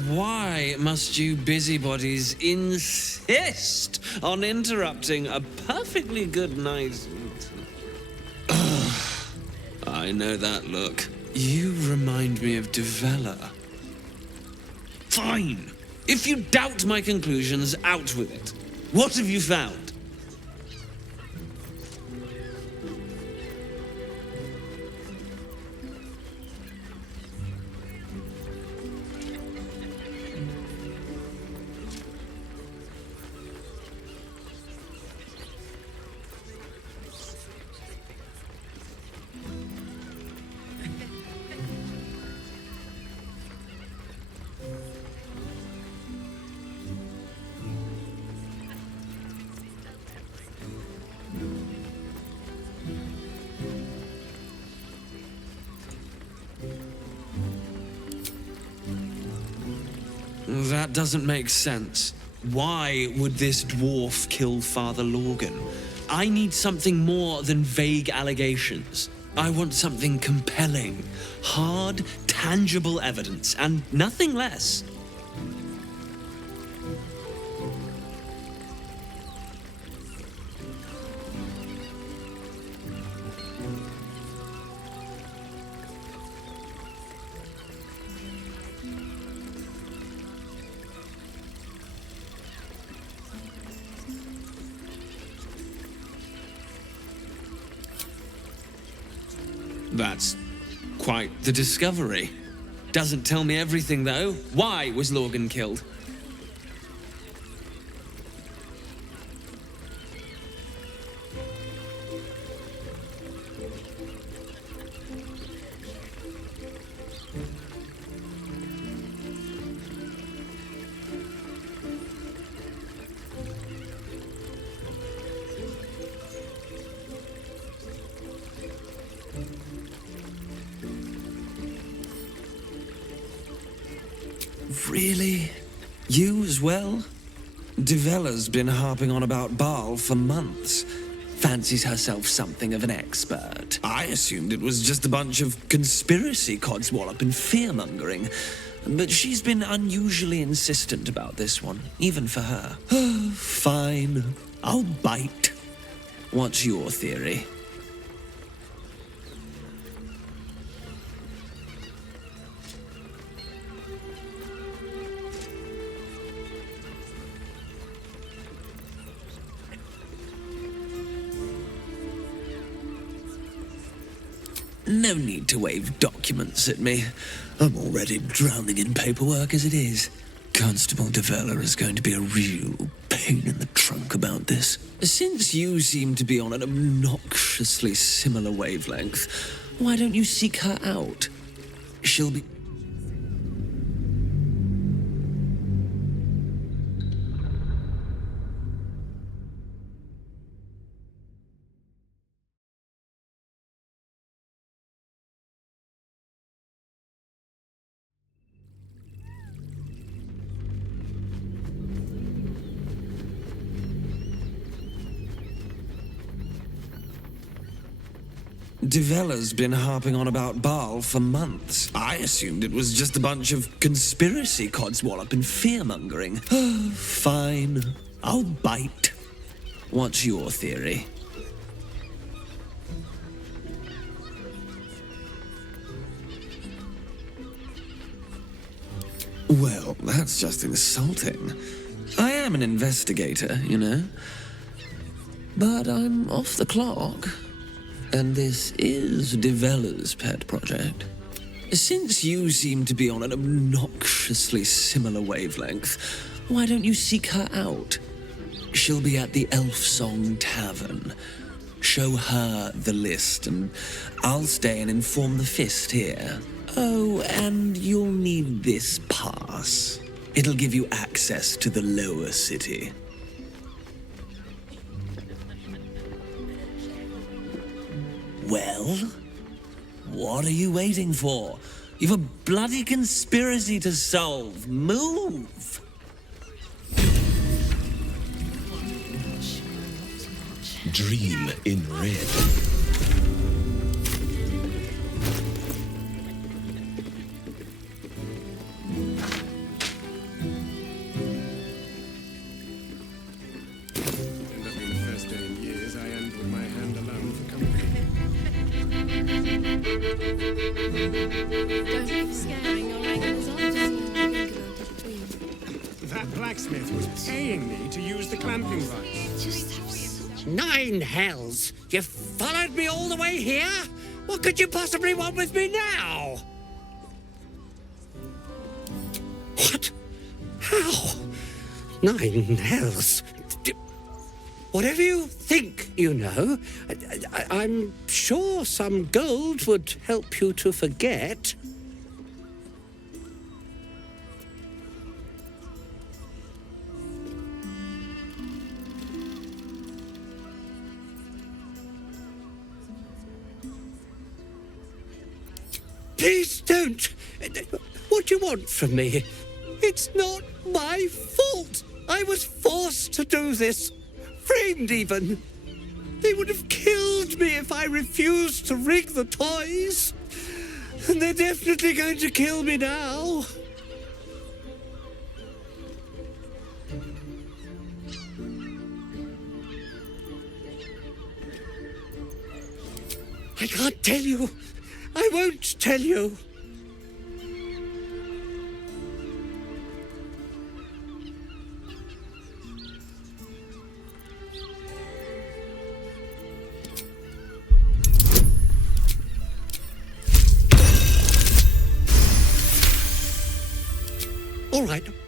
Why must you busybodies insist on interrupting a perfectly good night? I know that look. You remind me of Devella. Fine. If you doubt my conclusions, out with it. What have you found? That doesn't make sense. Why would this dwarf kill Father Lorgan? I need something more than vague allegations. I want something compelling, hard, tangible evidence, and nothing less. That's quite the discovery. Doesn't tell me everything, though. Why was Lorgan killed? Really? You as well? Devella's been harping on about Baal for months. fancies herself something of an expert. I assumed it was just a bunch of conspiracy codswallop and fear-mongering. But she's been unusually insistent about this one, even for her. Fine, I'll bite. What's your theory? No need to wave documents at me. I'm already drowning in paperwork as it is. Constable Devella is going to be a real pain in the trunk about this. Since you seem to be on an obnoxiously similar wavelength, why don't you seek her out? She'll be... Devella's been harping on about Baal for months. I assumed it was just a bunch of conspiracy codswallop and fear-mongering. Fine, I'll bite. What's your theory? Well, that's just insulting. I am an investigator, you know. But I'm off the clock. And this is Devella's pet project. Since you seem to be on an obnoxiously similar wavelength, why don't you seek her out? She'll be at the Elf Song Tavern. Show her the list, and I'll stay and inform the Fist here. Oh, and you'll need this pass. It'll give you access to the lower city. Well, what are you waiting for? You've a bloody conspiracy to solve. Move! Dream in red. That blacksmith was paying me to use the clamping device. 9 hells! You followed me all the way here? What could you possibly want with me now? What? How? 9 hells? Whatever you think you know, I'm sure some gold would help you to forget. Please don't. What do you want from me? It's not my fault. I was forced to do this. Framed even. They would have killed me if I refused to rig the toys. And they're definitely going to kill me now. I can't tell you. I won't tell you.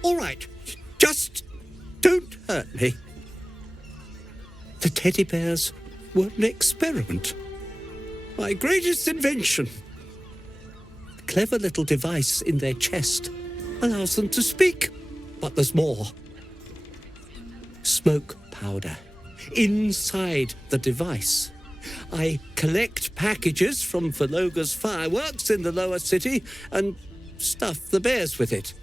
All right. Just don't hurt me. The teddy bears were an experiment. My greatest invention. A clever little device in their chest allows them to speak. But there's more. Smoke powder inside the device. I collect packages from Valoga's fireworks in the lower city and stuff the bears with it.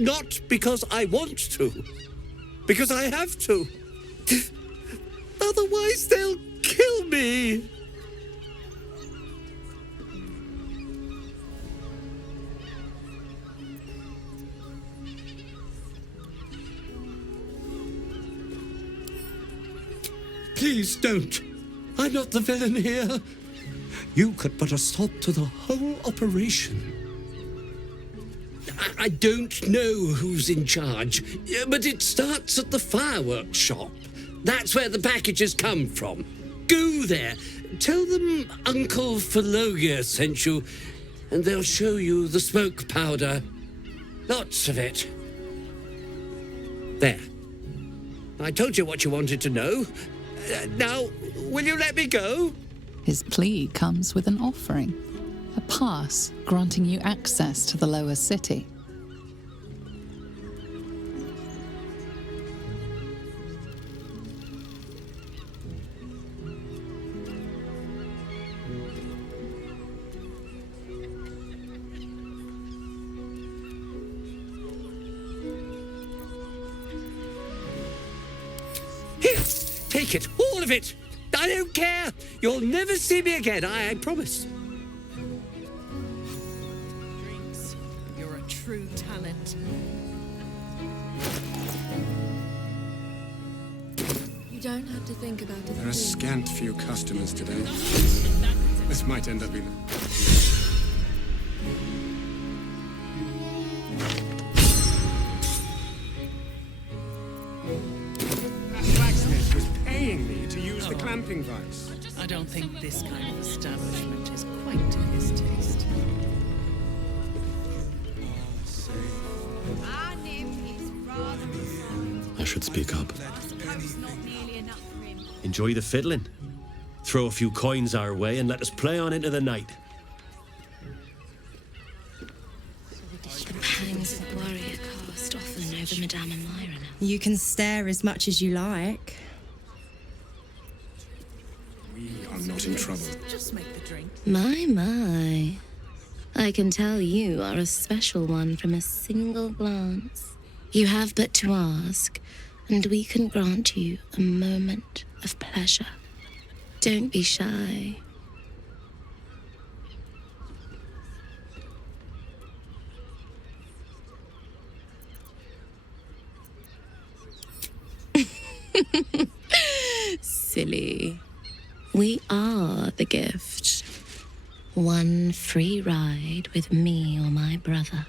Not because I want to, because I have to. Otherwise, they'll kill me. Please don't. I'm not the villain here. You could put a stop to the whole operation. I don't know who's in charge, but it starts at the fireworks shop. That's where the packages come from. Go there. Tell them Uncle Phalogia sent you, and they'll show you the smoke powder. Lots of it. There. I told you what you wanted to know. Now, will you let me go? His plea comes with an offering, a pass granting you access to the lower city. Here, take it, all of it. I don't care. You'll never see me again, I promise. Drinks. You're a true talent. You don't have to think about it. There are scant few customers today. This might end up being... That blacksmith was paying me to use the clamping vise. I don't think this kind of establishment is quite to his taste. Our nymph is rather I should speak up. not nearly enough for him. Enjoy the fiddling. Throw a few coins our way and let us play on into the night. The pangs of warrior cast often over Madame and Myra now. You can stare as much as you like. We are not in trouble. Just make the drink. My. I can tell you are a special one from a single glance. You have but to ask, and we can grant you a moment of pleasure. Don't be shy. Silly. We are the gift. One free ride with me or my brother.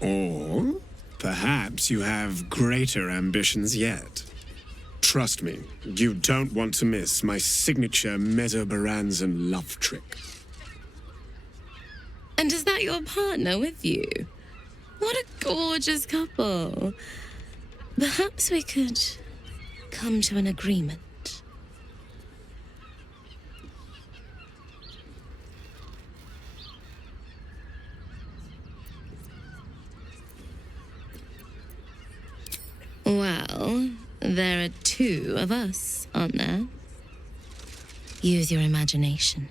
Or perhaps you have greater ambitions yet. Trust me, you don't want to miss my signature Mesobaranzan love trick. And is that your partner with you? What a gorgeous couple. Perhaps we could come to an agreement. Well, there are two of us, aren't there? Use your imagination.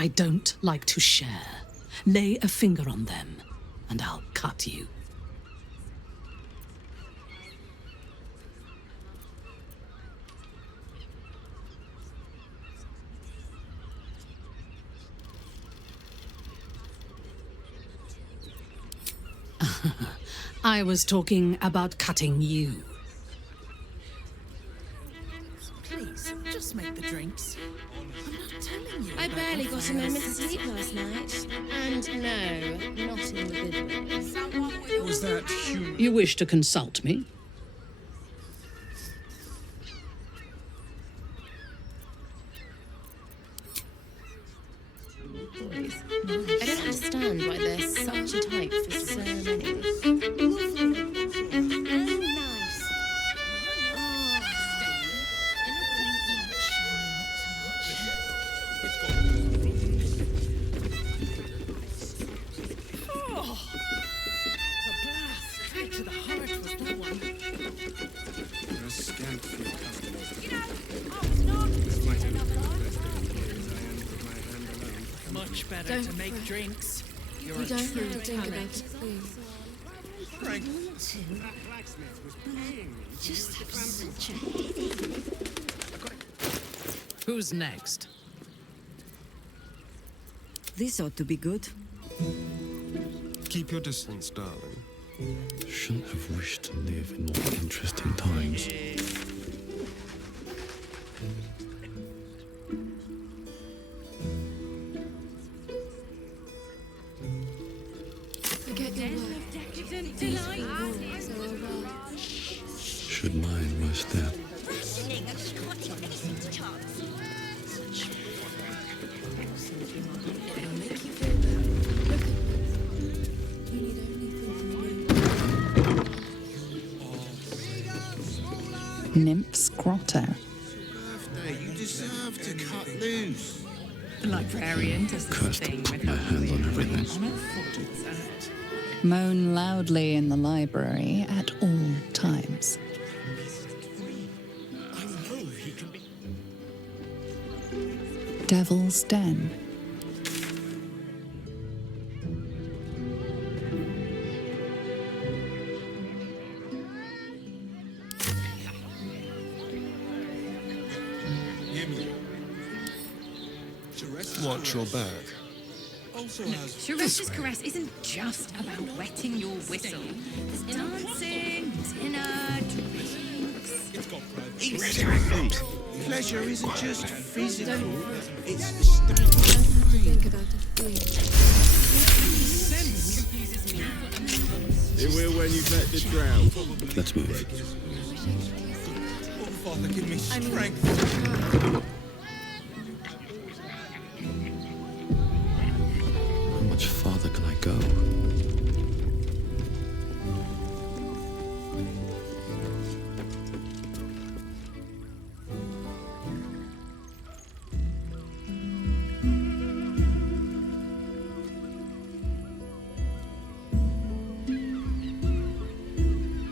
I don't like to share. Lay a finger on them, and I'll cut you. I was talking about cutting you. Please, just make the drinks. I'm not telling you. I barely got a moment's sleep last night. And no, not in the good way. Was that human? You wish to consult me? I don't understand why there's such a type for so many. Straight to the heart was that one. There are scant few customers. This might end up being the best thing here as I am with my hand alone. much better Don't to make fret. drinks. You're You a don't true have to think about talent. it, please. Frank. Just have such a headache. Who's next? This ought to be good. Keep your distance, darling. Shouldn't have wished to live in more interesting times. Forget your work. Decadent These delight. walls are around. Should mind my step. It'll make you feel better. Look at this. You need only think of me. Nymph's Grotto. You deserve to cut loose. The librarian does this Cursed thing to with put my her hands on everything. on her foot. Moan loudly in the library at all times. Devil's Den. Watch your back. Shares's caress isn't just about wetting your whistle. There's dancing, dinner, drinks. Exactly. Pleasure isn't just physical, it's Think about it, please. It will when you let the drown. Let's move. Father, give me strength. How much farther can I go?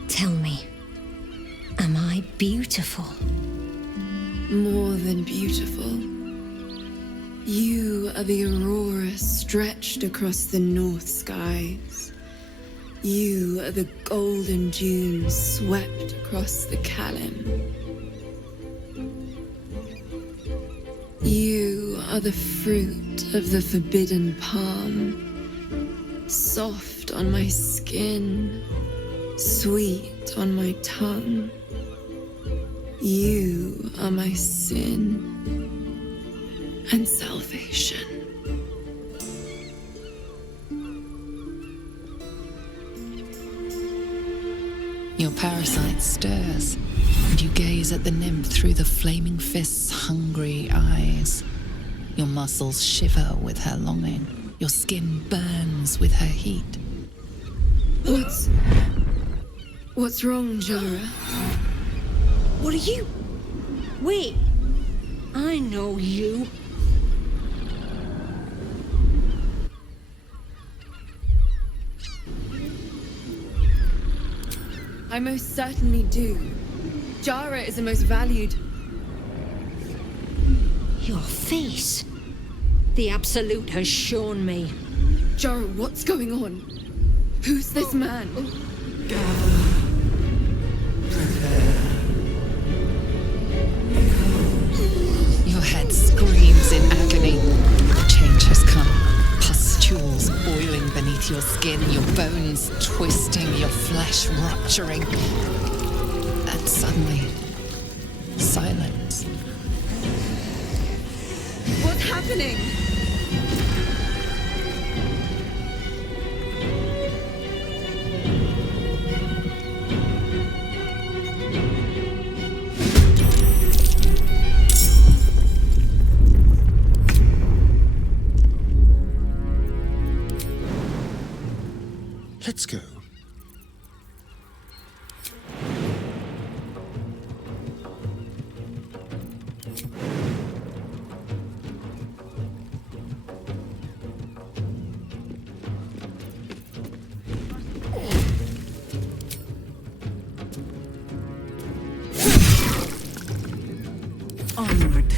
Tell me, am I beautiful? More than beautiful. You are the aurora stretched across the north skies. You are the golden dunes swept across the Kalim. You are the fruit of the forbidden palm, soft on my skin, sweet on my tongue. You are my sin and salvation. Your parasite stirs, and you gaze at the nymph through the flaming fist's hungry eyes. Your muscles shiver with her longing. Your skin burns with her heat. What's wrong, Jara? What are you? Wait, I know you. I most certainly do. Jara is the most valued. Your face. The Absolute has shown me. Jara, what's going on? Who's this man? Your head screams in agony. Change has come. Pustules boiling beneath your skin, your bones twisting, your flesh rupturing. And suddenly, silence. What's happening? Let's go. Onward.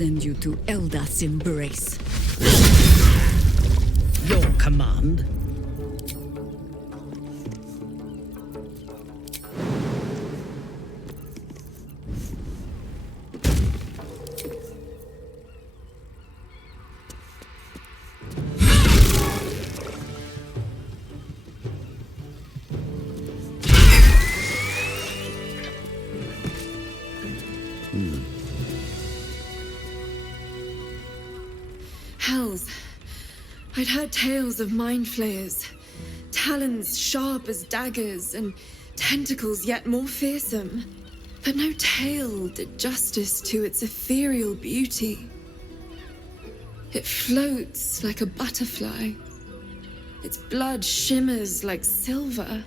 send you to Eldath's embrace. Your command? Hells. I'd heard tales of mind flayers, talons sharp as daggers, and tentacles yet more fearsome. But no tale did justice to its ethereal beauty. It floats like a butterfly. Its blood shimmers like silver.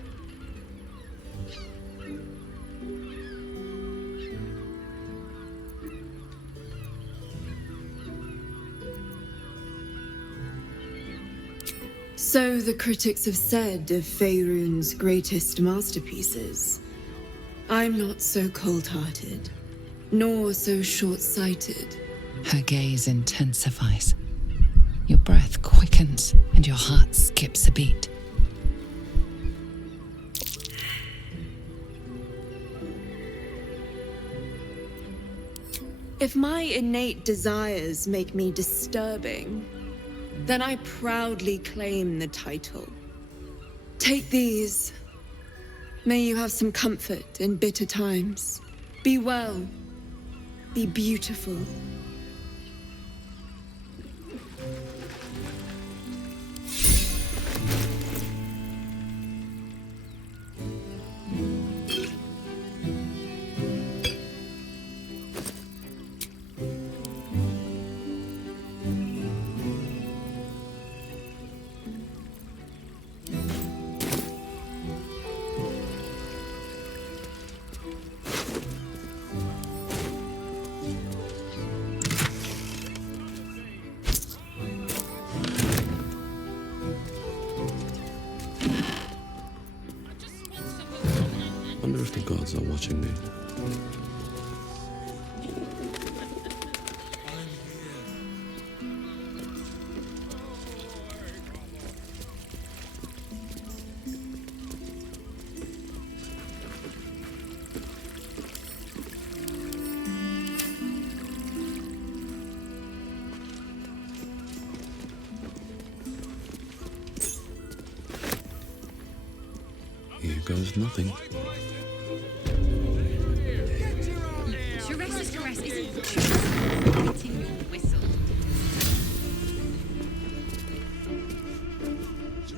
So the critics have said of Faerun's greatest masterpieces. I'm not so cold-hearted, nor so short-sighted. Her gaze intensifies. Your breath quickens and your heart skips a beat. If my innate desires make me disturbing, then I proudly claim the title. Take these. May you have some comfort in bitter times. Be well. Be beautiful. Wonder if the gods are watching me. Here goes nothing. Sharess's caress isn't just wetting your whistle.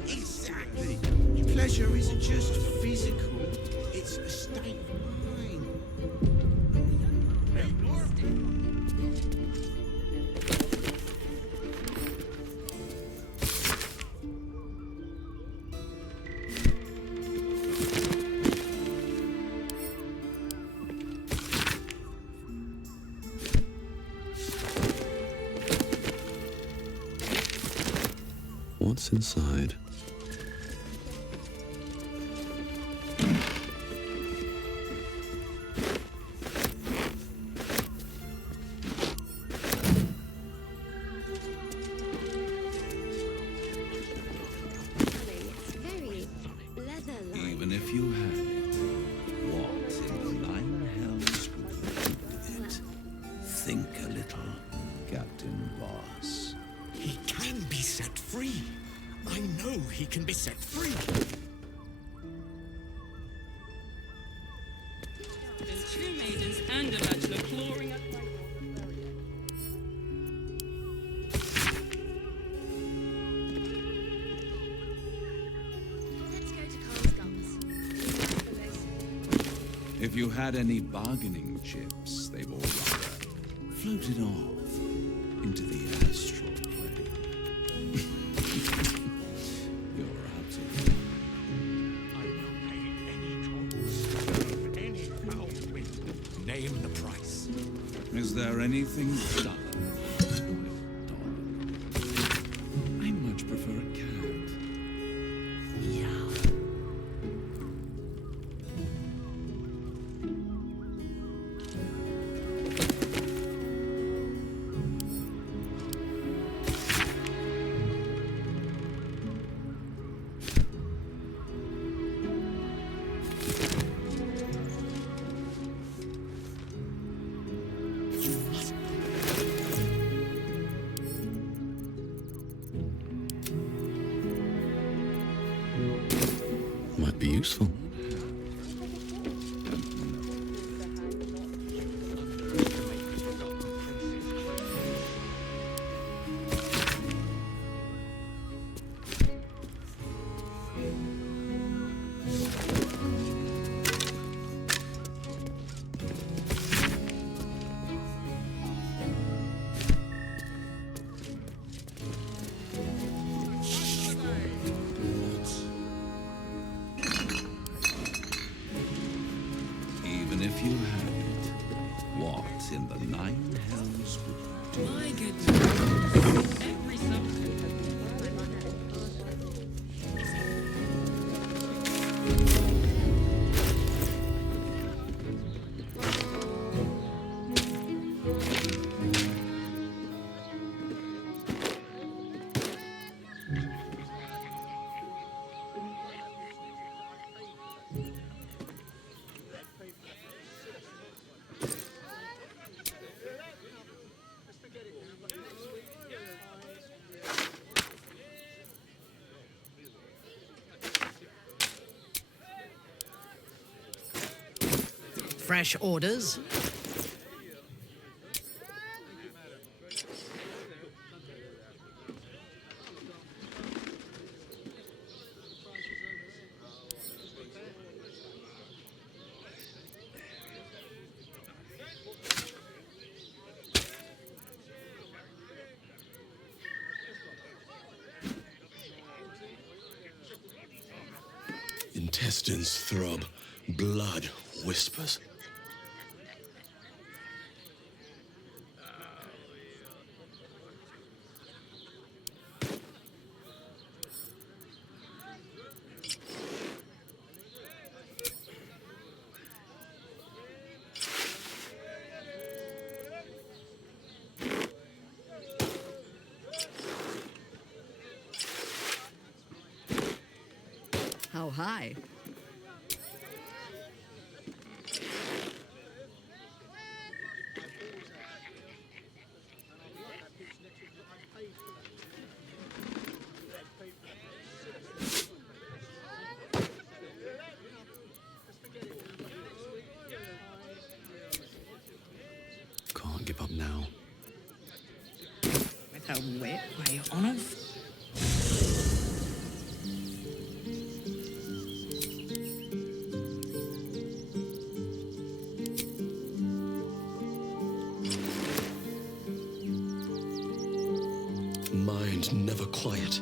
Exactly. Pleasure isn't just physical, it's a state of mind. What's inside? Even if you had it, what in the nine hells would you do with it? Think a little, Captain Boss. He can be set free. I know he can be set free. There's two maidens and a bachelor clawing at my If you had any bargaining chips, they've all rather floated off into the astral plane. You're absolutely Name the price. Is there anything duller? I much prefer a cat. Yeah. might be useful. Even if you had it, what in the nine hells would you do? My goodness. Every Fresh orders? Intestines throb, blood whispers. How high? Can't give up now. With her wit, way on of. Mind never quiet.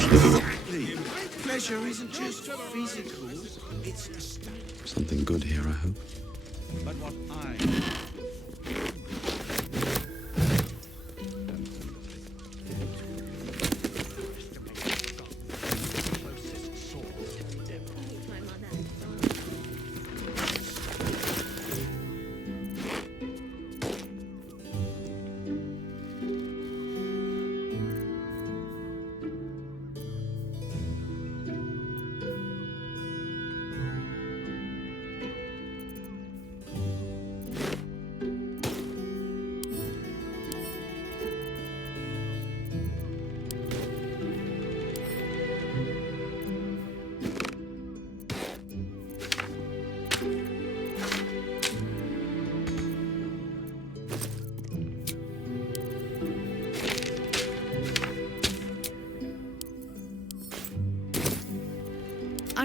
Exactly. Pleasure isn't just physical, it's Something good here, I hope. but what I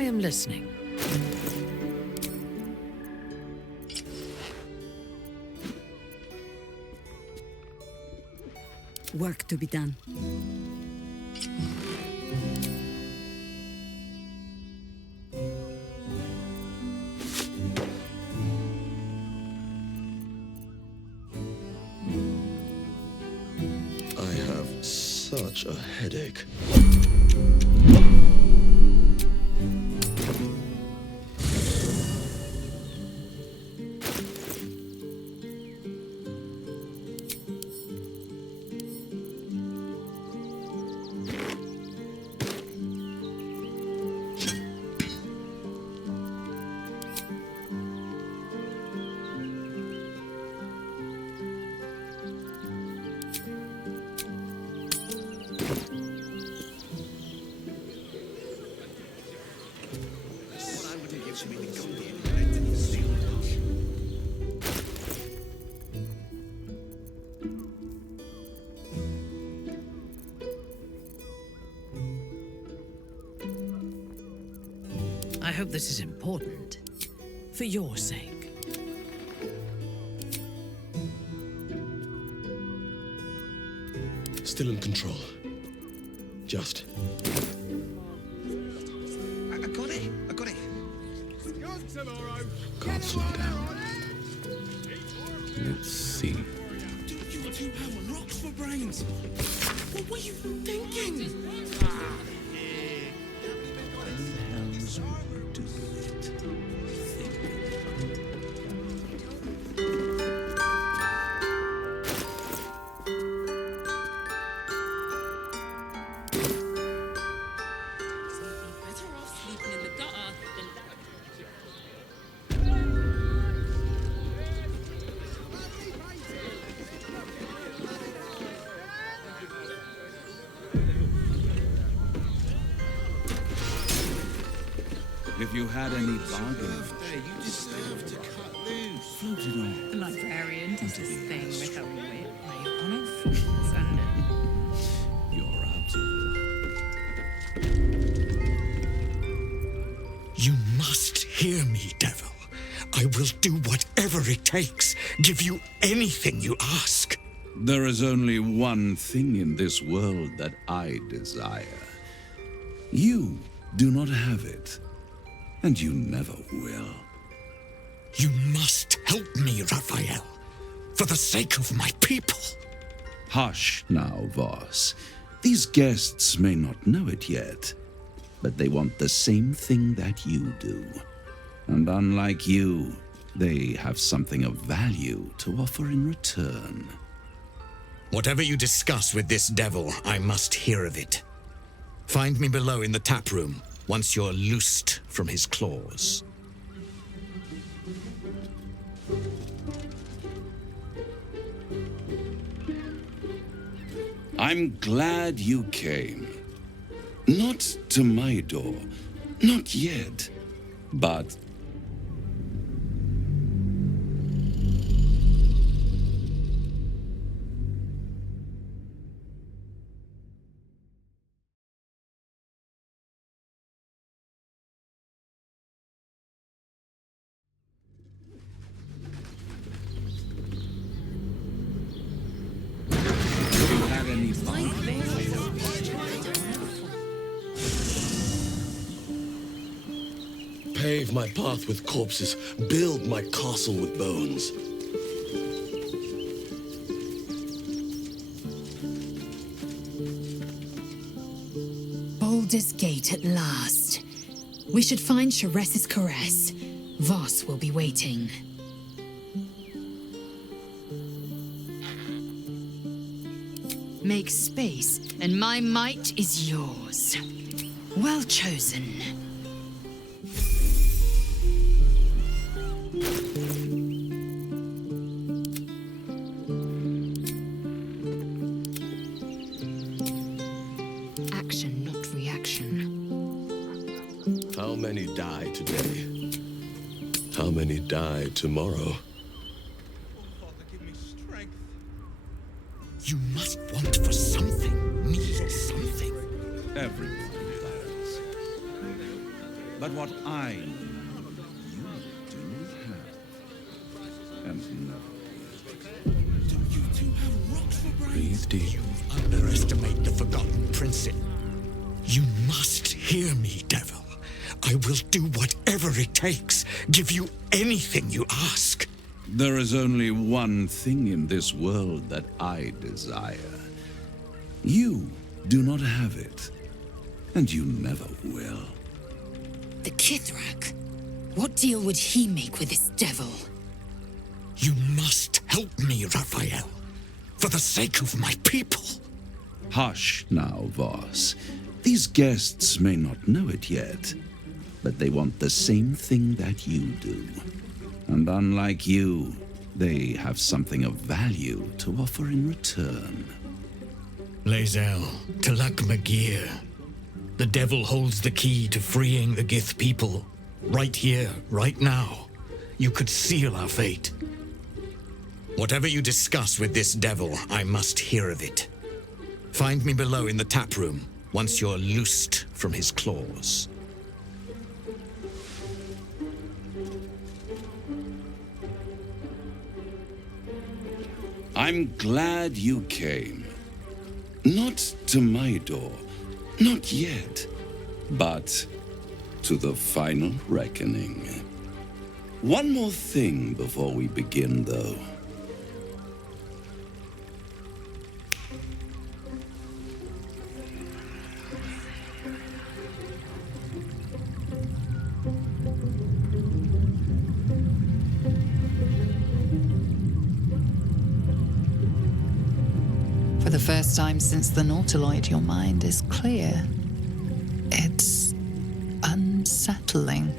I am listening. Work to be done. I have such a headache. I hope this is important. For your sake. Still in control. Just. I got it. I got it. Can't slow down. Let's see. You got 2 power rocks for brains. What were you thinking? If you had any bargain, you deserve to cut loose. Float it on. The librarian does this thing with her wit where you're on all fours and You're out of You must hear me, devil. I will do whatever it takes. Give you anything you ask. There is only one thing in this world that I desire. You do not have it, and you never will. You must help me, Raphael, for the sake of my people. Hush now, Voss. These guests may not know it yet, but they want the same thing that you do. And unlike you, they have something of value to offer in return. Whatever you discuss with this devil, I must hear of it. Find me below in the tap room, once you're loosed from his claws. I'm glad you came. Not to my door, not yet, but... Pave my path with corpses, build my castle with bones. Baldur's Gate at last. We should find Sharess's caress. Voss will be waiting. Make space, and my might is yours. Well chosen. Action, not reaction. How many die today? How many die tomorrow? You must want for something, need something. Everyone does. But what I know, you do have. And no. Do you two have rocks for brains? Breathe deep. You underestimate the Forgotten Princess. You must hear me, Devil. I will do whatever it takes. Give you anything you ask. There is only one thing in this world that I desire. You do not have it, and you never will. The Kithrak? What deal would he make with this devil? You must help me, Raphael, for the sake of my people. Hush now, Voss. These guests may not know it yet, but they want the same thing that you do. And unlike you, they have something of value to offer in return. Lae'zel, Talak Magir. The devil holds the key to freeing the Gith people. Right here, right now. You could seal our fate. Whatever you discuss with this devil, I must hear of it. Find me below in the tap room, once you're loosed from his claws. I'm glad you came. Not to my door, not yet, but to the final reckoning. One more thing before we begin, though. For the first time since the Nautiloid, your mind is clear. It's unsettling.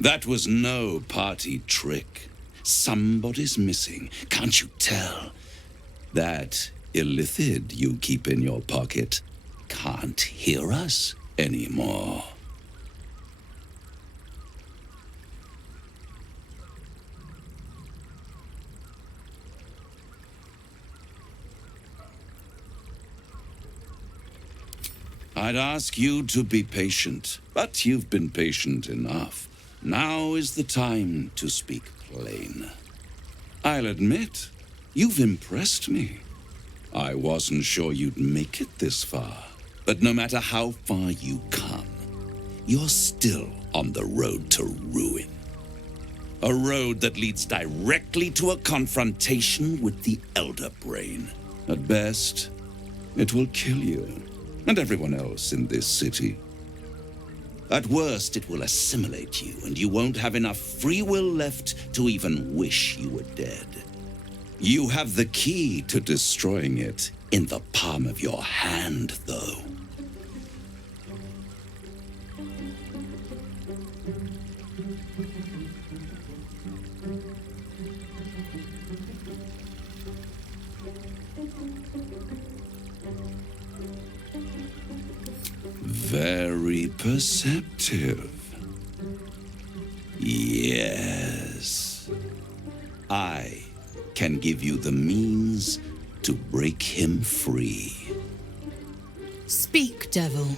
That was no party trick. Somebody's missing, can't you tell? That illithid you keep in your pocket can't hear us anymore. I'd ask you to be patient, but you've been patient enough. Now is the time to speak plain. I'll admit, you've impressed me. I wasn't sure you'd make it this far, but no matter how far you come, you're still on the road to ruin. A road that leads directly to a confrontation with the Elder Brain. At best, it will kill you and everyone else in this city. At worst, it will assimilate you, and you won't have enough free will left to even wish you were dead. You have the key to destroying it in the palm of your hand, though. Very perceptive. Yes. I can give you the means to break him free. Speak, devil.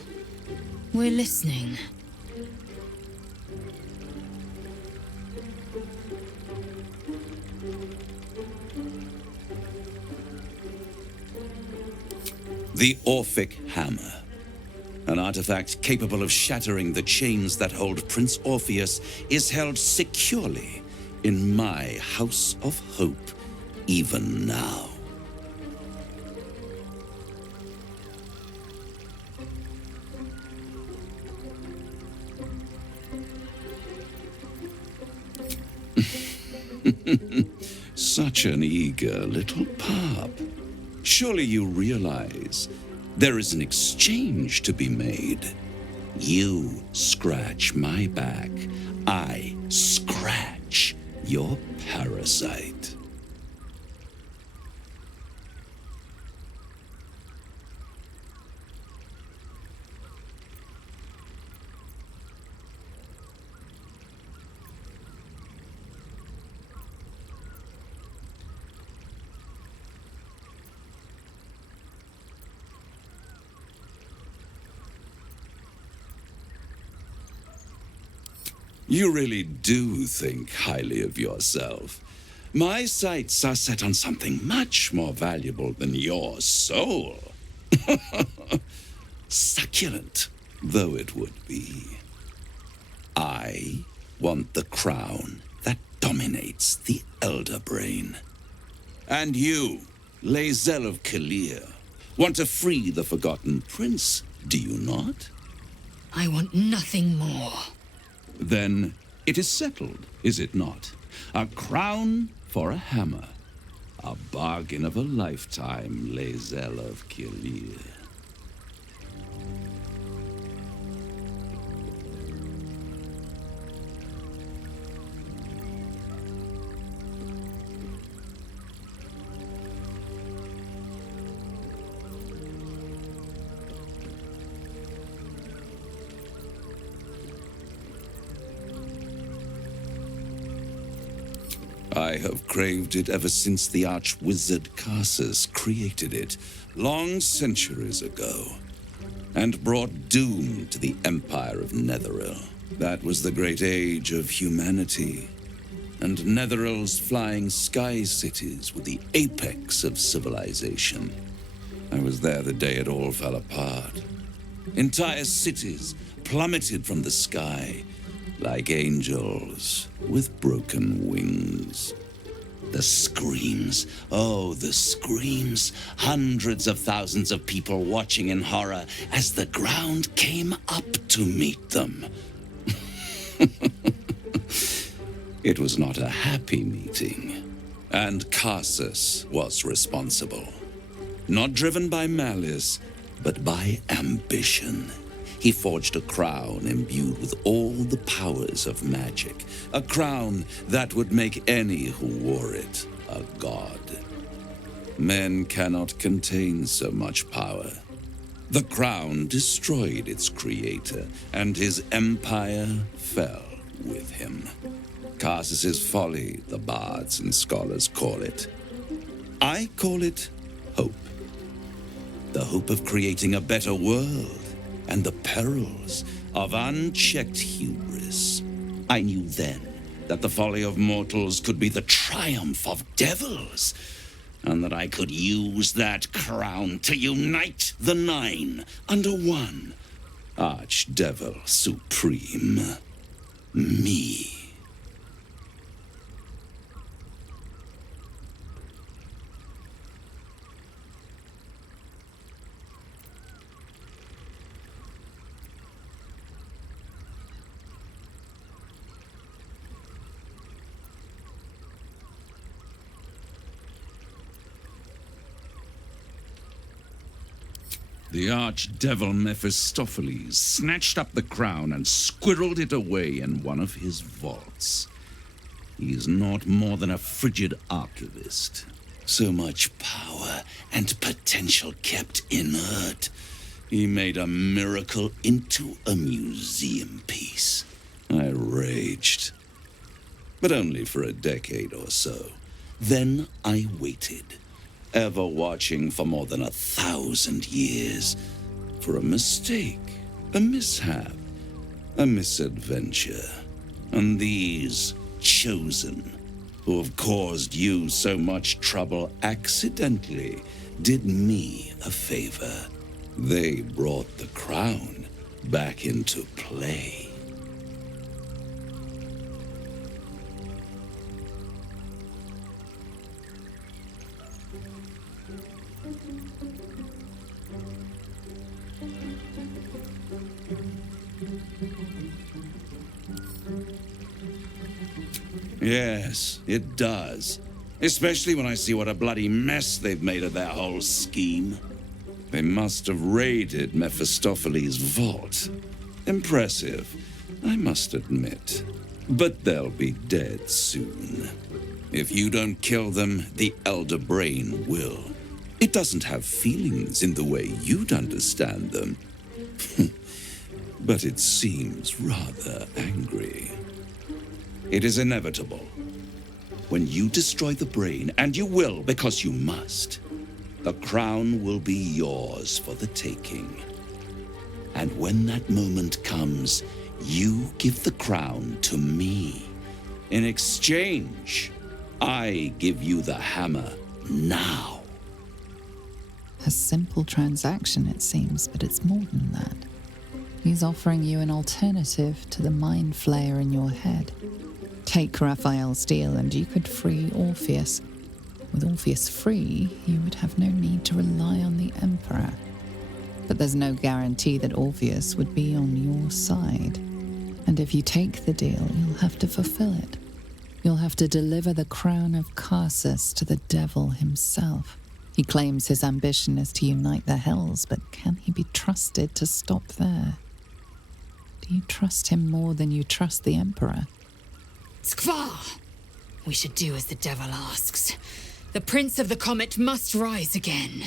We're listening. The Orphic Hammer. An artifact capable of shattering the chains that hold Prince Orpheus is held securely in my House of Hope, even now. Such an eager little pup. Surely you realize there is an exchange to be made. You scratch my back, I scratch your parasite. You really do think highly of yourself. My sights are set on something much more valuable than your soul. Succulent though it would be. I want the crown that dominates the Elder Brain. And you, Lae'zel of Kalir, want to free the Forgotten Prince, do you not? I want nothing more. Then it is settled, is it not? A crown for a hammer. A bargain of a lifetime, Lae'zel of Kalir. I have craved it ever since the arch-wizard Karsus created it, long centuries ago, and brought doom to the Empire of Netheril. That was the great age of humanity, and Netheril's flying sky cities were the apex of civilization. I was there the day it all fell apart. Entire cities plummeted from the sky, like angels with broken wings. The screams, oh, the screams. Hundreds of thousands of people watching in horror as the ground came up to meet them. It was not a happy meeting, and Karsus was responsible. Not driven by malice, but by ambition. He forged a crown imbued with all the powers of magic. A crown that would make any who wore it a god. Men cannot contain so much power. The crown destroyed its creator, and his empire fell with him. Karsus's folly, the bards and scholars call it. I call it hope. The hope of creating a better world, and the perils of unchecked hubris. I knew then that the folly of mortals could be the triumph of devils, and that I could use that crown to unite the Nine under one Archdevil Supreme. Me. The archdevil Mephistopheles snatched up the crown and squirreled it away in one of his vaults. He is not more than a frigid archivist. So much power and potential kept inert. He made a miracle into a museum piece. I raged. But only for a decade or so. Then I waited. Ever watching for more than 1,000 years for a mistake, a mishap, a misadventure. And these chosen, who have caused you so much trouble accidentally, did me a favor. They brought the crown back into play. Yes, it does. Especially when I see what a bloody mess they've made of their whole scheme. They must have raided Mephistopheles' vault. Impressive, I must admit. But they'll be dead soon. If you don't kill them, the Elder Brain will. It doesn't have feelings in the way you'd understand them. But it seems rather angry. It is inevitable. When you destroy the brain, and you will because you must, the crown will be yours for the taking. And when that moment comes, you give the crown to me. In exchange, I give you the hammer now. A simple transaction, it seems, but it's more than that. He's offering you an alternative to the mind flayer in your head. Take Raphael's deal and you could free Orpheus. With Orpheus free, you would have no need to rely on the Emperor. But there's no guarantee that Orpheus would be on your side. And if you take the deal, you'll have to fulfill it. You'll have to deliver the crown of Carsus to the devil himself. He claims his ambition is to unite the Hells, but can he be trusted to stop there? Do you trust him more than you trust the Emperor? Skvar! We should do as the devil asks. The Prince of the Comet must rise again.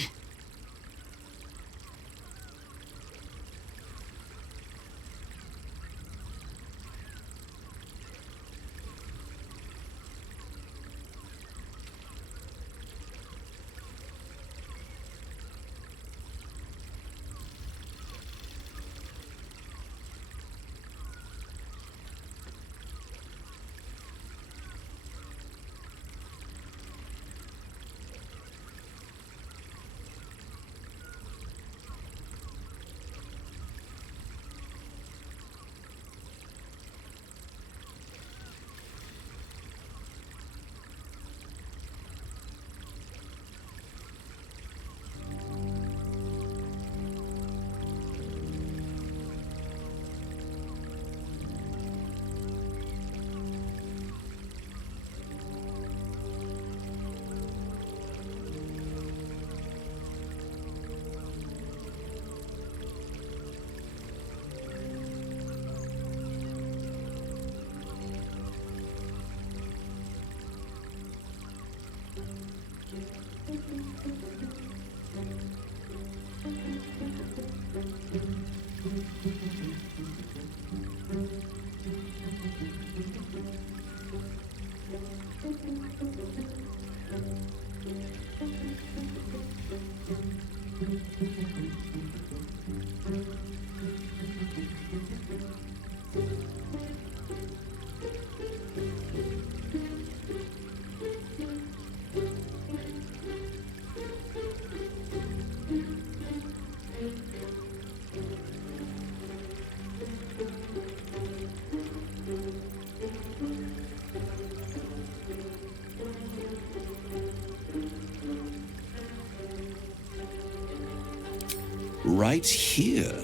Right here.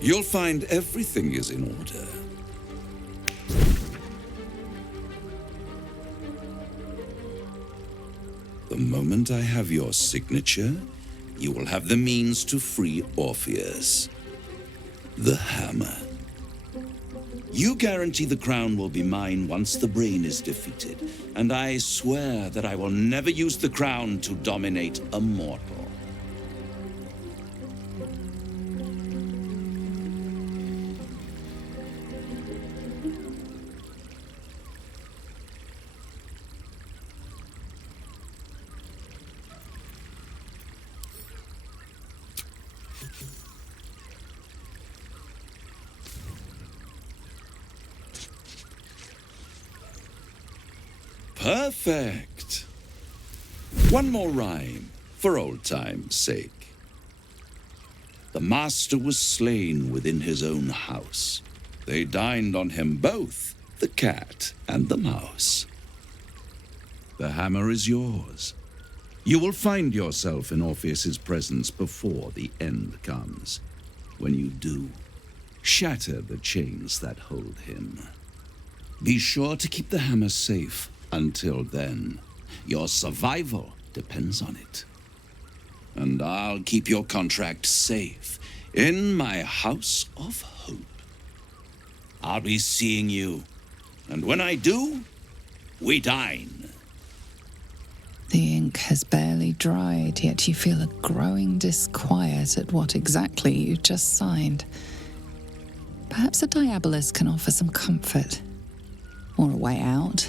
You'll find everything is in order. The moment I have your signature, you will have the means to free Orpheus. The hammer. You guarantee the crown will be mine once the brain is defeated, and I swear that I will never use the crown to dominate a mortal. Perfect. One more rhyme, for old time's sake. The master was slain within his own house. They dined on him both, the cat and the mouse. The hammer is yours. You will find yourself in Orpheus's presence before the end comes. When you do, shatter the chains that hold him. Be sure to keep the hammer safe. Until then, your survival depends on it. And I'll keep your contract safe in my house of hope. I'll be seeing you And when I do, we dine. The ink has barely dried, yet you feel a growing disquiet at what exactly you just signed. Perhaps a diabolus can offer some comfort. Or a way out.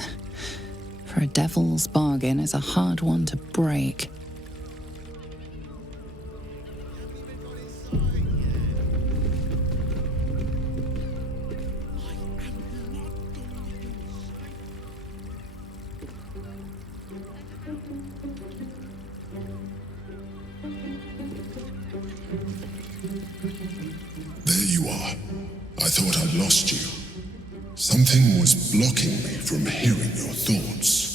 For a devil's bargain is a hard one to break. There you are. I thought I'd lost you. Something was blocking me from hearing your thoughts.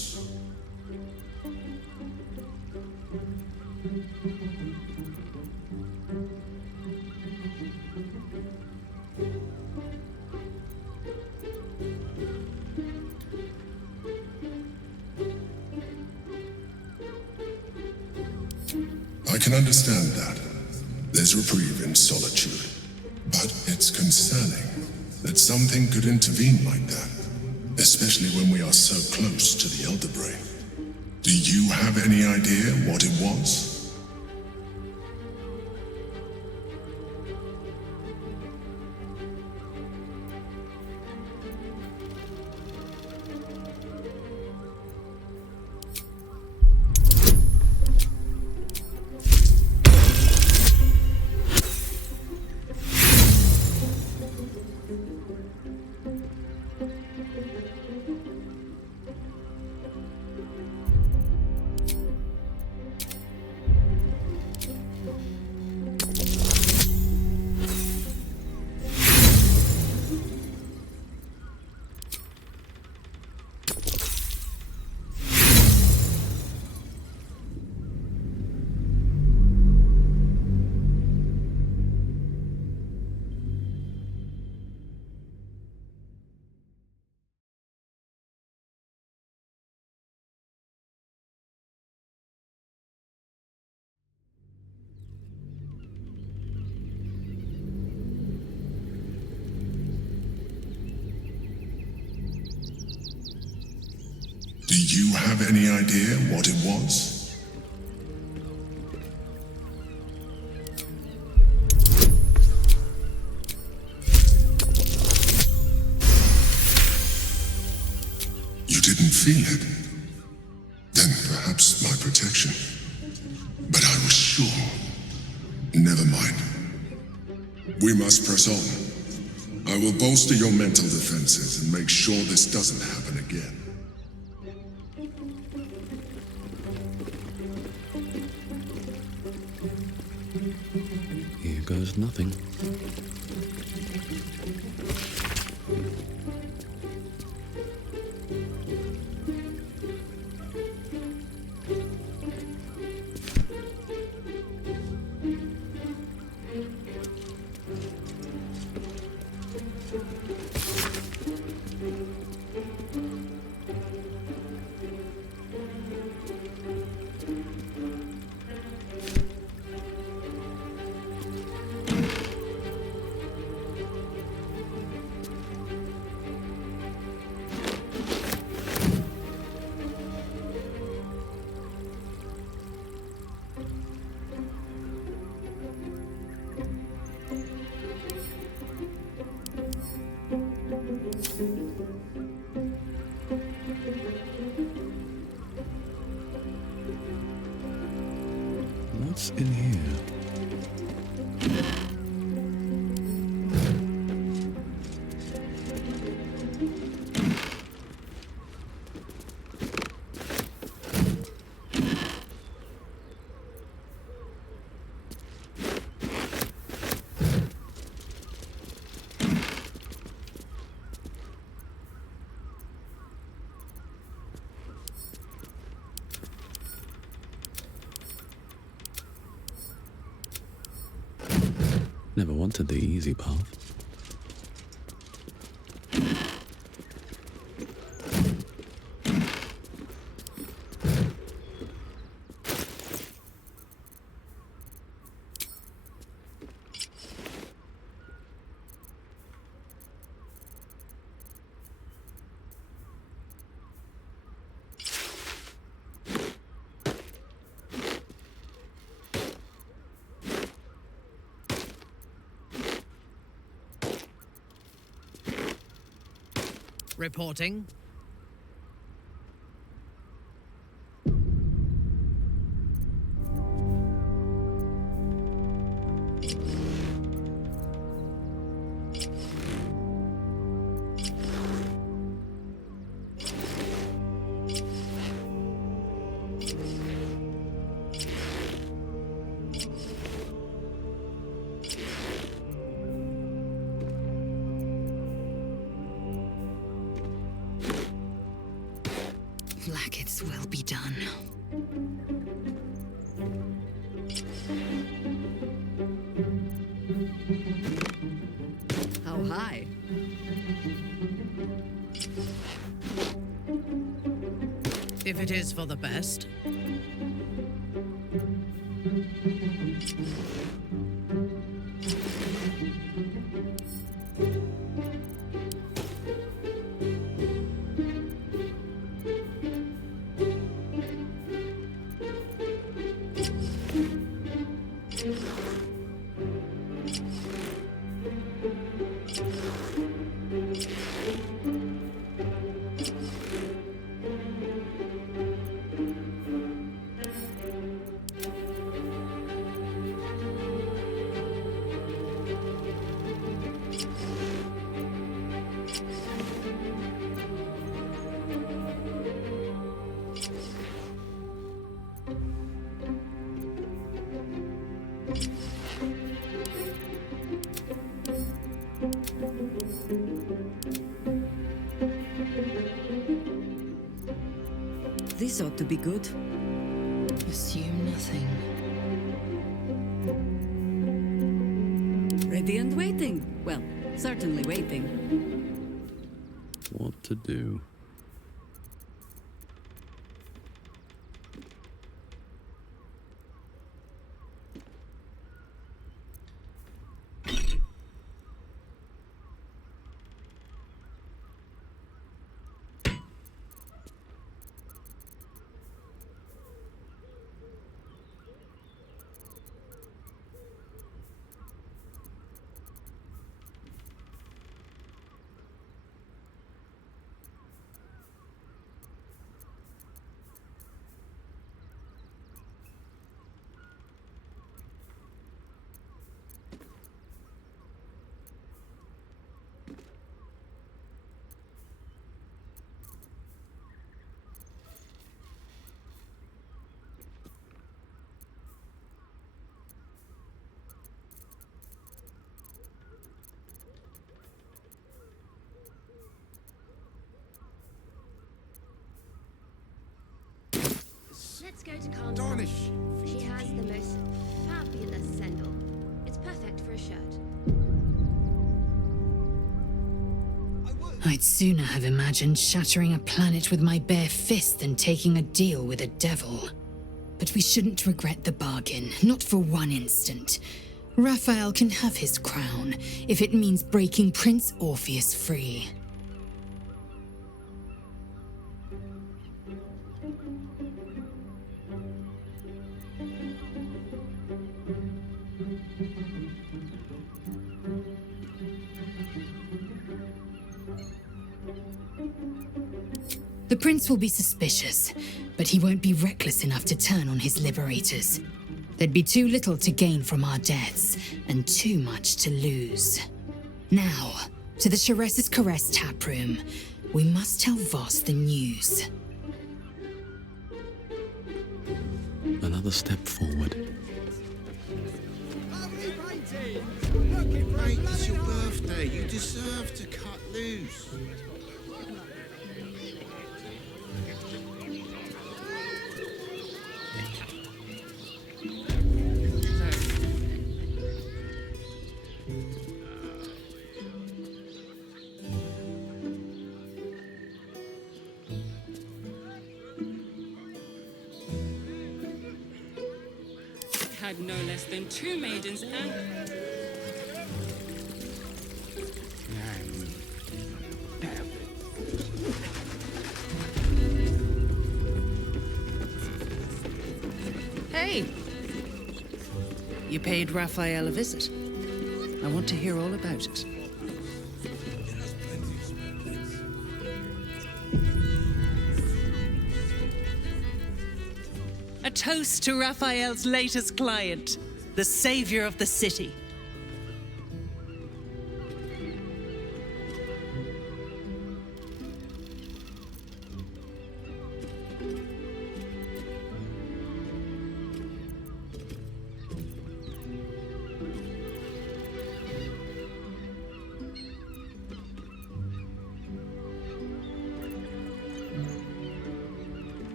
I can understand that. There's reprieve in solitude. But it's concerning that something could intervene like that, especially when we are so close to the Elder Brain. Do you have any idea what it was? Do you have any idea what it was? You didn't feel it? Then perhaps my protection. But I was sure. Never mind. We must press on. I will bolster your mental defenses and make sure this doesn't happen again. Here goes nothing. What's in here? Never wanted the easy path. Reporting. Blackets will be done. How high? If it is for the best. This ought to be good. Assume nothing. Ready and waiting. Well, certainly waiting. What to do? Let's go to Carmen. She has the most fabulous sandal. It's perfect for a shirt. I'd sooner have imagined shattering a planet with my bare fist than taking a deal with a devil. But we shouldn't regret the bargain, not for one instant. Raphael can have his crown, if it means breaking Prince Orpheus free. The prince will be suspicious, but he won't be reckless enough to turn on his liberators. There'd be too little to gain from our deaths, and too much to lose. Now, to the Sharess's Caress taproom. We must tell Voss the news. Another step forward. Mate, it's your birthday. You deserve to cut loose. Had no less than 2 maidens and... Hey! You paid Raphael a visit. I want to hear all about it. toast to Raphael's latest client, the savior of the city.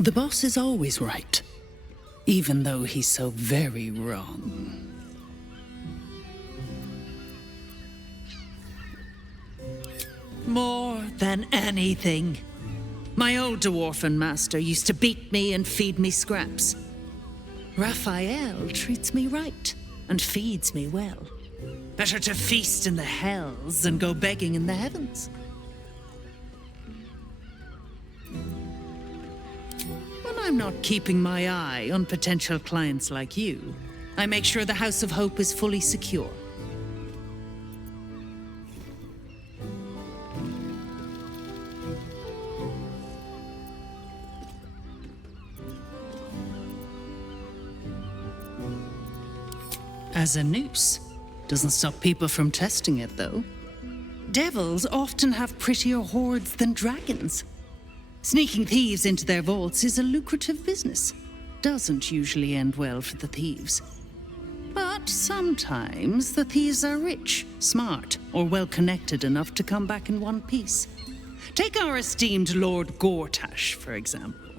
The boss is always right, even though he's so very wrong. More than anything, my old dwarfen master used to beat me and feed me scraps. Raphael treats me right and feeds me well. Better to feast in the hells than go begging in the heavens. I'm not keeping my eye on potential clients like you. I make sure the House of Hope is fully secure. As a noose. Doesn't stop people from testing it, though. Devils often have prettier hordes than dragons. Sneaking thieves into their vaults is a lucrative business. Doesn't usually end well for the thieves. But sometimes the thieves are rich, smart, or well-connected enough to come back in one piece. Take our esteemed Lord Gortash, for example.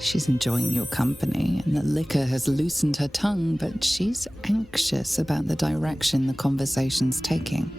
She's enjoying your company, and the liquor has loosened her tongue, but she's anxious about the direction the conversation's taking.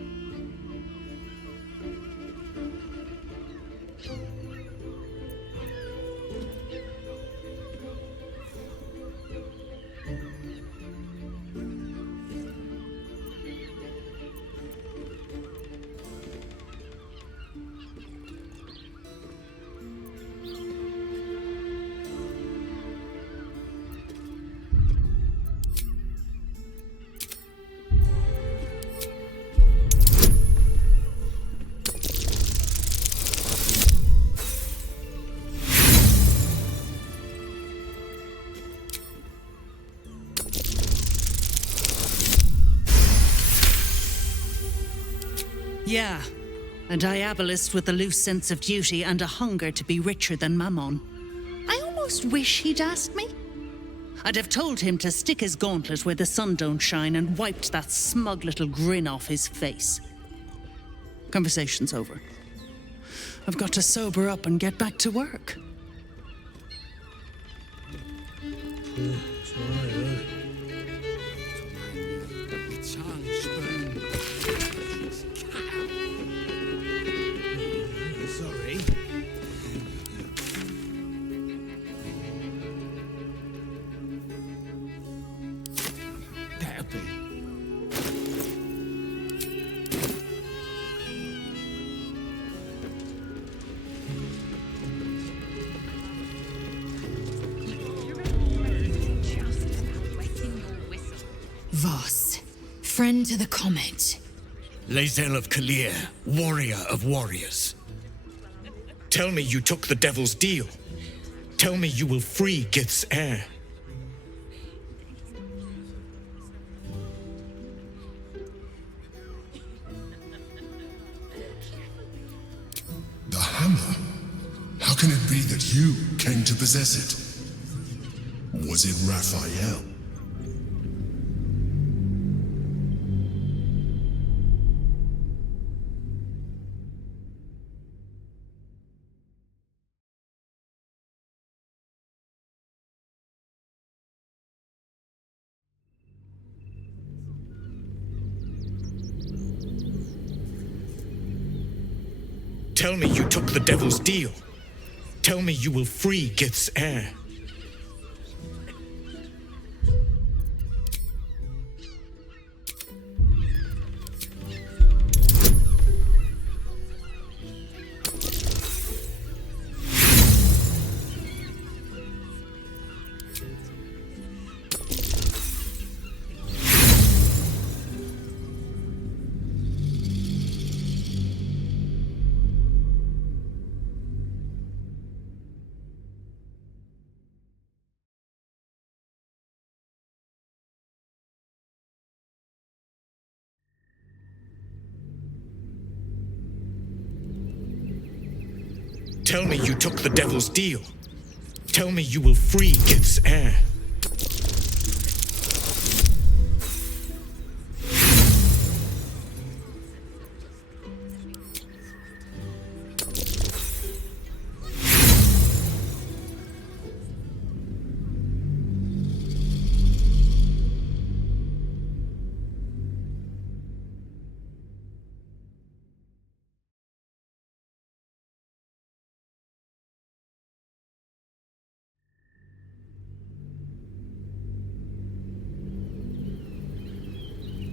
Yeah, a diabolist with a loose sense of duty and a hunger to be richer than Mammon. I almost wish he'd asked me. I'd have told him to stick his gauntlet where the sun don't shine and wiped that smug little grin off his face. Conversation's over. I've got to sober up and get back to work. Voss, friend to the Comet. Lae'zel of Kalir, warrior of warriors. Tell me you took the Devil's deal. Tell me you will free Gith's heir. The hammer? How can it be that you came to possess it? Was it Raphael? Tell me you took the Devil's deal. Tell me you will free Gith's heir. Tell me you took the devil's deal. Tell me you will free Gith's heir.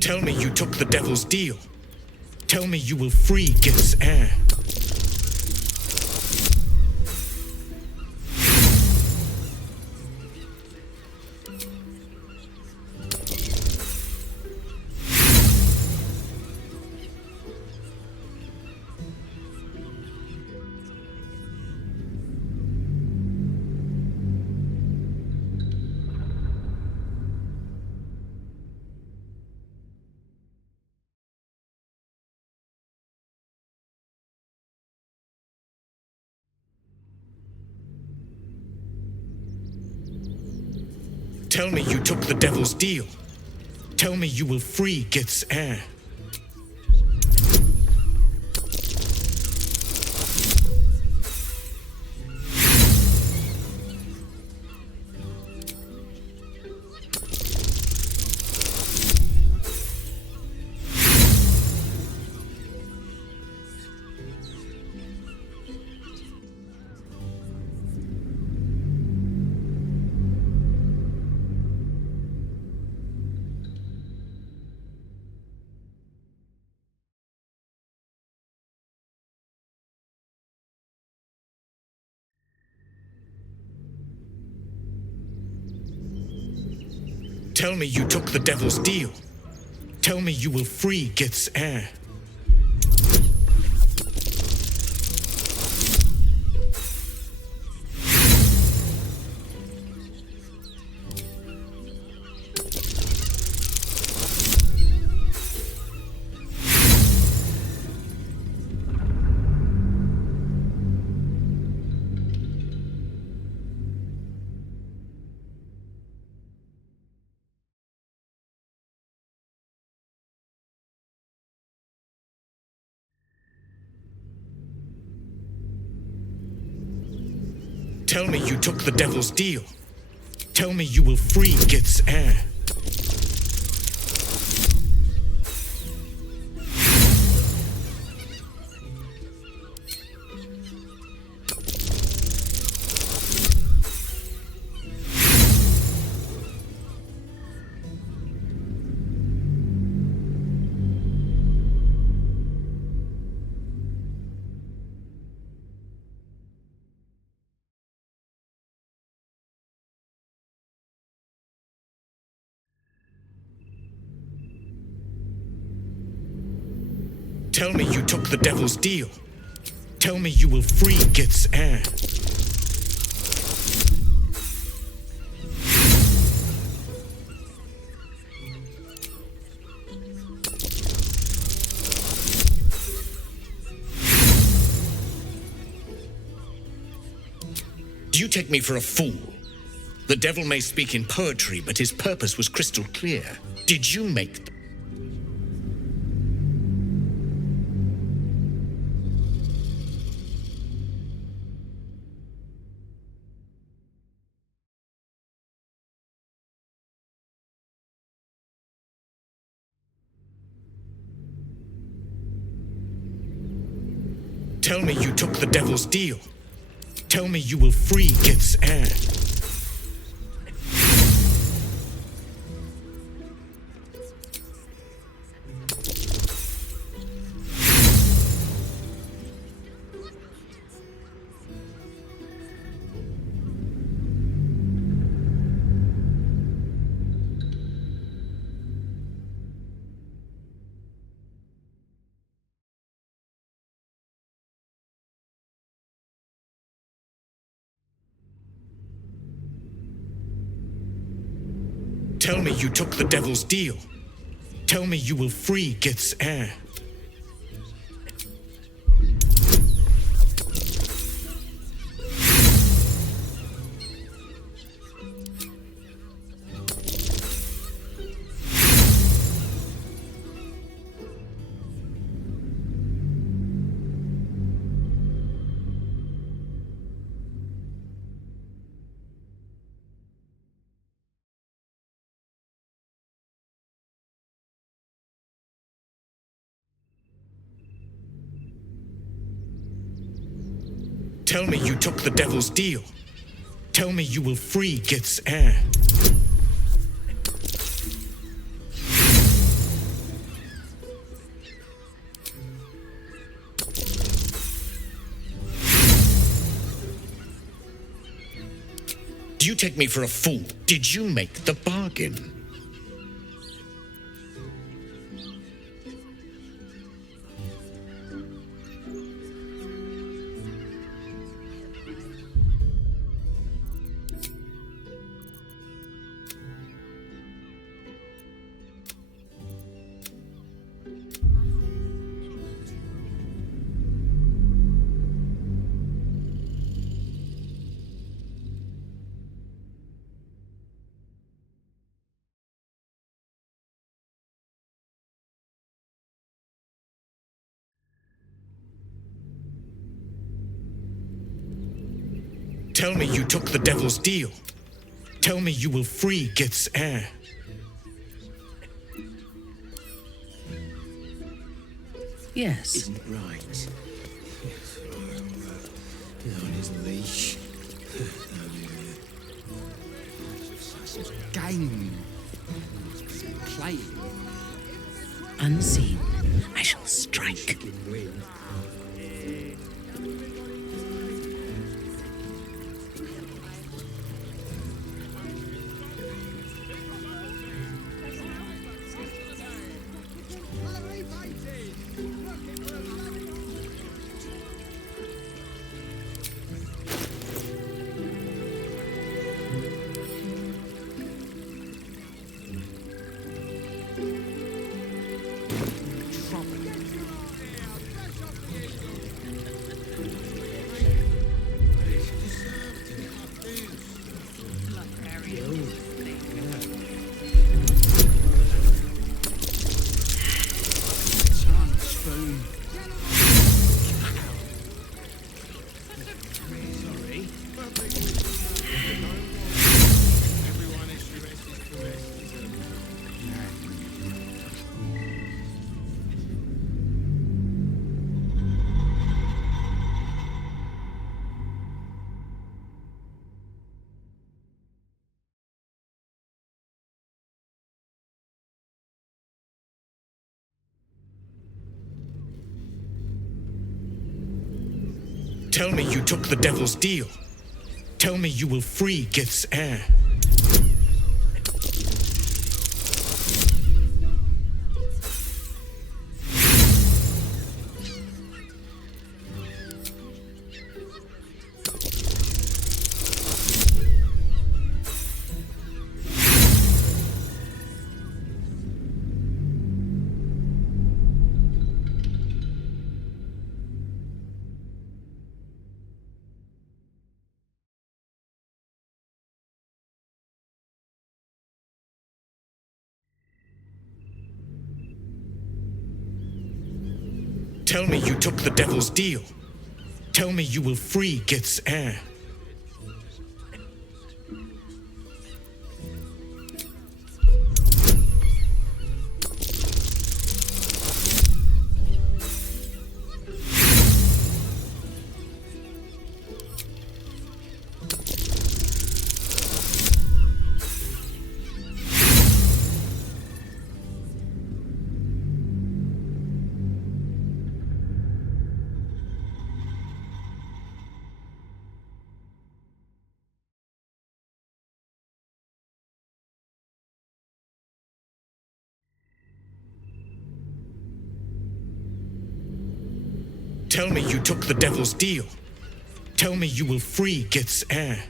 Tell me you took the devil's deal. Tell me you will free Gith's heir. Tell me you took the devil's deal. Tell me you will free Gith's heir. Tell me you took the devil's deal. Tell me you will free Gith's heir. Tell me you took the devil's deal. Tell me you will free Gith's heir. Tell me you took the devil's deal. Tell me you will free Gith's heir. Do you take me for a fool? The devil may speak in poetry, but his purpose was crystal clear. Did you make them? Tell me you took the devil's deal. Tell me you will free Gith's heir. Tell me you took the devil's deal. Tell me you will free Gith's heir. Tell me you took the devil's deal. Tell me you will free Gith's heir. Do you take me for a fool? Did you make the bargain? Tell me you took the devil's deal. Tell me you will free Gith's heir. Yes. Isn't right. He's on his leash. Game. Playing. Unseen, I shall strike. Tell me you took the devil's deal. Tell me you will free Gith's heir. Tell me you took the devil's deal. Tell me you will free Gith's heir. Tell me you took the devil's deal. Tell me you will free Gith's heir.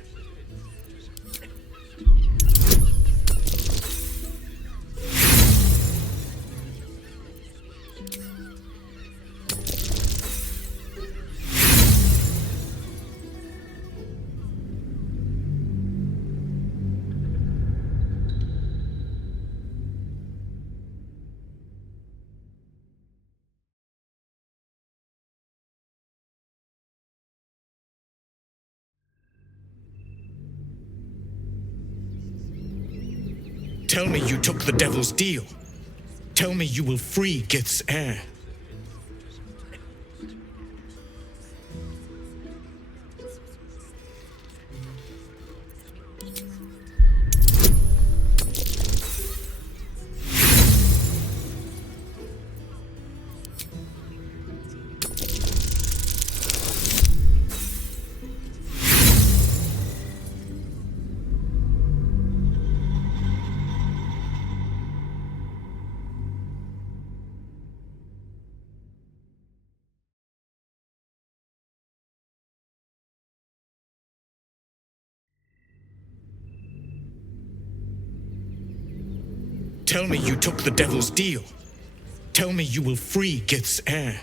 Tell me you took the devil's deal. Tell me you will free Gith's heir. Tell me you took the devil's deal. Tell me you will free Gith's heir.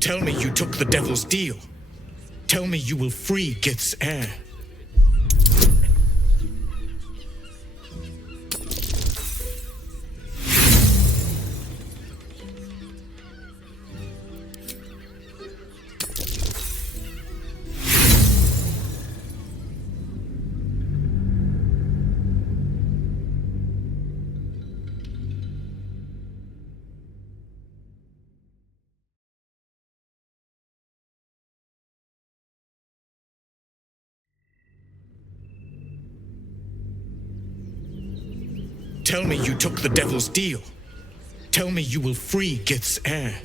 Tell me you took the devil's deal. Tell me you will free Gith's heir. Tell me you took the devil's deal. Tell me you will free Gith's heir.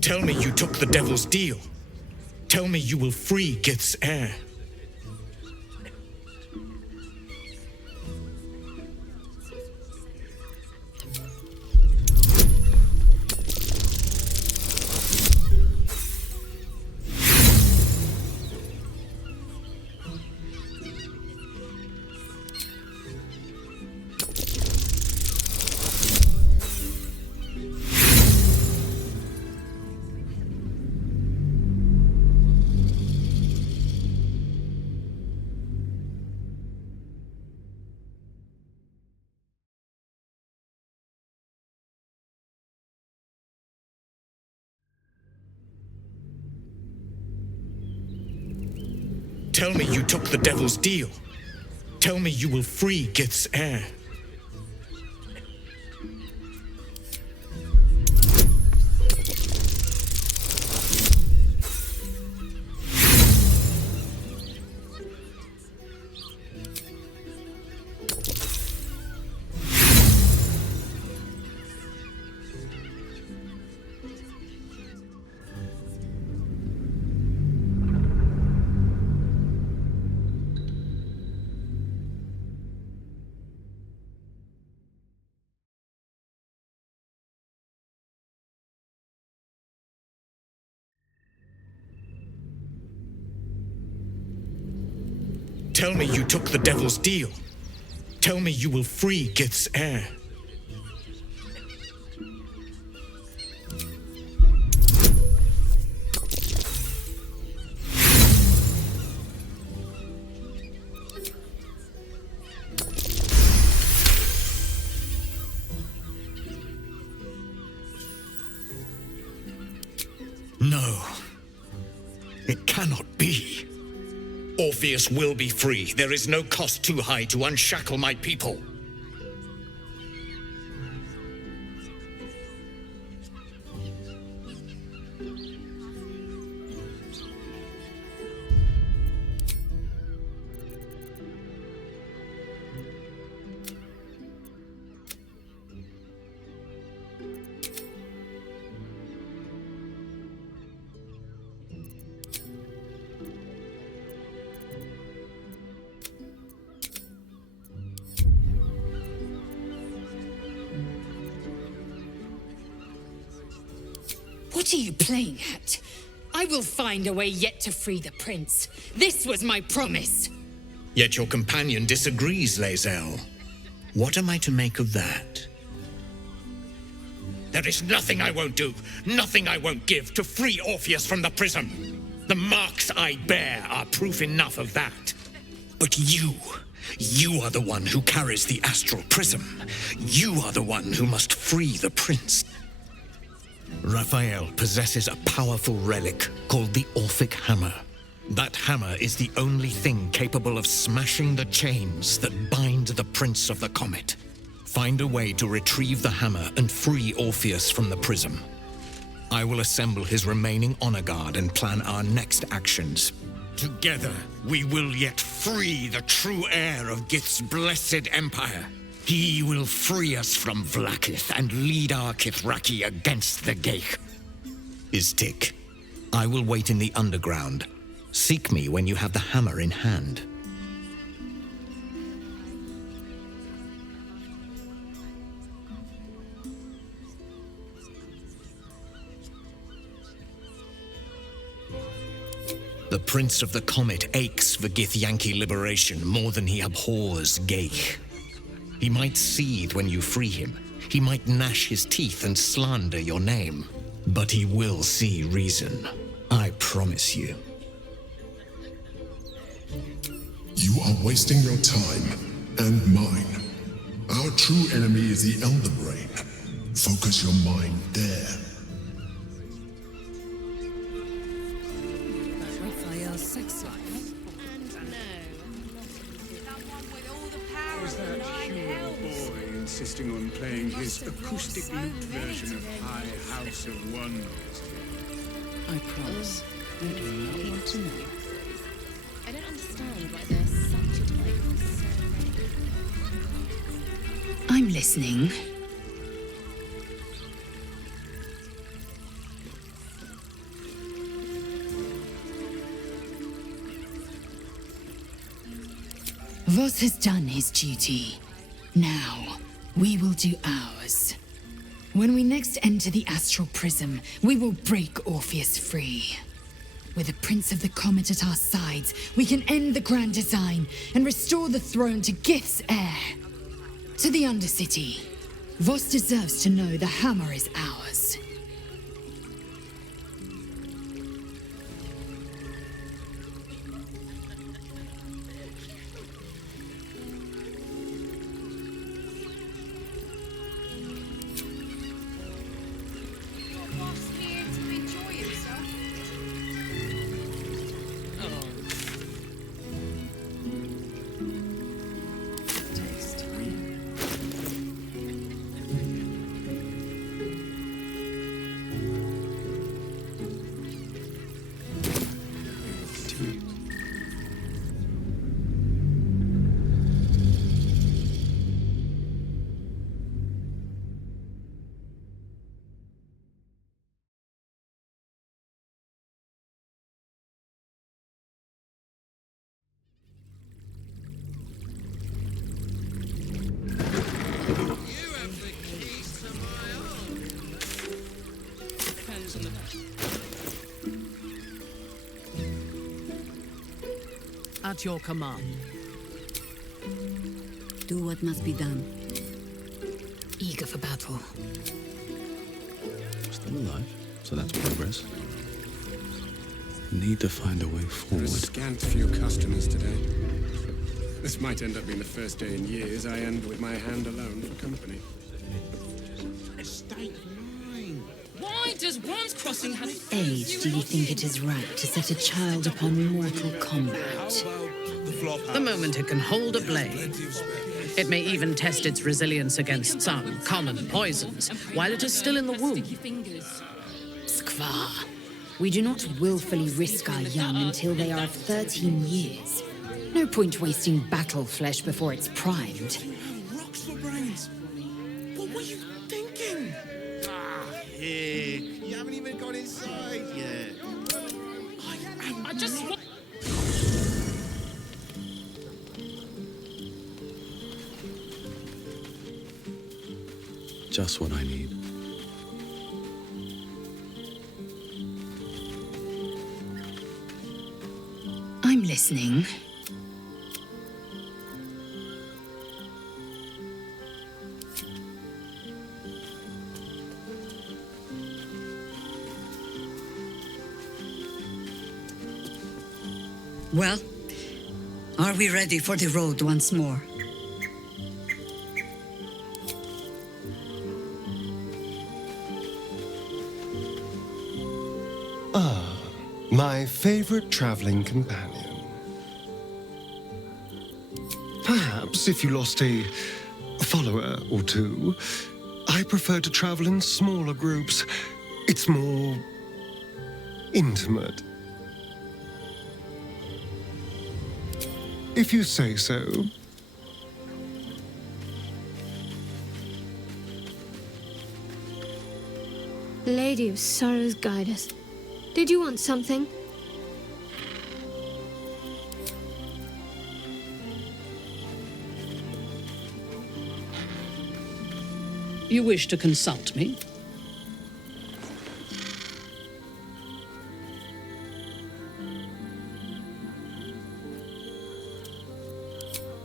Tell me you took the devil's deal. Tell me you will free Gith's heir. Tell me you took the devil's deal. Tell me you will free Gith's heir. Tell me you took the devil's deal. Tell me you will free Gith's heir. No. It cannot be. Orpheus will be free. There is no cost too high to unshackle my people. What are you playing at? I will find a way yet to free the prince. This was my promise. Yet your companion disagrees, Lae'zel. What am I to make of that? There is nothing I won't do, nothing I won't give to free Orpheus from the prison. The marks I bear are proof enough of that. But you are the one who carries the astral prism. You are the one who must free the prince. Raphael possesses a powerful relic called the Orphic Hammer. That hammer is the only thing capable of smashing the chains that bind the Prince of the Comet. Find a way to retrieve the hammer and free Orpheus from the prism. I will assemble his remaining honor guard and plan our next actions. Together, we will yet free the true heir of Gith's blessed empire. He will free us from Vlaakith and lead our Kithraki against the Geich. Istik, I will wait in the underground. Seek me when you have the hammer in hand. The Prince of the Comet aches for Githyanki liberation more than he abhors Geich. He might seethe when you free him. He might gnash his teeth and slander your name. But he will see reason. I promise you. You are wasting your time, and mine. Our true enemy is the Elder Brain. Focus your mind there. Raphael's sex life. Was that human boy insisting on playing his acoustic lute version of High House of Wonders? I promise. I do not want to know. I don't understand why there's such a delay for so many. I'm listening. Voss has done his duty. Now, we will do ours. When we next enter the astral prism, we will break Orpheus free. With the Prince of the Comet at our sides, we can end the grand design and restore the throne to Gith's heir. To the Undercity, Voss deserves to know the hammer is ours. At your command. Do what must be done. Eager for battle. Still alive, so that's progress. Need to find a way There are forward. scant few customers today. This might end up being the first day in years I end with my hand alone for company. Estate mine. Why does Worm's Crossing have Age, do you think it is right to set a child upon mortal combat? The moment it can hold a blade. It may even test its resilience against some common poisons while it is still in the womb. Skvar, we do not willfully risk our young until they are of 13 years. No point wasting battle flesh before it's primed. Rocks for brains. What were you thinking? Here. You haven't even got inside yet. I just want... Just what I need. I'm listening. Well, are we ready for the road once more? Ah, my favorite traveling companion. Perhaps if you lost a follower or two, I prefer to travel in smaller groups. It's more intimate. If you say so. Lady of Sorrows, guide us. Did you want something? You wish to consult me?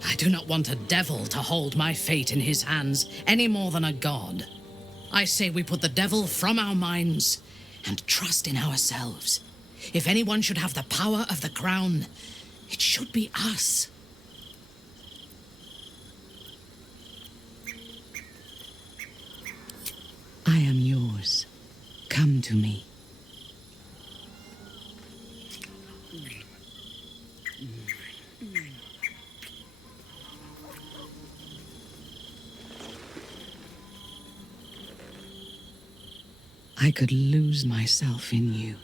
I do not want a devil to hold my fate in his hands any more than a god. I say we put the devil from our minds and trust in ourselves. If anyone should have the power of the crown, it should be us. I am yours. Come to me. I could lose myself in you.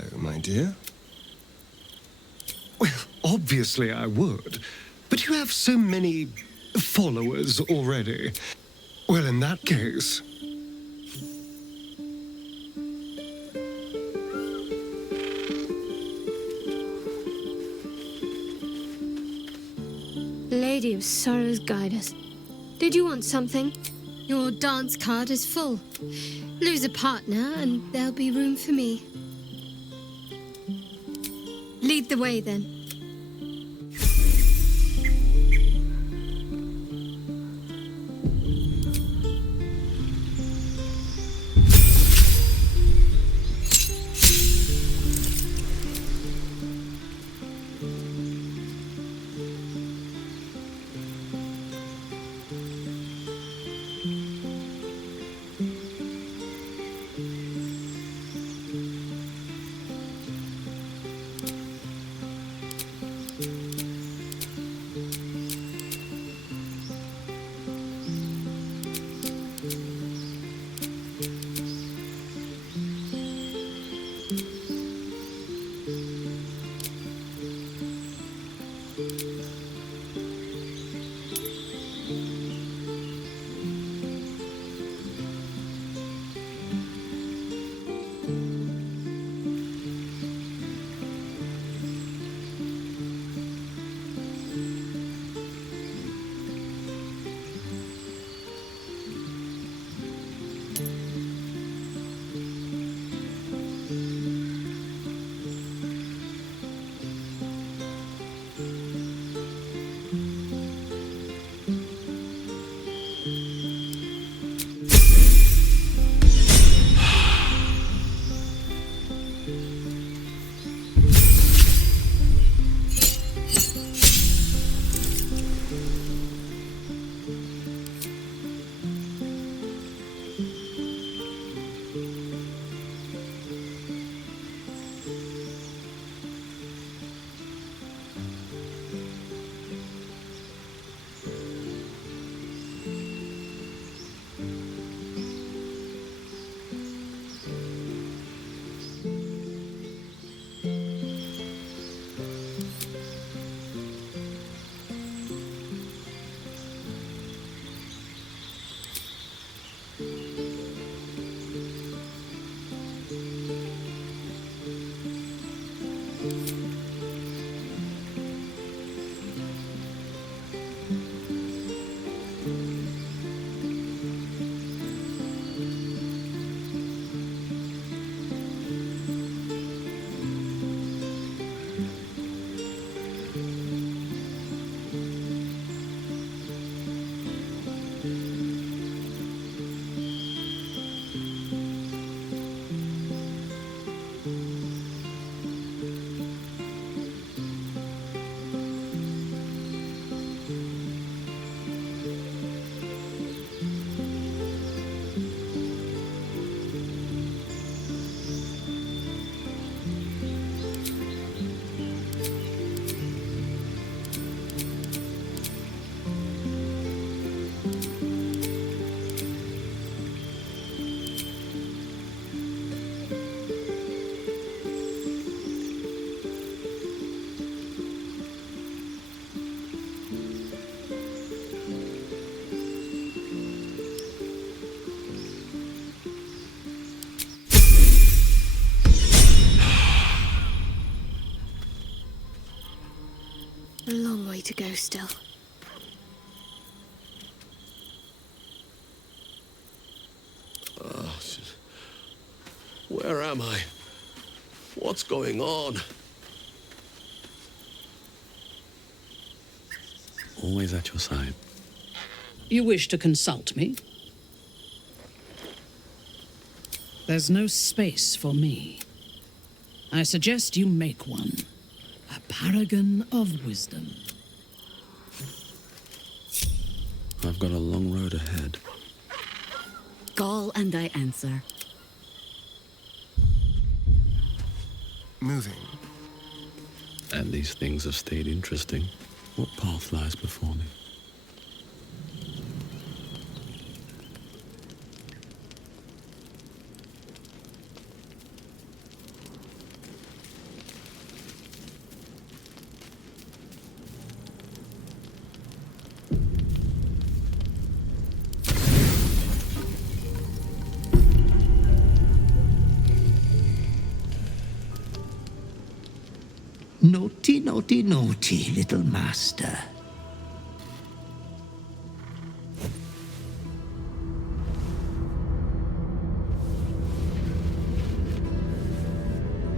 Hello, my dear. Well, obviously I would, but you have so many followers already. Well, in that case... Lady of Sorrows, guide us. Did you want something? Your dance card is full. Lose a partner, and there'll be room for me. Lead the way, then. A long way to go still. Where am I? What's going on? Always at your side. You wish to consult me? There's no space for me. I suggest you make one. A paragon of wisdom. I've got a long road ahead. Call and I answer. Moving. And these things have stayed interesting. What path lies before me? Naughty, naughty, naughty, little master.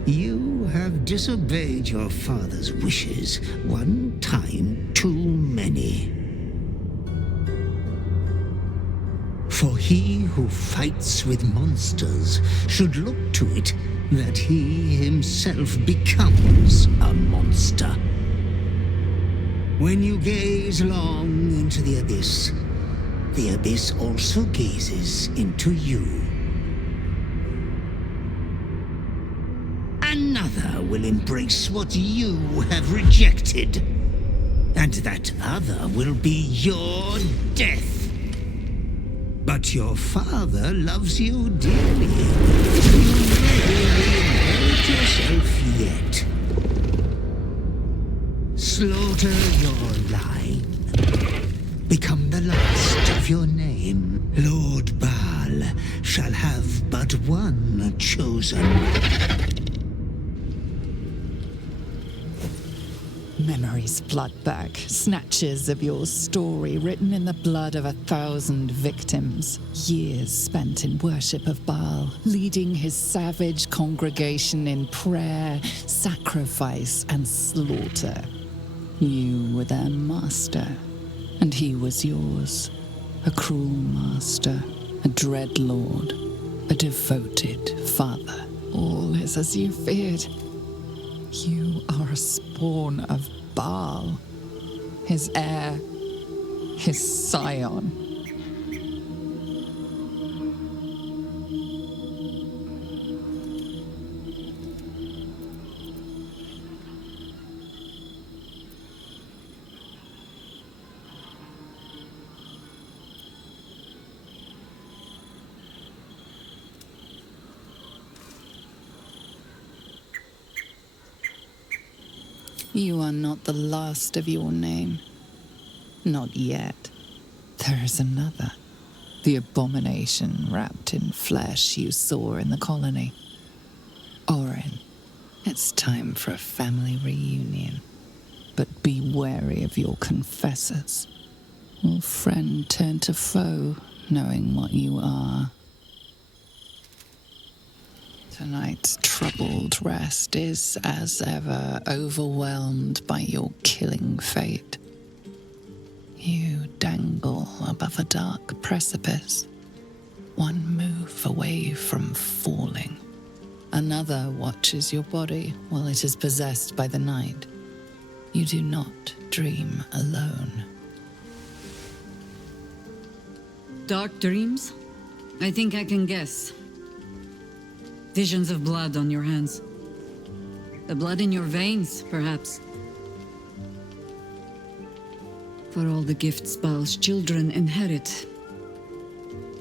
You have disobeyed your father's wishes one time too many. For he who fights with monsters should look to it that he himself becomes a monster. When you gaze long into the abyss also gazes into you. Another will embrace what you have rejected, and that other will be your death. But your father loves you dearly. You may reinherit yourself yet. Slaughter your line. Become the last of your name. Lord Baal shall have but one chosen. Memories flood back, snatches of your story written in the blood of 1,000 victims. Years spent in worship of Baal, leading his savage congregation in prayer, sacrifice, and slaughter. You were their master, and he was yours. A cruel master, a dread lord, a devoted father. All is as you feared. You are a spawn of Baal, his heir, his scion. You are not the last of your name. Not yet. There is another. The abomination wrapped in flesh you saw in the colony. Orin, it's time for a family reunion. But be wary of your confessors. Will friend turn to foe, knowing what you are? Tonight's troubled rest is, as ever, overwhelmed by your killing fate. You dangle above a dark precipice, one move away from falling. Another watches your body while it is possessed by the night. You do not dream alone. Dark dreams? I think I can guess. Visions of blood on your hands. The blood in your veins, perhaps. For all the gifts Baal's children inherit,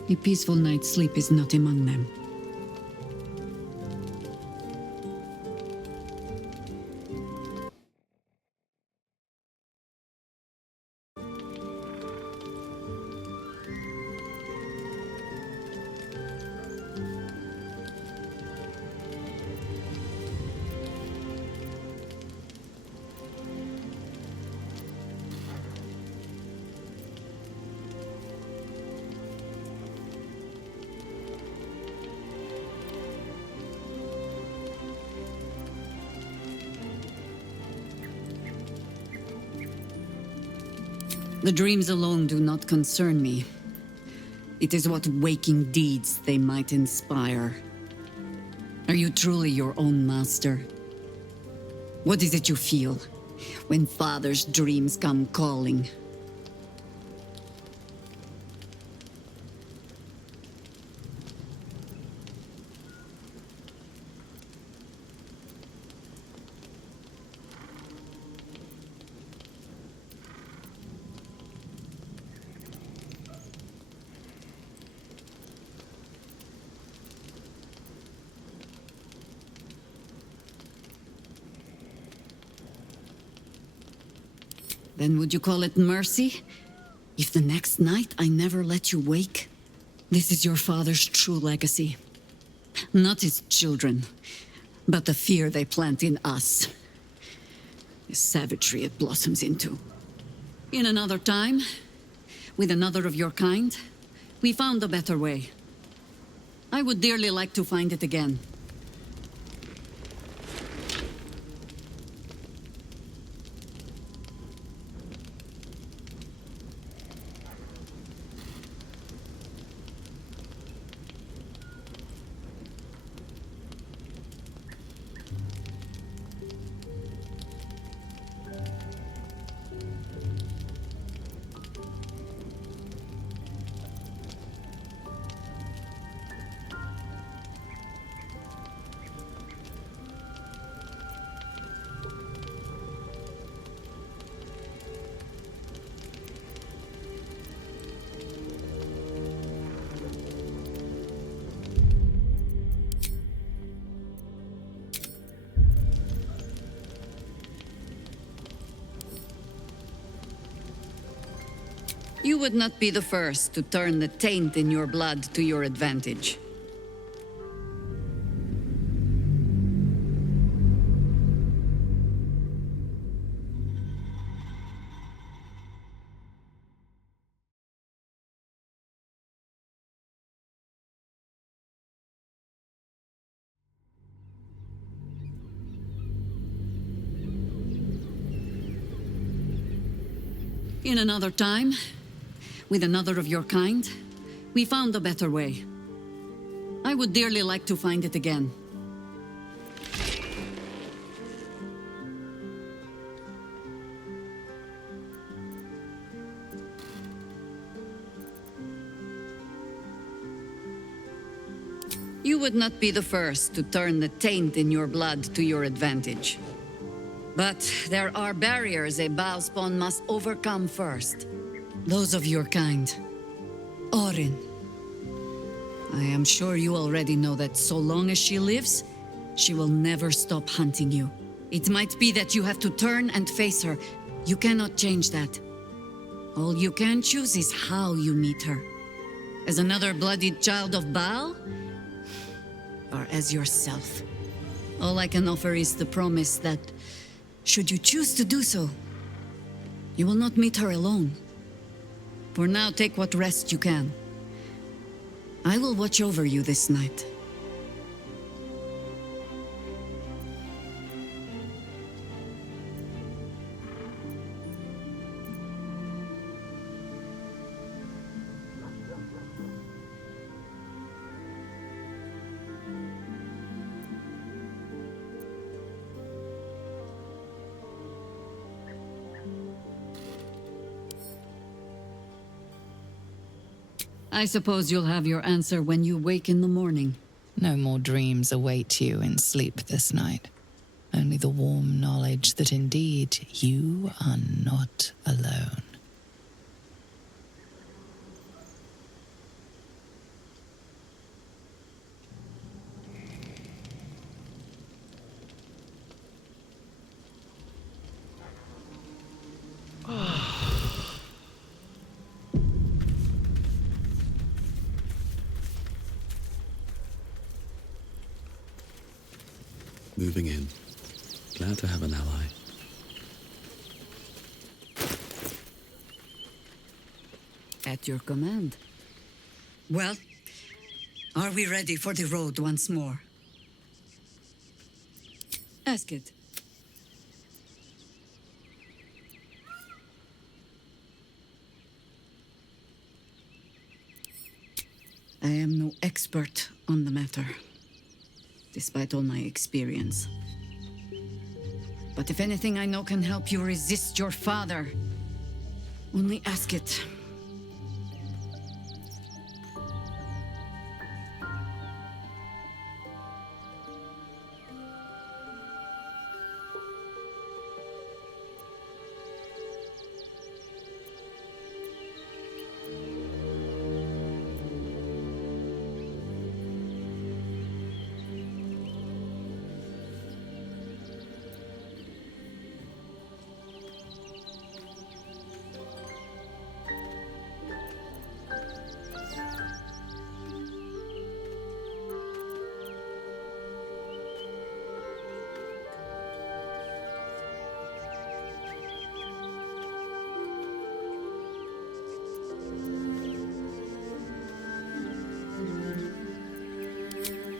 a peaceful night's sleep is not among them. The dreams alone do not concern me. It is what waking deeds they might inspire. Are you truly your own master? What is it you feel when father's dreams come calling? Then would you call it mercy? If the next night I never let you wake? This is your father's true legacy. Not his children, but the fear they plant in us. The savagery it blossoms into. In another time, with another of your kind, we found a better way. I would dearly like to find it again. You would not be the first to turn the taint in your blood to your advantage. In another time, with another of your kind, we found a better way. I would dearly like to find it again. You would not be the first to turn the taint in your blood to your advantage. But there are barriers a bowspawn must overcome first. Those of your kind. Orin. I am sure you already know that so long as she lives, she will never stop hunting you. It might be that you have to turn and face her. You cannot change that. All you can choose is how you meet her. As another bloodied child of Baal? Or as yourself? All I can offer is the promise that, should you choose to do so, you will not meet her alone. For now, take what rest you can. I will watch over you this night. I suppose you'll have your answer when you wake in the morning. No more dreams await you in sleep this night. Only the warm knowledge that indeed you are not alone. Moving in. Glad to have an ally. At your command. Well, are we ready for the road once more? Ask it. I am no expert on the matter, despite all my experience. But if anything I know can help you resist your father, only ask it.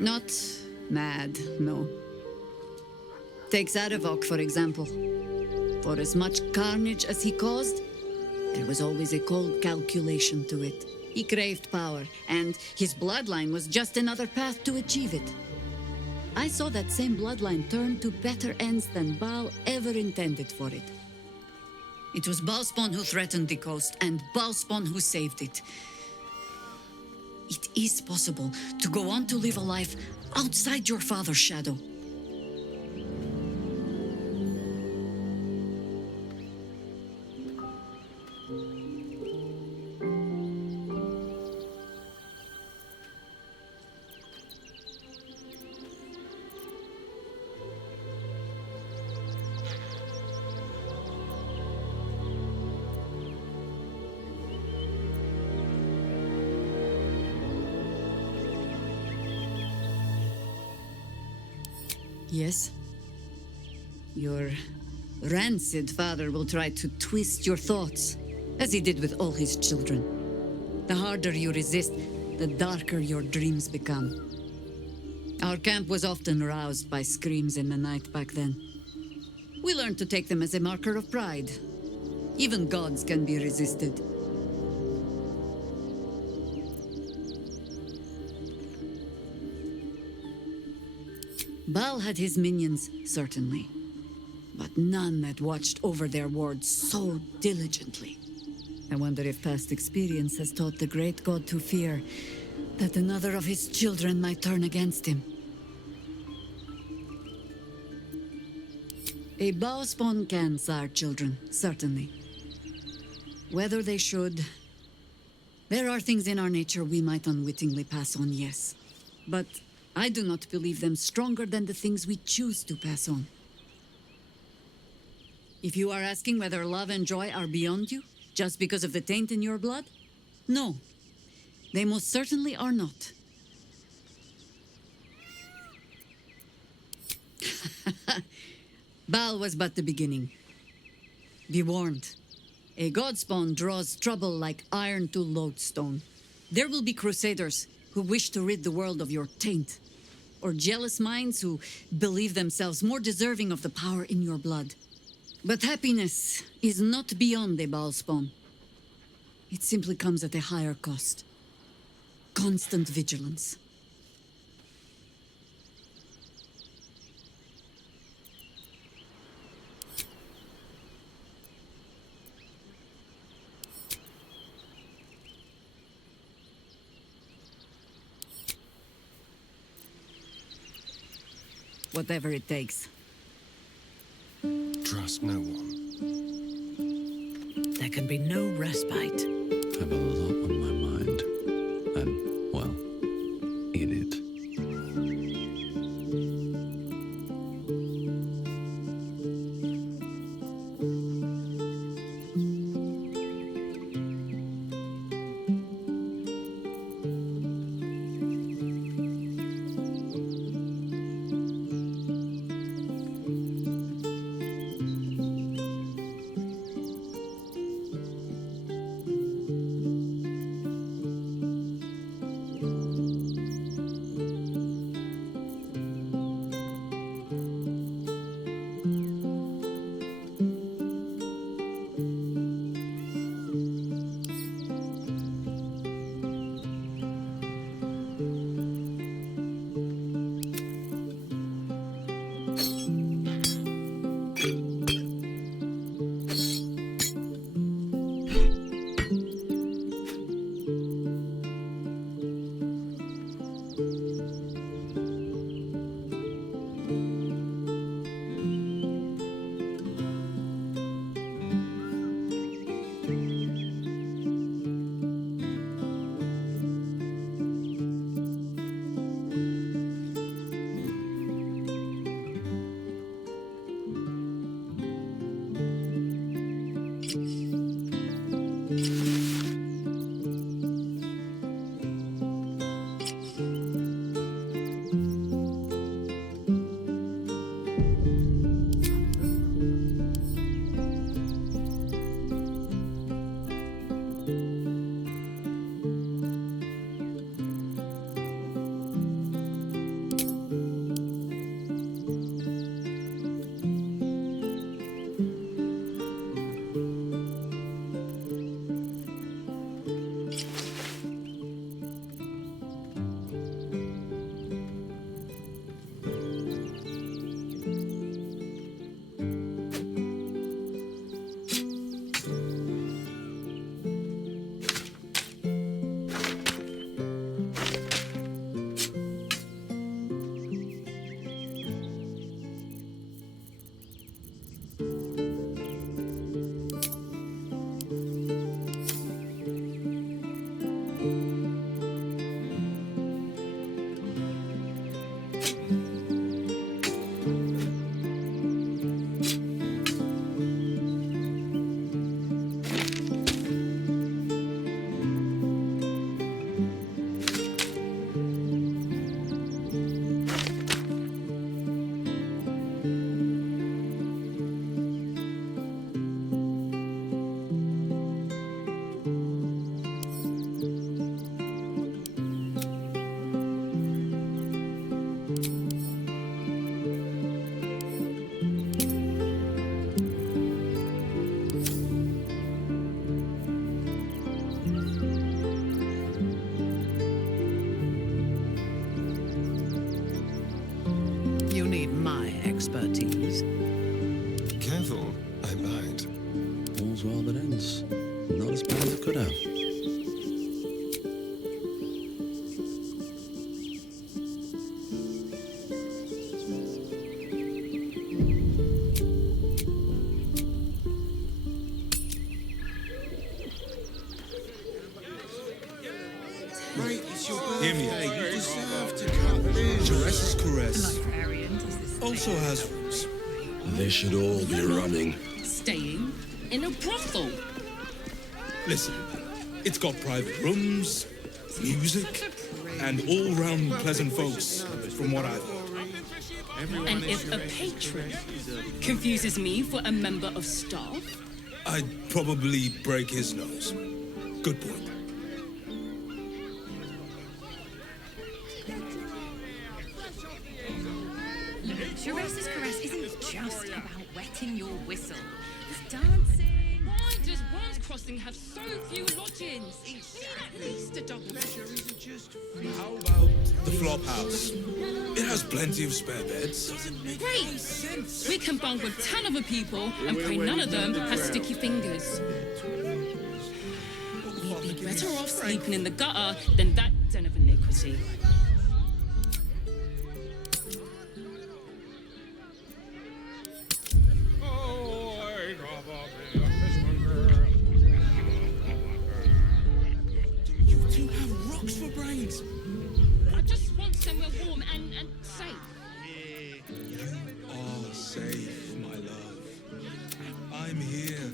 Not mad, no. Take Zarevok, for example. For as much carnage as he caused, there was always a cold calculation to it. He craved power, and his bloodline was just another path to achieve it. I saw that same bloodline turn to better ends than Baal ever intended for it. It was Baalspawn who threatened the coast, and Baalspawn who saved it. It is possible to go on to live a life outside your father's shadow. Yes. Your rancid father will try to twist your thoughts, as he did with all his children. The harder you resist, the darker your dreams become. Our camp was often roused by screams in the night back then. We learned to take them as a marker of pride. Even gods can be resisted. Baal had his minions, certainly, but none that watched over their wards so diligently. I wonder if past experience has taught the great god to fear that another of his children might turn against him. A Baalspawn can sire children, certainly. Whether they should... There are things in our nature we might unwittingly pass on, yes. But I do not believe them stronger than the things we choose to pass on. If you are asking whether love and joy are beyond you, just because of the taint in your blood? No, they most certainly are not. Baal was but the beginning. Be warned. A godspawn draws trouble like iron to lodestone. There will be crusaders who wish to rid the world of your taint, or jealous minds who believe themselves more deserving of the power in your blood. But happiness is not beyond a Baalspawn. It simply comes at a higher cost. Constant vigilance. Whatever it takes. Trust no one. There can be no respite. I have a lot on my mind. And, well, in it. as well, but ends not as bad as it could have. Mate, it's your birthday. You deserve to cut this. Jerez's caress also has rules. They should all be running. Staying in a brothel. Listen, it's got private rooms, music, and all-round pleasant folks, from what I've heard. And if a patron confuses me for a member of staff, I'd probably break his nose. Good point. Jerez's caress isn't just about wetting your whistle. It's dancing. why does Worms Crossing have so few lodgings? We need at least a double. How about the flop house? It has plenty of spare beds. Great! We can bunk with 10 other people and pray none of them have sticky fingers. We'd be better off sleeping in the gutter than that den of iniquity. You two have rocks for brains. I just want somewhere warm and safe. You are safe, my love. I'm here.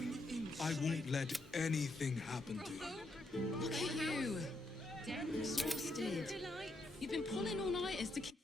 I won't let anything happen to you. Look at you. Dead and exhausted. You've been pulling all-nighters to keep